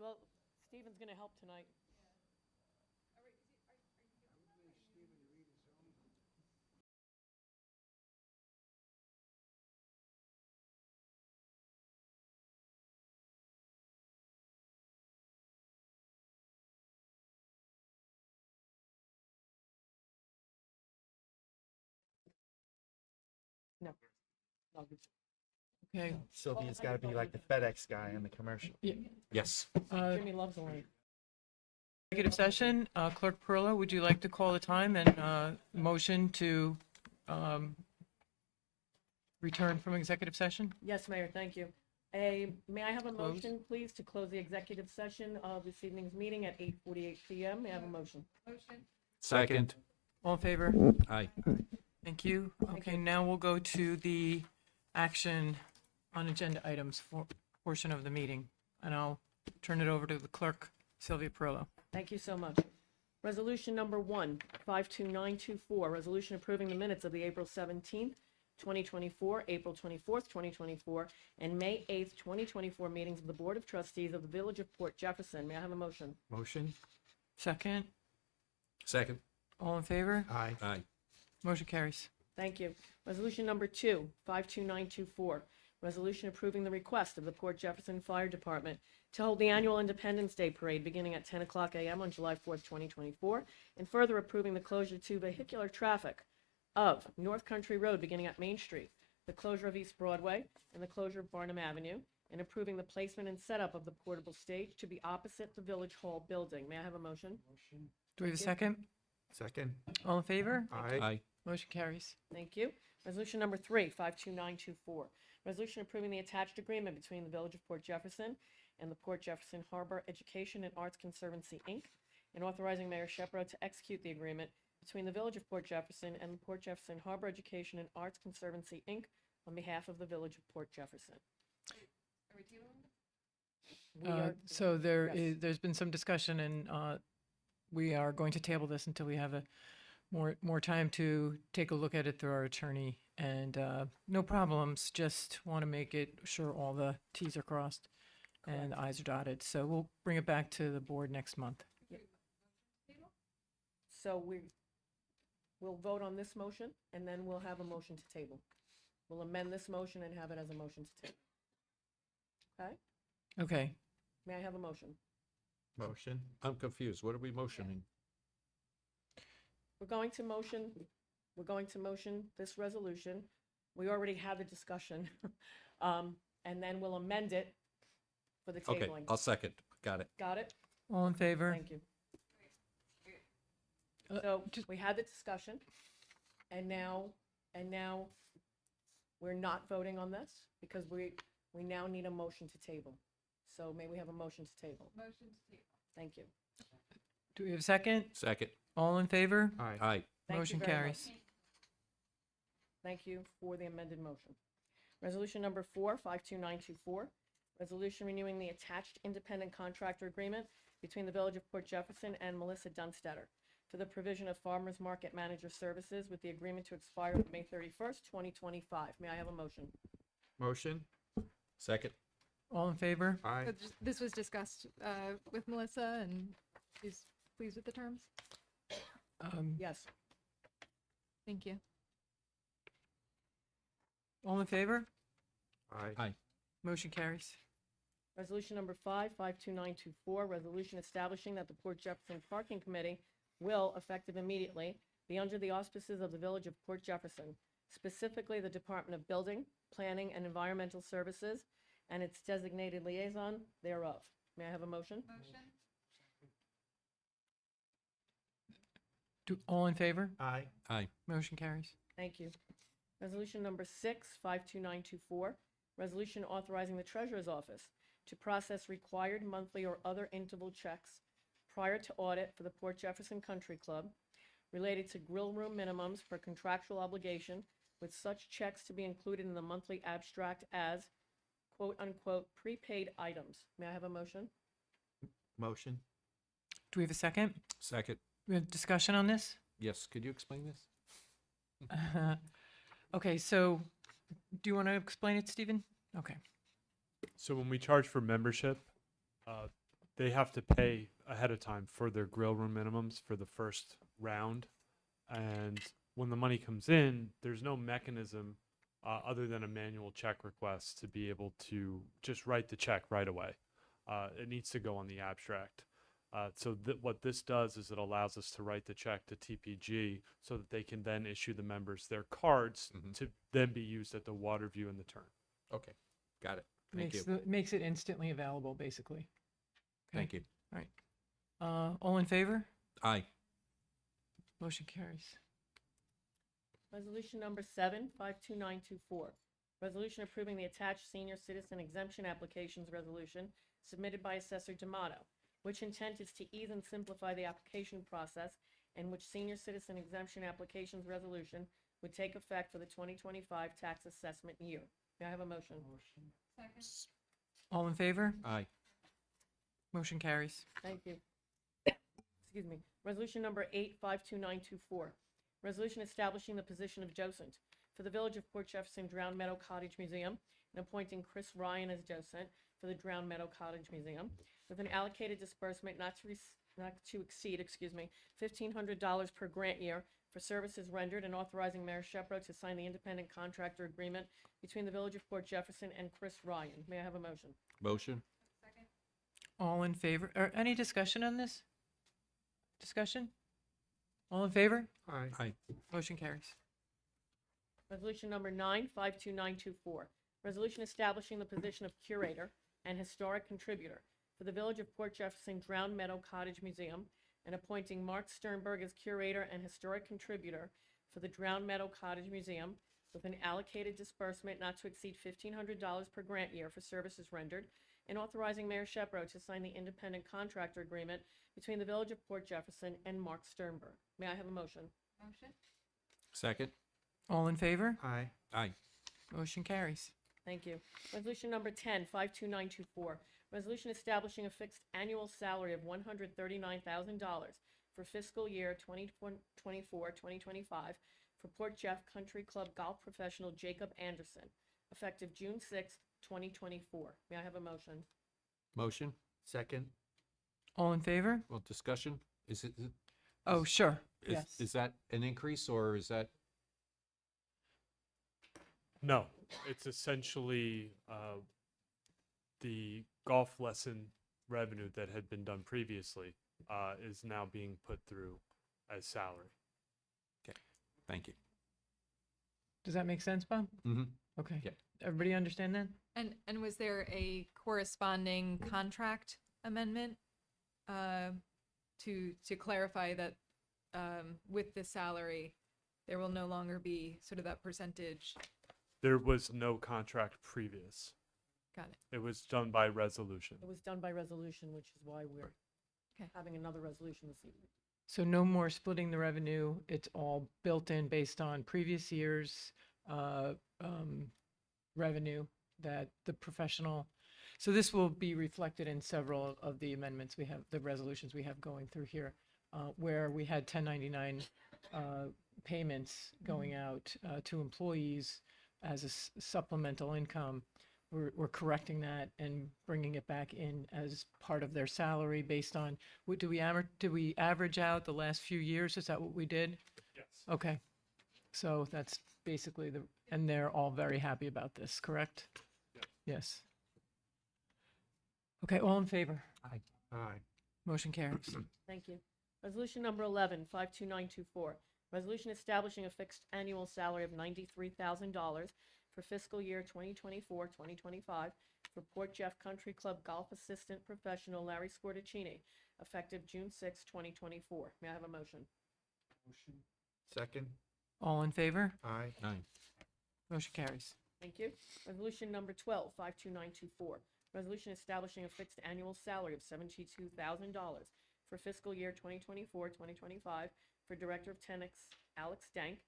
Well, Stephen's gonna help tonight. No. No, good. Okay. Sylvia's got to be like the FedEx guy in the commercial. Yes. Jimmy loves the light. Executive session, Clerk Perla, would you like to call the time and motion to return from executive session? Yes, Mayor, thank you. May I have a Close. motion, please, to close the executive session of this evening's meeting at 8:48 PM? May I have a motion? Second. All in favor? Aye. Thank you. Okay, now we'll go to the action on agenda items for portion of the meeting, and I'll turn it over to the clerk, Sylvia Perillo. Thank you so much. Resolution number 52924, resolution approving the minutes of the April 17th, 2024, April 24th, 2024, and May 8th, 2024 meetings of the Board of Trustees of the Village of Port Jefferson. May I have a motion? Motion? Second, Second. all in favor? Aye. Aye. Motion carries. Thank you. Resolution number 52924, resolution approving the request of the Port Jefferson Fire Department to hold the annual Independence Day Parade beginning at 10 o'clock a.m. on July 4th, 2024, and further approving the closure to vehicular traffic of North Country Road beginning at Main Street, the closure of East Broadway, and the closure of Barnum Avenue, and approving the placement and setup of the portable stage to be opposite the Village Hall building. May I have a motion? Do we have a second? Second? All in favor? Aye. Aye. Motion carries. Thank you. Resolution number 52924, resolution approving the attached agreement between the Village of Port Jefferson and the Port Jefferson Harbor Education and Arts Conservancy, Inc., and authorizing Mayor Shepro to execute the agreement between the Village of Port Jefferson and the Port Jefferson Harbor Education and Arts Conservancy, Inc., on behalf of the Village of Port Jefferson. We are- So yes. there's been some discussion, and we are going to table this until we have a more time to take a look at it through our attorney. And no problems, just want to make it sure all the Ts are crossed and the Is are dotted. So we'll bring it back to the board next month. So we'll vote on this motion, and then we'll have a motion to table. We'll amend this motion and have it as a motion to table. Okay? Okay. May I have a motion? Motion? I'm confused. What are we motioning? We're going to motion this resolution. We already had the discussion. And then we'll amend it for the Okay, tabling. I'll second. Got it. Got it? All in favor? Thank you. So we had the discussion, and now we're not voting on this because we now need a motion to table. So may we have a motion to table? Motion to table. Thank you. Do we have a second? Second. All in favor? Aye. Aye. Thank you Motion very carries. much. Thank you for the amended motion. Resolution number 52924, resolution renewing the attached independent contractor agreement between the Village of Port Jefferson and Melissa Dunstetter for the provision of farmers market manager services with the agreement to expire on May 31st, 2025. May I have a motion? Motion? Second. All in favor? Aye. This was discussed with Melissa, and she's pleased with the terms. Yes. Thank you. All in favor? Aye. Aye. Motion carries. Resolution number 52924, resolution establishing that the Port Jefferson Parking Committee will, effective immediately, be under the auspices of the Village of Port Jefferson, specifically the Department of Building, Planning, and Environmental Services, and its designated liaison thereof. May I have a motion? All in favor? Aye. Aye. Motion carries. Thank you. Resolution number 52924, resolution authorizing the Treasurer's Office to process required monthly or other interval checks prior to audit for the Port Jefferson Country Club related to grill room minimums for contractual obligation, with such checks to be included in the monthly abstract as quote-unquote prepaid items. May I have a motion? Motion? Do we have a second? Second. We have discussion on this? Yes. Could you explain this? Okay, so do you want to explain it, Stephen? Okay. So when we charge for membership, they have to pay ahead of time for their grill room minimums for the first round. And when the money comes in, there's no mechanism other than a manual check request to be able to just write the check right away. It needs to go on the abstract. So what this does is it allows us to write the check to TPG so that they can then issue the members their cards to then be used at the water view and the turn. Okay, got it. Thank you. Makes it instantly available, basically. Thank you. All right. All in favor? Aye. Motion carries. Resolution number 7, 52924. Resolution approving the attached senior citizen exemption applications resolution submitted by Assessor D'Amato, which intent is to ease and simplify the application process and which senior citizen exemption applications resolution would take effect for the 2025 tax assessment year. May I have a motion? Second. All in favor? Aye. Motion carries. Thank you. Excuse me. Resolution number 8, 52924. Resolution establishing the position of docent for the Village of Port Jefferson Drowned Meadow Cottage Museum and appointing Chris Ryan as docent for the Drowned Meadow Cottage Museum with an allocated disbursement not to exceed $1,500 per grant year for services rendered, and authorizing Mayor Shepro to sign the independent contractor agreement between the Village of Port Jefferson and Chris Ryan. May I have a motion? Motion? All in favor? Or any discussion on this? Discussion? All in favor? Aye. Aye. Motion carries. Resolution number 9, 52924. Resolution establishing the position of curator and historic contributor for the Village of Port Jefferson Drowned Meadow Cottage Museum and appointing Mark Sternberg as curator and historic contributor for the Drowned Meadow Cottage Museum with an allocated disbursement not to exceed $1,500 per grant year for services rendered, and authorizing Mayor Shepro to sign the independent contractor agreement between the Village of Port Jefferson and Mark Sternberg. May I have a motion? Motion. Second? All in favor? Aye. Aye. Motion carries. Thank you. Resolution number 10, 52924. Resolution establishing a fixed annual salary of $139,000 for fiscal year 2024-2025 for Port Jeff Country Club golf professional Jacob Anderson, effective June 6th, 2024. May I have a motion? Motion? Second. All in favor? Well, discussion? Is it? Oh, sure. Is, Yes. Is that an increase or is that? No, it's essentially the golf lesson revenue that had been done previously is now being put through as salary. Okay, thank you. Does that make sense, Bob? Mm-hmm. Okay. Yeah. Everybody understand that? And was there a corresponding contract amendment to clarify that with the salary, there will no longer be sort of that percentage? There was no contract previous. Got it. It was done by resolution. It was done by resolution, which is why we're Okay. having another resolution this evening. So no more splitting the revenue. It's all built in based on previous year's revenue that the professional. So this will be reflected in several of the amendments we have, the resolutions we have going through here, where we had 1099 payments going out to employees as a supplemental income. We're correcting that and bringing it back in as part of their salary based on, do we average out the last few years? Is that what we did? Yes. Okay. So that's basically and they're all very happy about this, correct? Yes. Yes. Okay, all in favor? Aye. Aye. Motion carries. Thank you. Resolution number 11, 52924. Resolution establishing a fixed annual salary of $93,000 for fiscal year 2024-2025 for Port Jeff Country Club golf assistant professional Larry Scorticini, effective June 6, 2024. May I have a motion? Motion. Second. All in favor? Aye. Aye. Motion carries. Thank you. Resolution number 12, 52924. Resolution establishing a fixed annual salary of $72,000 for fiscal year 2024-2025 for Director of Tenants Alex Dank,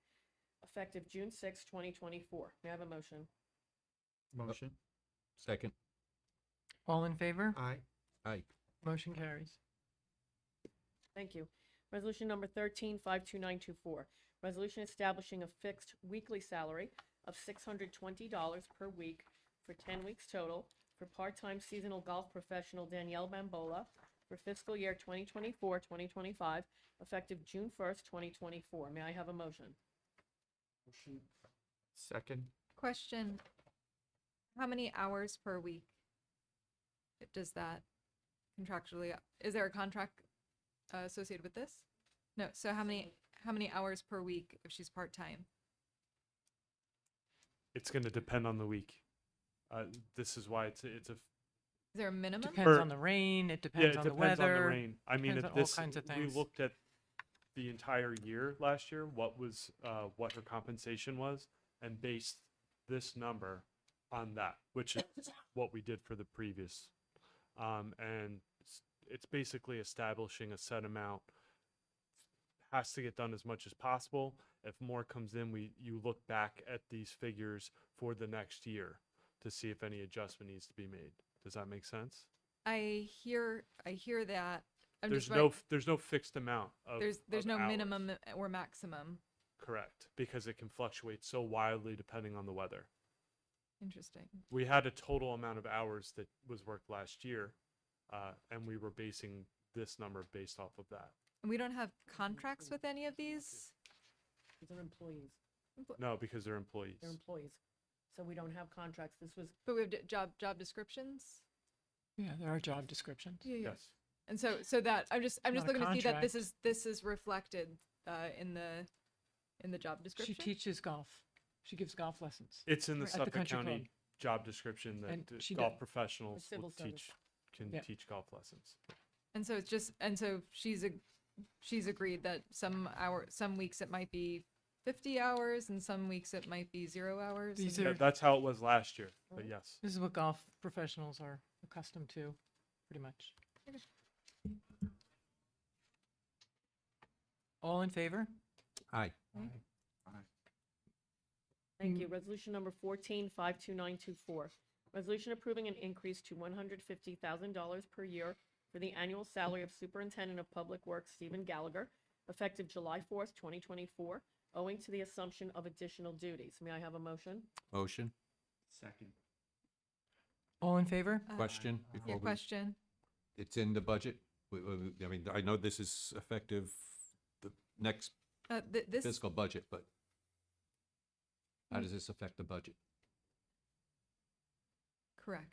effective June 6, 2024. May I have a motion? Motion. Second? All in favor? Aye. Aye. Motion carries. Thank you. Resolution number 13, 52924. Resolution establishing a fixed weekly salary of $620 per week for 10 weeks total for part-time seasonal golf professional Danielle Bambola for fiscal year 2024-2025, effective June 1st, 2024. May I have a motion? Second. Question, how many hours per week does that contractually, is there a contract associated with this? No, so how many hours per week if she's part-time? It's going to depend on the week. This is why it's a Is there a minimum? Depends on the rain, it depends yeah, on it the depends weather. on the rain. I mean, depends if on all this kinds of we things. looked at the entire year last year, what her compensation was, and based this number on that, which is what we did for the previous. And it's basically establishing a set amount. Has to get done as much as possible. If more comes in, you look back at these figures for the next year to see if any adjustment needs to be made. Does that make sense? I hear that. There's no fixed amount of there's of no hours. minimum or maximum. Correct, because it can fluctuate so wildly depending on the weather. Interesting. We had a total amount of hours that was worked last year, and we were basing this number based off of that. And we don't have contracts with any of these? These are employees. No, because they're employees. They're employees. So we don't have contracts. This was, But we have job descriptions? Yeah, there are job descriptions. Yeah, yeah. Yes. And so that I'm just Not a looking to see that contract. this is reflected in the job She description. teaches golf. She gives golf lessons. It's in the at the Suffolk country County club. job description that And the she golf did. professionals civil will service. can Yeah. teach golf lessons. And so it's just she's agreed that some weeks it might be 50 hours and some weeks it might be 0 hours. These and- are- That's how it was last year, but yes. This is what golf professionals are accustomed to, pretty much. All in favor? Aye. thank you. Resolution number 14-52924. Resolution approving an increase to $150,000 per year for the annual salary of Superintendent of Public Works Stephen Gallagher, effective July 4th, 2024, owing to the assumption of additional duties. May I have a motion? Motion. Second. All in favor? Question Yeah, before we, question. it's in the budget. I mean, I know this is effective the next This fiscal budget, but how does this affect the budget? correct.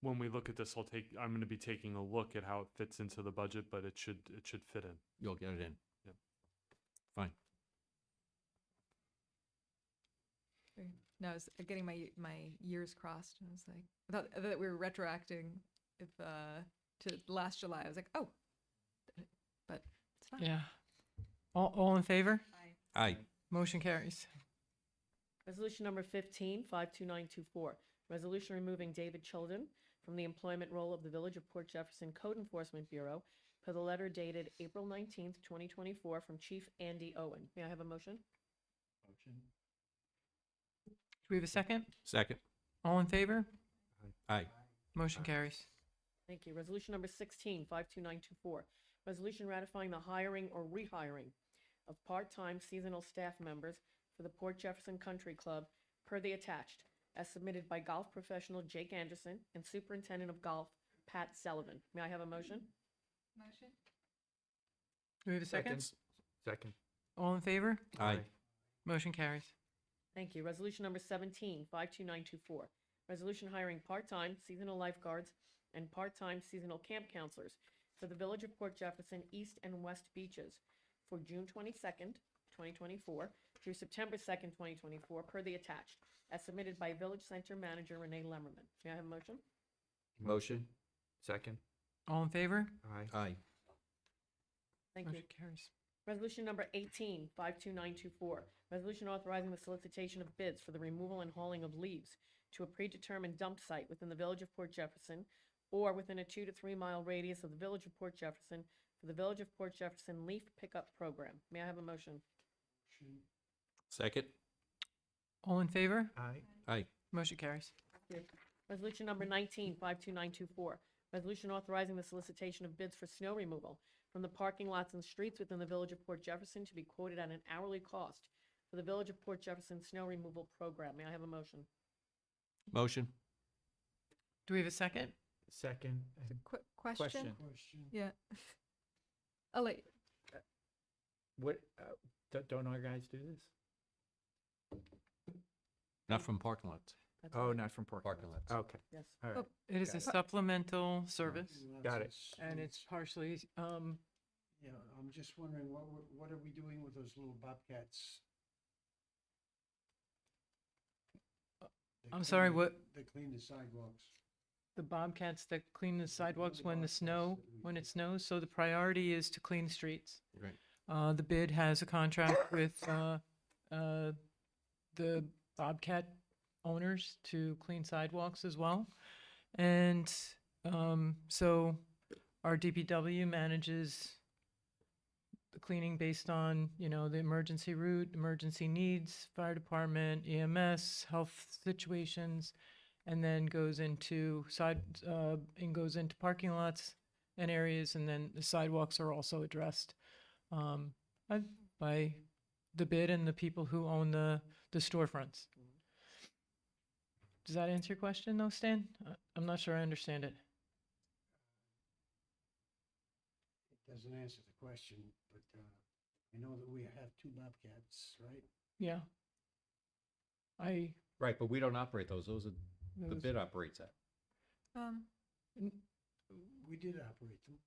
When we look at this, I'm going to be taking a look at how it fits into the budget, but it should fit in. You'll get it in. Yep. Fine. No, I was getting my years crossed. I was like, I thought we were retroacting to last July. I was like, oh, but it's fine. Yeah. All in favor? Aye. Motion carries. Resolution number 15-52924. Resolution removing David Childen from the employment role of the Village of Port Jefferson Code Enforcement Bureau per the letter dated April 19th, 2024 from Chief Andy Owen. May I have a motion? Motion. Do we have a second? Second. All in favor? Aye. Motion carries. Thank you. Resolution number 16-52924. Resolution ratifying the hiring or rehiring of part-time seasonal staff members for the Port Jefferson Country Club per the attached, as submitted by golf professional Jake Anderson and Superintendent of Golf Pat Sullivan. May I have a motion? Motion. Do we have a second? Second. All in favor? Aye. Motion carries. Thank you. Resolution number 17-52924. Resolution hiring part-time seasonal lifeguards and part-time seasonal camp counselors for the Village of Port Jefferson East and West Beaches for June 22nd, 2024 through September 2nd, 2024 per the attached, as submitted by Village Center Manager Renee Lemmerman. May I have a motion? Motion. Second. All in favor? Aye. Aye. Thank you. Motion carries. Resolution number 18-52924. Resolution authorizing the solicitation of bids for the removal and hauling of leaves to a predetermined dump site within the Village of Port Jefferson or within a 2 to 3 mile radius of the Village of Port Jefferson for the Village of Port Jefferson Leaf Pickup Program. May I have a motion? Second. All in favor? Aye. Aye. Motion carries. Thank you. Resolution number 19-52924. Resolution authorizing the solicitation of bids for snow removal from the parking lots and streets within the Village of Port Jefferson to be quoted at an hourly cost for the Village of Port Jefferson Snow Removal Program. May I have a motion? Motion. Do we have a second? Second. Question? Yeah. I'll let you. What, don't our guys do this? Not from parking lots. That's Oh, all. not from parking lots. Okay. Yes. All right. It is a supplemental service, Got it. and it's partially, Yeah, I'm just wondering, what are we doing with those little bobcats? I'm sorry, what? They clean the sidewalks. the bobcats that clean the sidewalks when it snows. So the priority is to clean the streets. Right. The bid has a contract with the bobcat owners to clean sidewalks as well. And so our DPW manages the cleaning based on, you know, the emergency route, emergency needs, fire department, EMS, health situations, and then goes into goes into parking lots and areas, and then the sidewalks are also addressed by the bid and the people who own the storefronts. Does that answer your question though, Stan? I'm not sure I understand it. It doesn't answer the question, but I know that we have 2 bobcats, right? Yeah. Right, but we don't operate those. Those are, the bid operates that. We did operate them.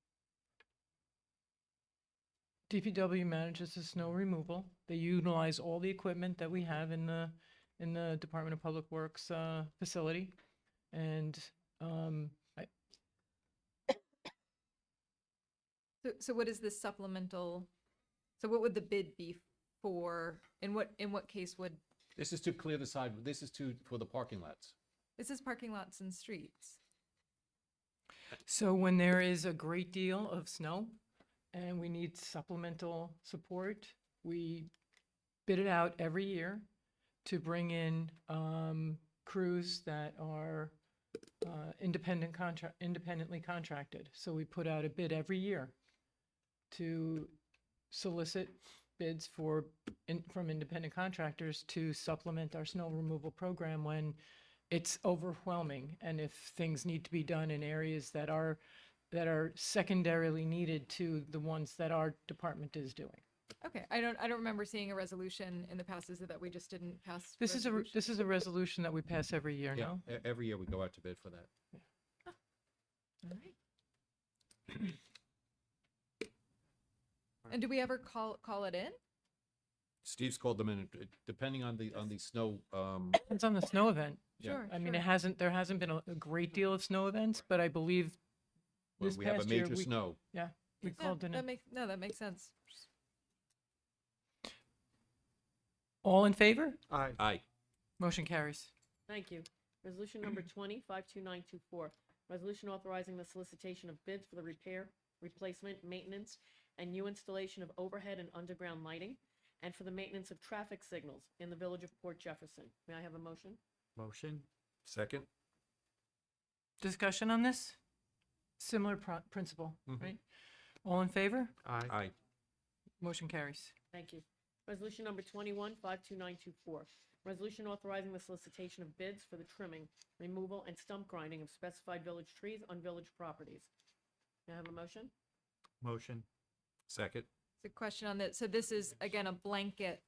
DPW manages the snow removal. They utilize all the equipment that we have in the Department of Public Works facility, and So what is this supplemental? So what would the bid be for? In what case would This is to clear the side, this is for the parking lots. this is parking lots and streets? so when there is a great deal of snow and we need supplemental support, we bid it out every year to bring in crews that are independently contracted. So we put out a bid every year to solicit bids from independent contractors to supplement our snow removal program when it's overwhelming, and if things need to be done in areas that are secondarily needed to the ones that our department is doing. Okay, I don't remember seeing a resolution in the past. Is it that we just didn't pass? This is a resolution that we pass every year, Yeah, no? every year we go out to bid for that. All right. And do we ever call it in? Steve's called them in, depending on the snow, It's on the snow event. Yeah. Sure. I mean, there hasn't been a great deal of snow events, but I believe when this we have a past year, major snow. Yeah, we Yeah, called it in. that makes sense. All in favor? Aye. Aye. Motion carries. Thank you. Resolution number 20-52924, resolution authorizing the solicitation of bids for the repair, replacement, maintenance, and new installation of overhead and underground lighting, and for the maintenance of traffic signals in the Village of Port Jefferson. May I have a motion? Motion? Second? Discussion on this? Similar principle, Mhm. right? All in favor? Aye. Aye. Motion carries. Thank you. Resolution number 21-52924, resolution authorizing the solicitation of bids for the trimming, removal, and stump grinding of specified village trees on village properties. May I have a motion? Motion? Second? It's a question on that. So this is, again, a blanket.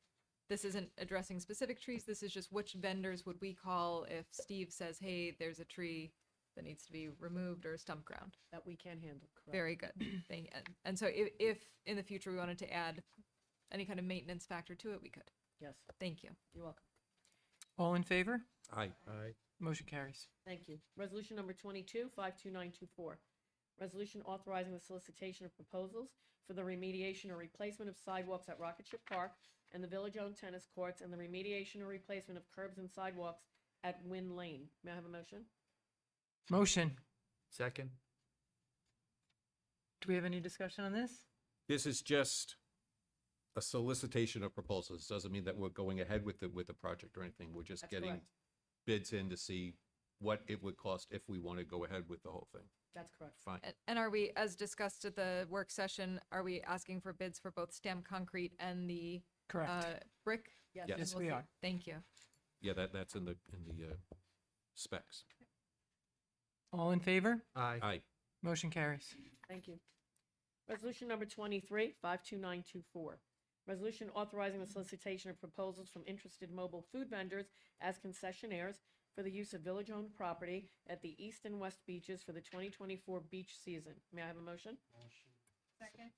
This isn't addressing specific trees. This is just which vendors would we call if Steve says, hey, there's a tree that needs to be removed or a stump ground. That we can handle, correct? Very good. And so if in the future we wanted to add any kind of maintenance factor to it, we could. Yes, Thank you. you're welcome. All in favor? Aye. Aye. Motion carries. Thank you. Resolution number 22-52924, resolution authorizing the solicitation of proposals for the remediation or replacement of sidewalks at Rocket Ship Park and the village-owned tennis courts, and the remediation or replacement of curbs and sidewalks at Wynn Lane. May I have a motion? Motion. Second? Do we have any discussion on this? This is just a solicitation of proposals. Doesn't mean that we're going ahead with the project or anything. We're just That's getting correct. bids in to see what it would cost if we want to go ahead with the whole thing. That's correct. Fine. And are we, as discussed at the work session, are we asking for bids for both stamped concrete and the Correct. brick? Yes. Yes. Yes, we are. Thank you. Yeah, that's in the specs. All in favor? Aye. Aye. Motion carries. Thank you. Resolution number 23, 52924. Resolution authorizing the solicitation of proposals from interested mobile food vendors as concessionaires for the use of village-owned property at the east and west beaches for the 2024 beach season. May I have a motion? Second.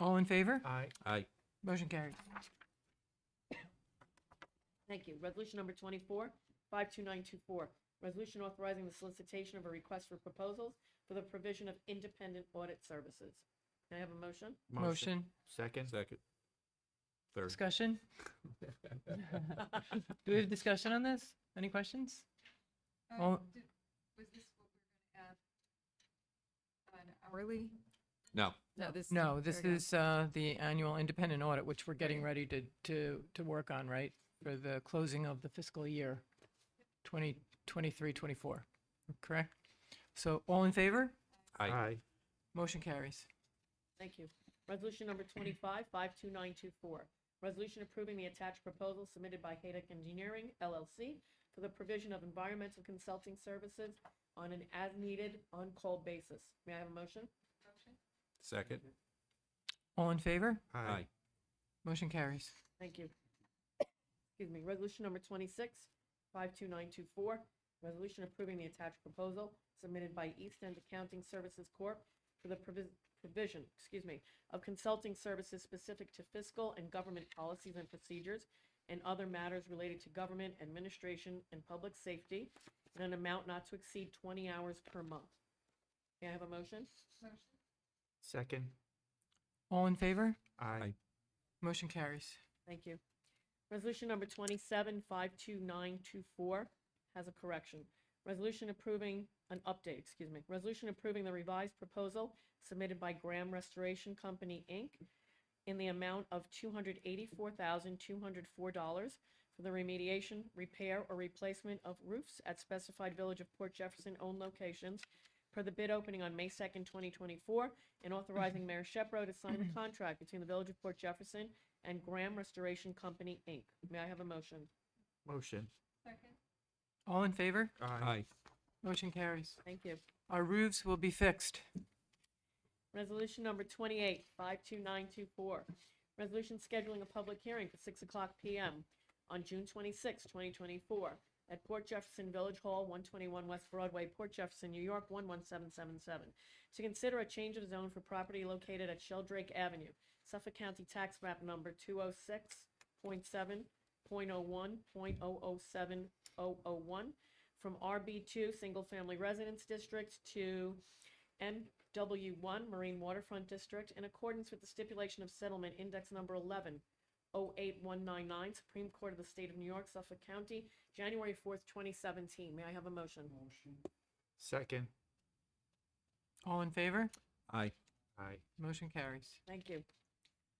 All in favor? Aye. Aye. Motion carries. Thank you. Resolution number 24, 52924. Resolution authorizing the solicitation of a request for proposals for the provision of independent audit services. May I have a motion? Motion. Second. Second. Third. Discussion? Do we have discussion on this? Any questions? All- Was this what we're going to add? An hourly? No. No, this is the annual independent audit, which we're getting ready to work on, right? For the closing of the fiscal year 2023-24, correct? So all in favor? Aye. Motion carries. Thank you. Resolution number 25, 52924. Resolution approving the attached proposal submitted by Haydock Engineering, LLC, for the provision of environmental consulting services on an as-needed, on-call basis. May I have a motion? Second. All in favor? Aye. Motion carries. Thank you. Excuse me. Resolution number 26, 52924. Resolution approving the attached proposal submitted by East End Accounting Services Corp. for the provision, of consulting services specific to fiscal and government policies and procedures and other matters related to government administration and public safety in an amount not to exceed 20 hours per month. May I have a motion? Second. All in favor? Aye. Motion carries. Thank you. Resolution number 27, 52924 has a correction. Resolution approving an update, Resolution approving the revised proposal submitted by Graham Restoration Company, Inc. in the amount of $284,204 for the remediation, repair, or replacement of roofs at specified Village of Port Jefferson owned locations per the bid opening on May 2nd, 2024, and authorizing Mayor Shepro to sign the contract between the Village of Port Jefferson and Graham Restoration Company, Inc. May I have a motion? Motion. All in favor? Aye. Motion carries. Thank you. Our roofs will be fixed. Resolution number 28, 52924. Resolution scheduling a public hearing for 6 o'clock p.m. on June 26, 2024, at Port Jefferson Village Hall, 121 West Broadway, Port Jefferson, New York, 11777, to consider a change of zone for property located at Sheldrake Avenue, Suffolk County Tax Map Number 206.7.01.007.001, from RB2 Single Family Residence District to MW1 Marine Waterfront District in accordance with the stipulation of settlement index number 11-08199, Supreme Court of the State of New York, Suffolk County, January 4th, 2017. May I have a motion? Second. All in favor? Aye. Aye. Motion carries. Thank you.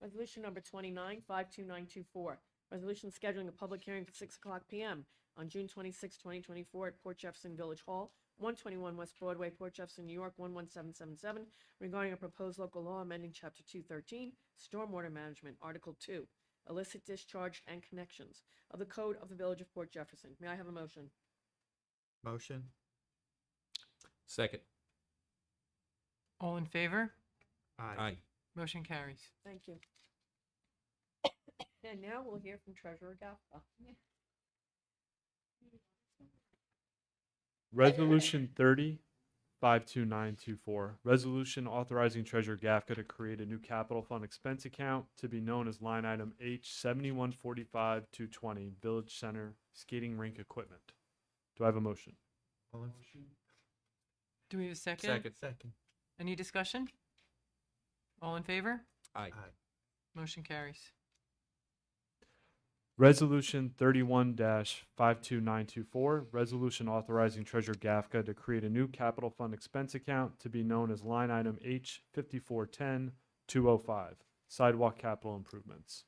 Resolution number 29, 52924. Resolution scheduling a public hearing for 6 o'clock p.m. on June 26, 2024 at Port Jefferson Village Hall, 121 West Broadway, Port Jefferson, New York, 11777, regarding a proposed local law amending Chapter 213, Stormwater Management, Article 2, Illicit Discharge and Connections of the Code of the Village of Port Jefferson. May I have a motion? Motion. Second. All in favor? Aye. Motion carries. Thank you. And now we'll hear from Treasurer Gafka. Resolution 30, 52924. Resolution authorizing Treasurer Gafka to create a new capital fund expense account to be known as line item H7145-220, Village Center Skating Rink Equipment. Do I have a motion? Do we have a second? Second. Second. Any discussion? All in favor? Aye. Motion carries. Resolution 31-52924, resolution authorizing Treasurer Gafka to create a new capital fund expense account to be known as line item H5410-205, sidewalk capital improvements.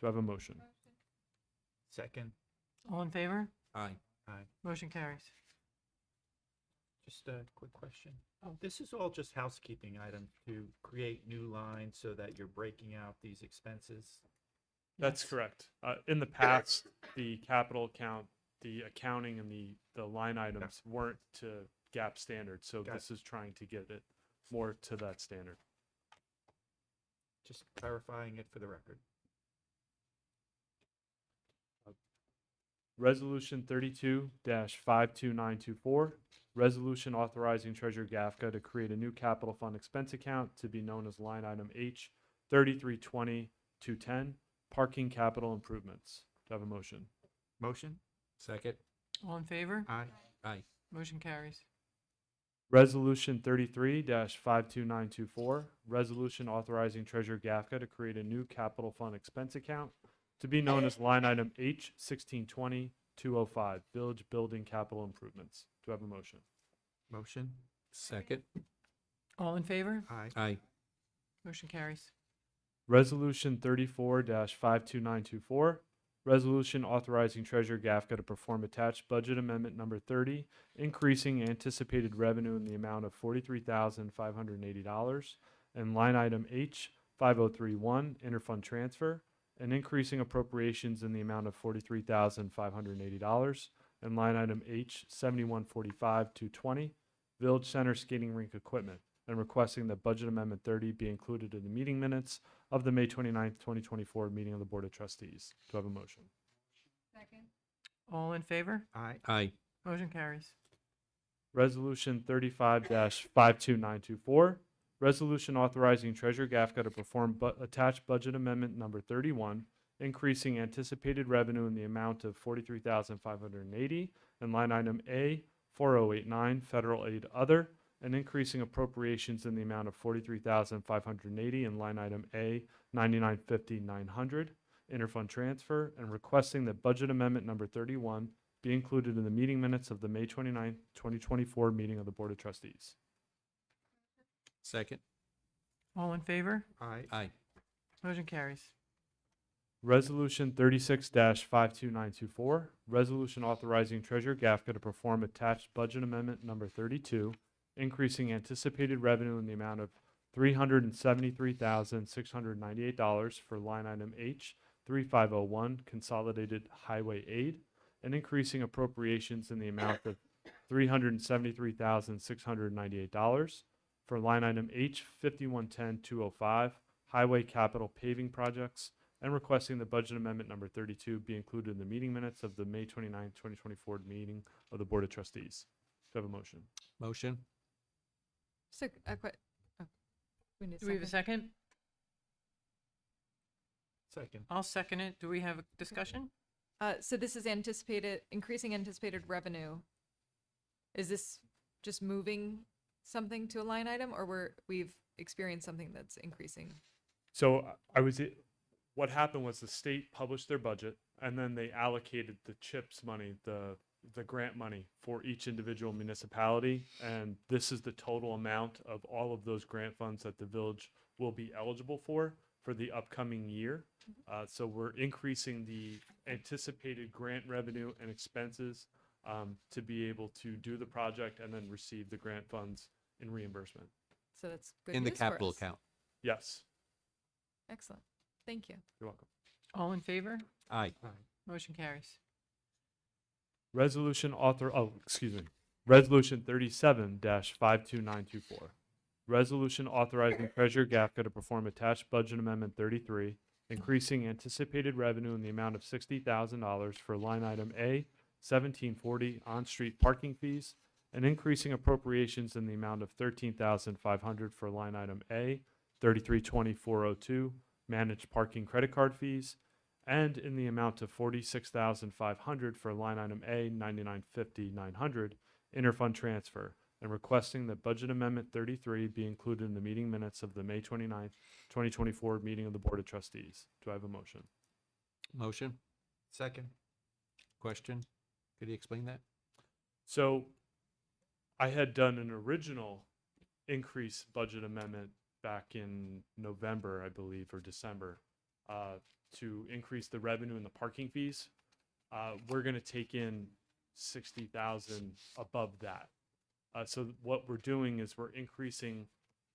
Do I have a motion? Second. All in favor? Aye. Aye. Motion carries. Just a quick question. This is all just housekeeping items to create new lines so that you're breaking out these expenses. That's Yes. correct. In the past, the capital account, the accounting and the line items weren't to GAAP standard, so Got it. this is trying to get it more to that standard. Just clarifying it for the record. Resolution 32-52924, resolution authorizing Treasurer Gafka to create a new capital fund expense account to be known as line item H 3320-210, parking capital improvements. Do I have a motion? Motion? Second? All in favor? Aye. Aye. Motion carries. Resolution 33-52924, resolution authorizing Treasurer Gafka to create a new capital fund expense account to be known as line item H 1620-205, village building capital improvements. Do I have a motion? Motion? Second? All in favor? Aye. Aye. Motion carries. Resolution 34-52924, resolution authorizing Treasurer Gafka to perform attached budget amendment number 30, increasing anticipated revenue in the amount of $43,580 and line item H 5031 interfund transfer, and increasing appropriations in the amount of $43,580 and line item H 7145-220 Village Center skating rink equipment, and requesting that budget amendment 30 be included in the meeting minutes of the May 29th, 2024 meeting of the Board of Trustees. Do I have a motion? Second. All in favor? Aye. Aye. Motion carries. Resolution 35-52924, resolution authorizing Treasurer Gafka to perform attached budget amendment number 31, increasing anticipated revenue in the amount of $43,580 and line item A 4089 federal aid other, and increasing appropriations in the amount of $43,580 in line item A 9950-900 interfund transfer, and requesting that budget amendment number 31 be included in the meeting minutes of the May 29th, 2024 meeting of the Board of Trustees. Second? All in favor? Aye. Aye. Motion carries. Resolution 36-52924, resolution authorizing Treasurer Gafka to perform attached budget amendment number 32, increasing anticipated revenue in the amount of $373,698 for line item H 3501 consolidated highway aid, and increasing appropriations in the amount of $373,698 for line item H 5110-205 highway capital paving projects, and requesting the budget amendment number 32 be included in the meeting minutes of the May 29th, 2024 meeting of the Board of Trustees. Do I have a motion? Motion? So, we need a Do we have a second? Second. I'll second it. Do we have a discussion? So this is increasing anticipated revenue. Is this just moving something to a line item, or we've experienced something that's increasing? So what happened was the state published their budget, and then they allocated the CHIPS money, the grant money for each individual municipality. And this is the total amount of all of those grant funds that the village will be eligible for the upcoming year. So we're increasing the anticipated grant revenue and expenses to be able to do the project and then receive the grant funds in reimbursement. So that's good In the news for capital us. account. Yes, Excellent. Thank you. you're welcome. All in favor? Aye. Motion carries. Resolution 37-52924. Resolution authorizing Treasurer Gafka to perform attached budget amendment 33, increasing anticipated revenue in the amount of $60,000 for line item A 1740 on-street parking fees, and increasing appropriations in the amount of $13,500 for line item A 332402 managed parking credit card fees, and in the amount of $46,500 for line item A 9950-900 interfund transfer, and requesting that budget amendment 33 be included in the meeting minutes of the May 29th, 2024 meeting of the Board of Trustees. Do I have a motion? Motion? Second. Question? Could you explain that? So I had done an original increase budget amendment back in November, I believe, or December, to increase the revenue in the parking fees. We're going to take in 60,000 above that. So what we're doing is we're increasing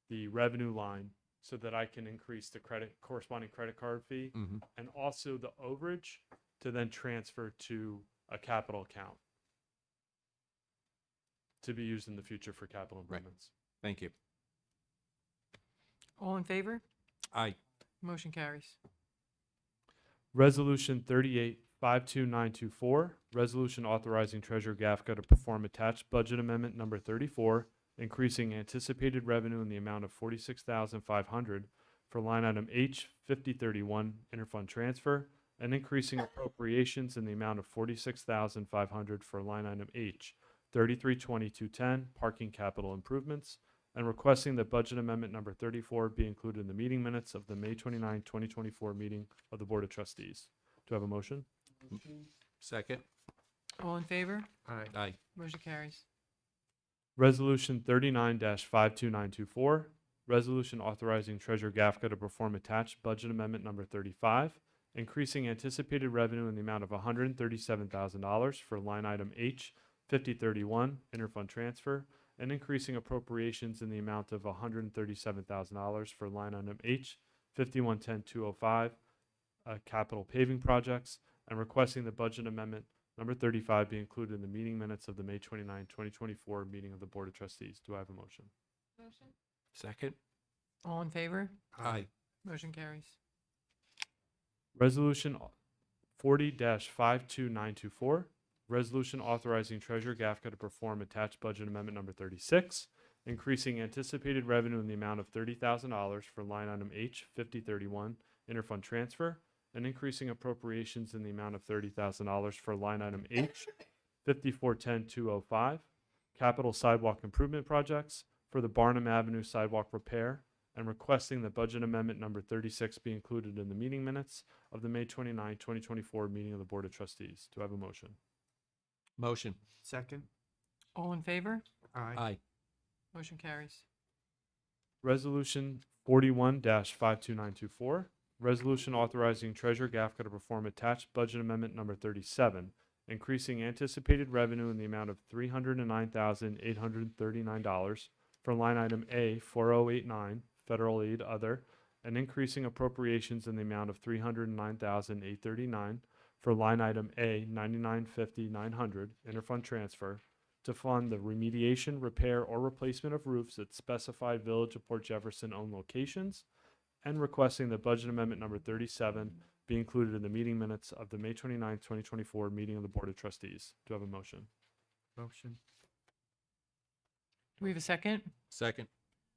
the revenue line so that I can increase the corresponding credit card fee, and also the overage to then transfer to a capital account to be used in the future for capital improvements. Thank you. All in favor? Aye. Motion carries. Resolution 38-52924, resolution authorizing Treasurer Gafka to perform attached budget amendment number 34, increasing anticipated revenue in the amount of $46,500 for line item H 5031 interfund transfer, and increasing appropriations in the amount of $46,500 for line item H 332210 parking capital improvements, and requesting that budget amendment number 34 be included in the meeting minutes of the May 29, 2024 meeting of the Board of Trustees. Do I have a motion? Second. All in favor? Aye. Motion carries. Resolution 39-52924, resolution authorizing Treasurer Gafka to perform attached budget amendment number 35, increasing anticipated revenue in the amount of $137,000 for line item H 5031 interfund transfer, and increasing appropriations in the amount of $137,000 for line item H 5110-205 capital paving projects, and requesting the budget amendment number 35 be included in the meeting minutes of the May 29, 2024 meeting of the Board of Trustees. Do I have a motion? Motion. Second. All in favor? Aye. Motion carries. Resolution 40-52924, resolution authorizing Treasurer Gafka to perform attached budget amendment number 36, increasing anticipated revenue in the amount of $30,000 for line item H 5031 interfund transfer, and increasing appropriations in the amount of $30,000 for line item H 5410-205 capital sidewalk improvement projects for the Barnum Avenue sidewalk repair, and requesting that budget amendment number 36 be included in the meeting minutes of the May 29, 2024 meeting of the Board of Trustees. Do I have a motion? Motion. Second. All in favor? Aye. Motion carries. Resolution 41-52924, resolution authorizing Treasurer Gafka to perform attached budget amendment number 37, increasing anticipated revenue in the amount of $309,839 for line item A 4089 federal aid other, and increasing appropriations in the amount of $309,839 for line item A 9950-900 interfund transfer to fund the remediation, repair, or replacement of roofs at specified Village of Port Jefferson owned locations, and requesting that budget amendment number 37 be included in the meeting minutes of the May 29, 2024 meeting of the Board of Trustees. Do I have a motion? Motion. Do we have a second? Second.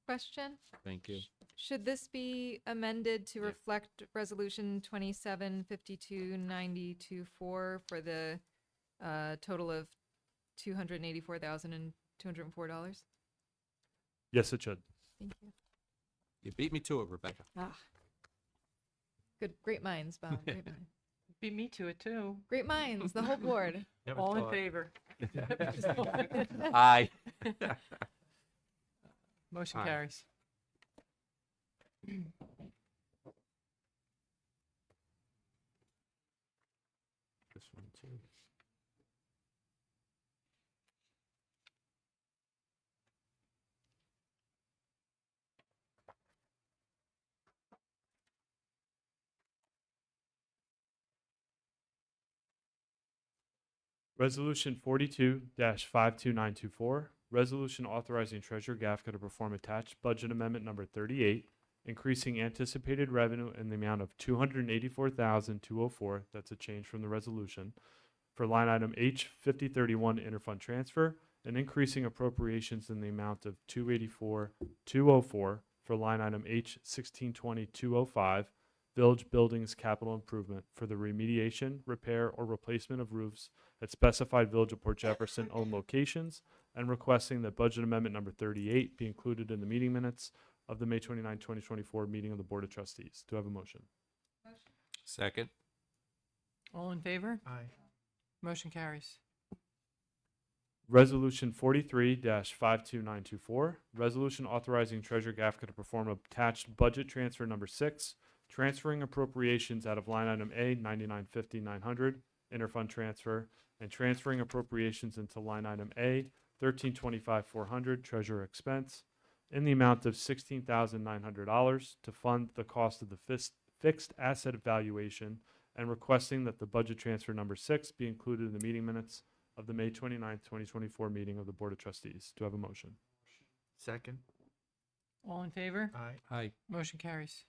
Question? Thank you. Should this be amended to reflect Resolution 2752-9024 for the total of $284,204? Yes, it should. Thank you. You beat me to it, Rebecca. Ah. Good, great minds, Bob. Great minds. Beat me to it too. Great minds, the whole board. Never All in thought. favor? Aye. Motion Aye. carries. This one too. Resolution 42-52924, resolution authorizing Treasurer Gafka to perform attached budget amendment number 38, increasing anticipated revenue in the amount of $284,204, that's a change from the resolution, for line item H 5031 interfund transfer, and increasing appropriations in the amount of $284,204 for line item H 1620-205, Village Buildings Capital Improvement for the remediation, repair, or replacement of roofs at specified Village of Port Jefferson owned locations, and requesting that budget amendment number 38 be included in the meeting minutes of the May 29, 2024 meeting of the Board of Trustees. Do I have a motion? Second. All in favor? Aye. Motion carries. Resolution 43-52924, resolution authorizing Treasurer Gafka to perform attached budget transfer number 6, transferring appropriations out of line item A 9950-900 interfund transfer, and transferring appropriations into line item A 1325-400 treasurer expense, in the amount of $16,900 to fund the cost of the fixed asset evaluation, and requesting that the budget transfer number 6 be included in the meeting minutes of the May 29th, 2024 meeting of the Board of Trustees. Do I have a motion? Second. All in favor? Aye. Aye. Motion carries.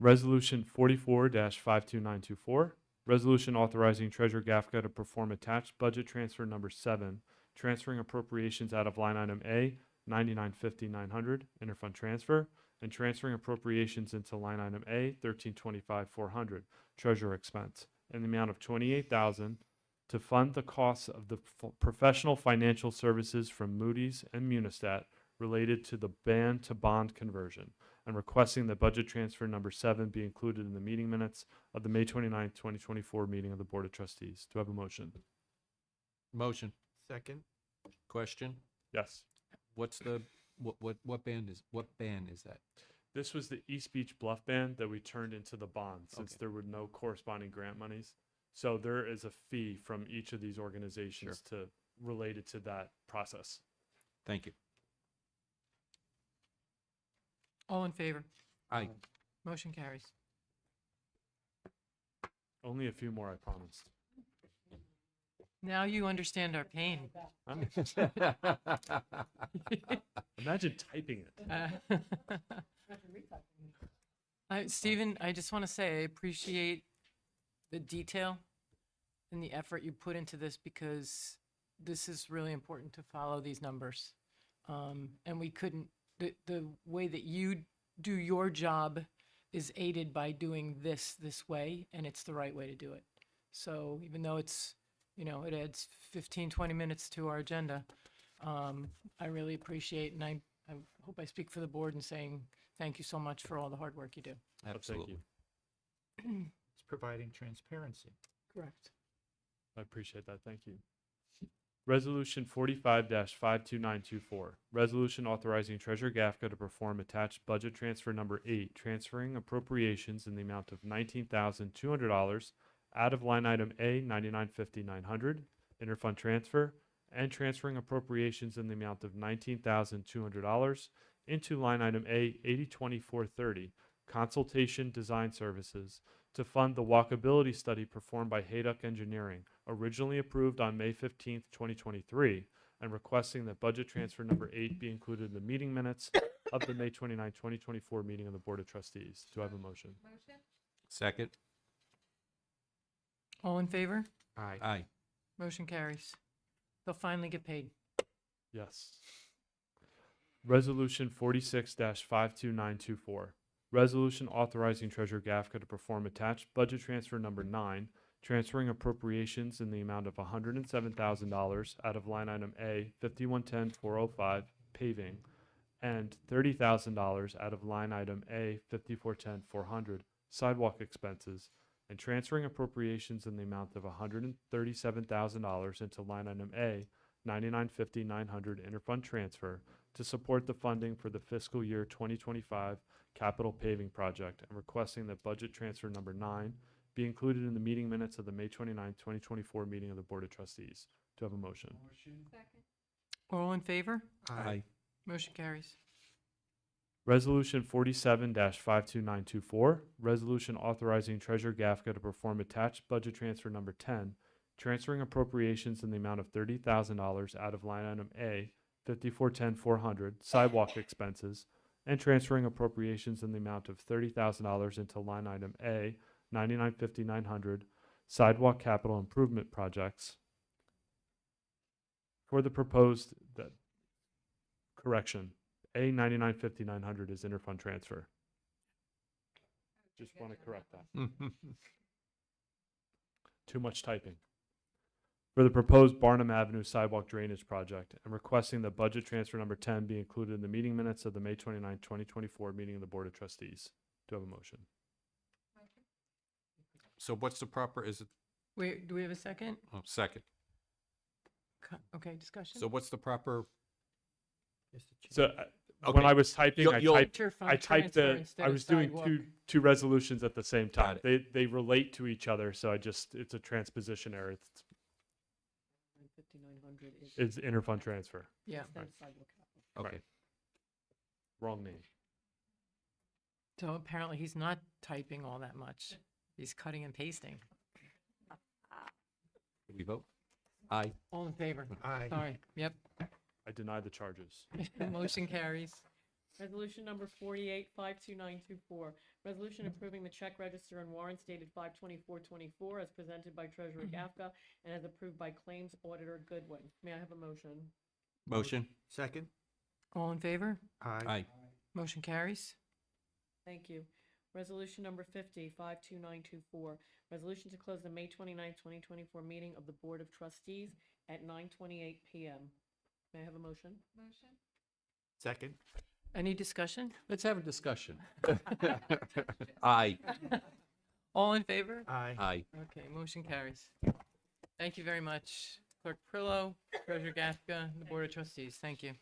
Resolution 44-52924, resolution authorizing Treasurer Gafka to perform attached budget transfer number 7, transferring appropriations out of line item A, 9950-900, interfund transfer, and transferring appropriations into line item A, 1325-400, treasurer expense, in the amount of $28,000 to fund the costs of the professional financial services from Moody's and Munistat related to the ban to bond conversion, and requesting that budget transfer number 7 be included in the meeting minutes of the May 29th, 2024 meeting of the Board of Trustees. Do I have a motion? Motion. Second. Question? Yes. What's the, what ban is that? This was the East Beach Bluff ban that we turned into the bond since there were no corresponding grant monies. So there is a fee from each of these organizations to related to that process. Thank you. All in favor? Aye. Motion carries. Only a few more, I promised. Now you understand our pain. Imagine typing it. Stephen, I just want to say I appreciate the detail and the effort you put into this, because this is really important to follow these numbers. And we couldn't, the way that you do your job is aided by doing this way, and it's the right way to do it. So even though it's, it adds 15, 20 minutes to our agenda, I really appreciate, and I hope I speak for the board in saying thank you so much for all the hard work you do. Absolutely. It's providing transparency. Correct. I appreciate that. Thank you. Resolution 45-52924, resolution authorizing Treasurer Gafka to perform attached budget transfer number 8, transferring appropriations in the amount of $19,200 out of line item A, 9950-900, interfund transfer, and transferring appropriations in the amount of $19,200 into line item A, 802430, consultation design services, to fund the walkability study performed by Hayduck Engineering, originally approved on May 15th, 2023, and requesting that budget transfer number 8 be included in the meeting minutes of the May 29, 2024 meeting of the Board of Trustees. Do I have a motion? Second. All in favor? Aye. Aye. Motion carries. They'll finally get paid. Yes. Resolution 46-52924. Resolution authorizing Treasurer Gafka to perform attached budget transfer number 9, transferring appropriations in the amount of $107,000 out of line item A, 5110-405, paving, and $30,000 out of line item A, 5410-400, sidewalk expenses, and transferring appropriations in the amount of $137,000 into line item A, 9950-900 interfund transfer to support the funding for the fiscal year 2025 capital paving project, and requesting that budget transfer number 9 be included in the meeting minutes of the May 29, 2024 meeting of the Board of Trustees. Do I have a motion? All in favor? Aye. Motion carries. Resolution 47-52924, resolution authorizing Treasurer Gafka to perform attached budget transfer number 10, transferring appropriations in the amount of $30,000 out of line item A, 5410-400, sidewalk expenses, and transferring appropriations in the amount of $30,000 into line item A, 9950-900, sidewalk capital improvement projects for the proposed, correction, A, 9950-900 is interfund transfer. Just want to correct that. Too much typing. For the proposed Barnum Avenue sidewalk drainage project, and requesting that budget transfer number 10 be included in the meeting minutes of the May 29, 2024 meeting of the Board of Trustees. Do I have a motion? So what's the proper, is it, Wait, do we have a second? oh, second. Okay, discussion? So what's the proper? So when I was typing, You'll- I Interfund typed transfer the, instead I of was doing sidewalk. two resolutions at the same time. Got They relate to each other, so it's a transposition error. It's interfund transfer. Yeah. Okay. Right. Wrong name. So apparently he's not typing all that much. He's cutting and pasting. Did we vote? Aye. All in favor? Aye. Sorry, yep. I deny the charges. Motion carries. Resolution number 48-52924, resolution approving the check register and warrants dated 5/24/24 as presented by Treasurer Gafka and as approved by Claims Auditor Goodwin. May I have a motion? Motion. Second? All in favor? Aye. Motion carries. Thank you. Resolution number 50-52924, resolution to close the May 29th, 2024 meeting of the Board of Trustees at 9:28 PM. May I have a motion? Motion. Second? Any discussion? Let's have a discussion. Aye. All in favor? Aye. Aye. Okay, motion carries. Thank you very much, Clerk Prillo, Treasurer Gafka, and the Board of Trustees. Thank you.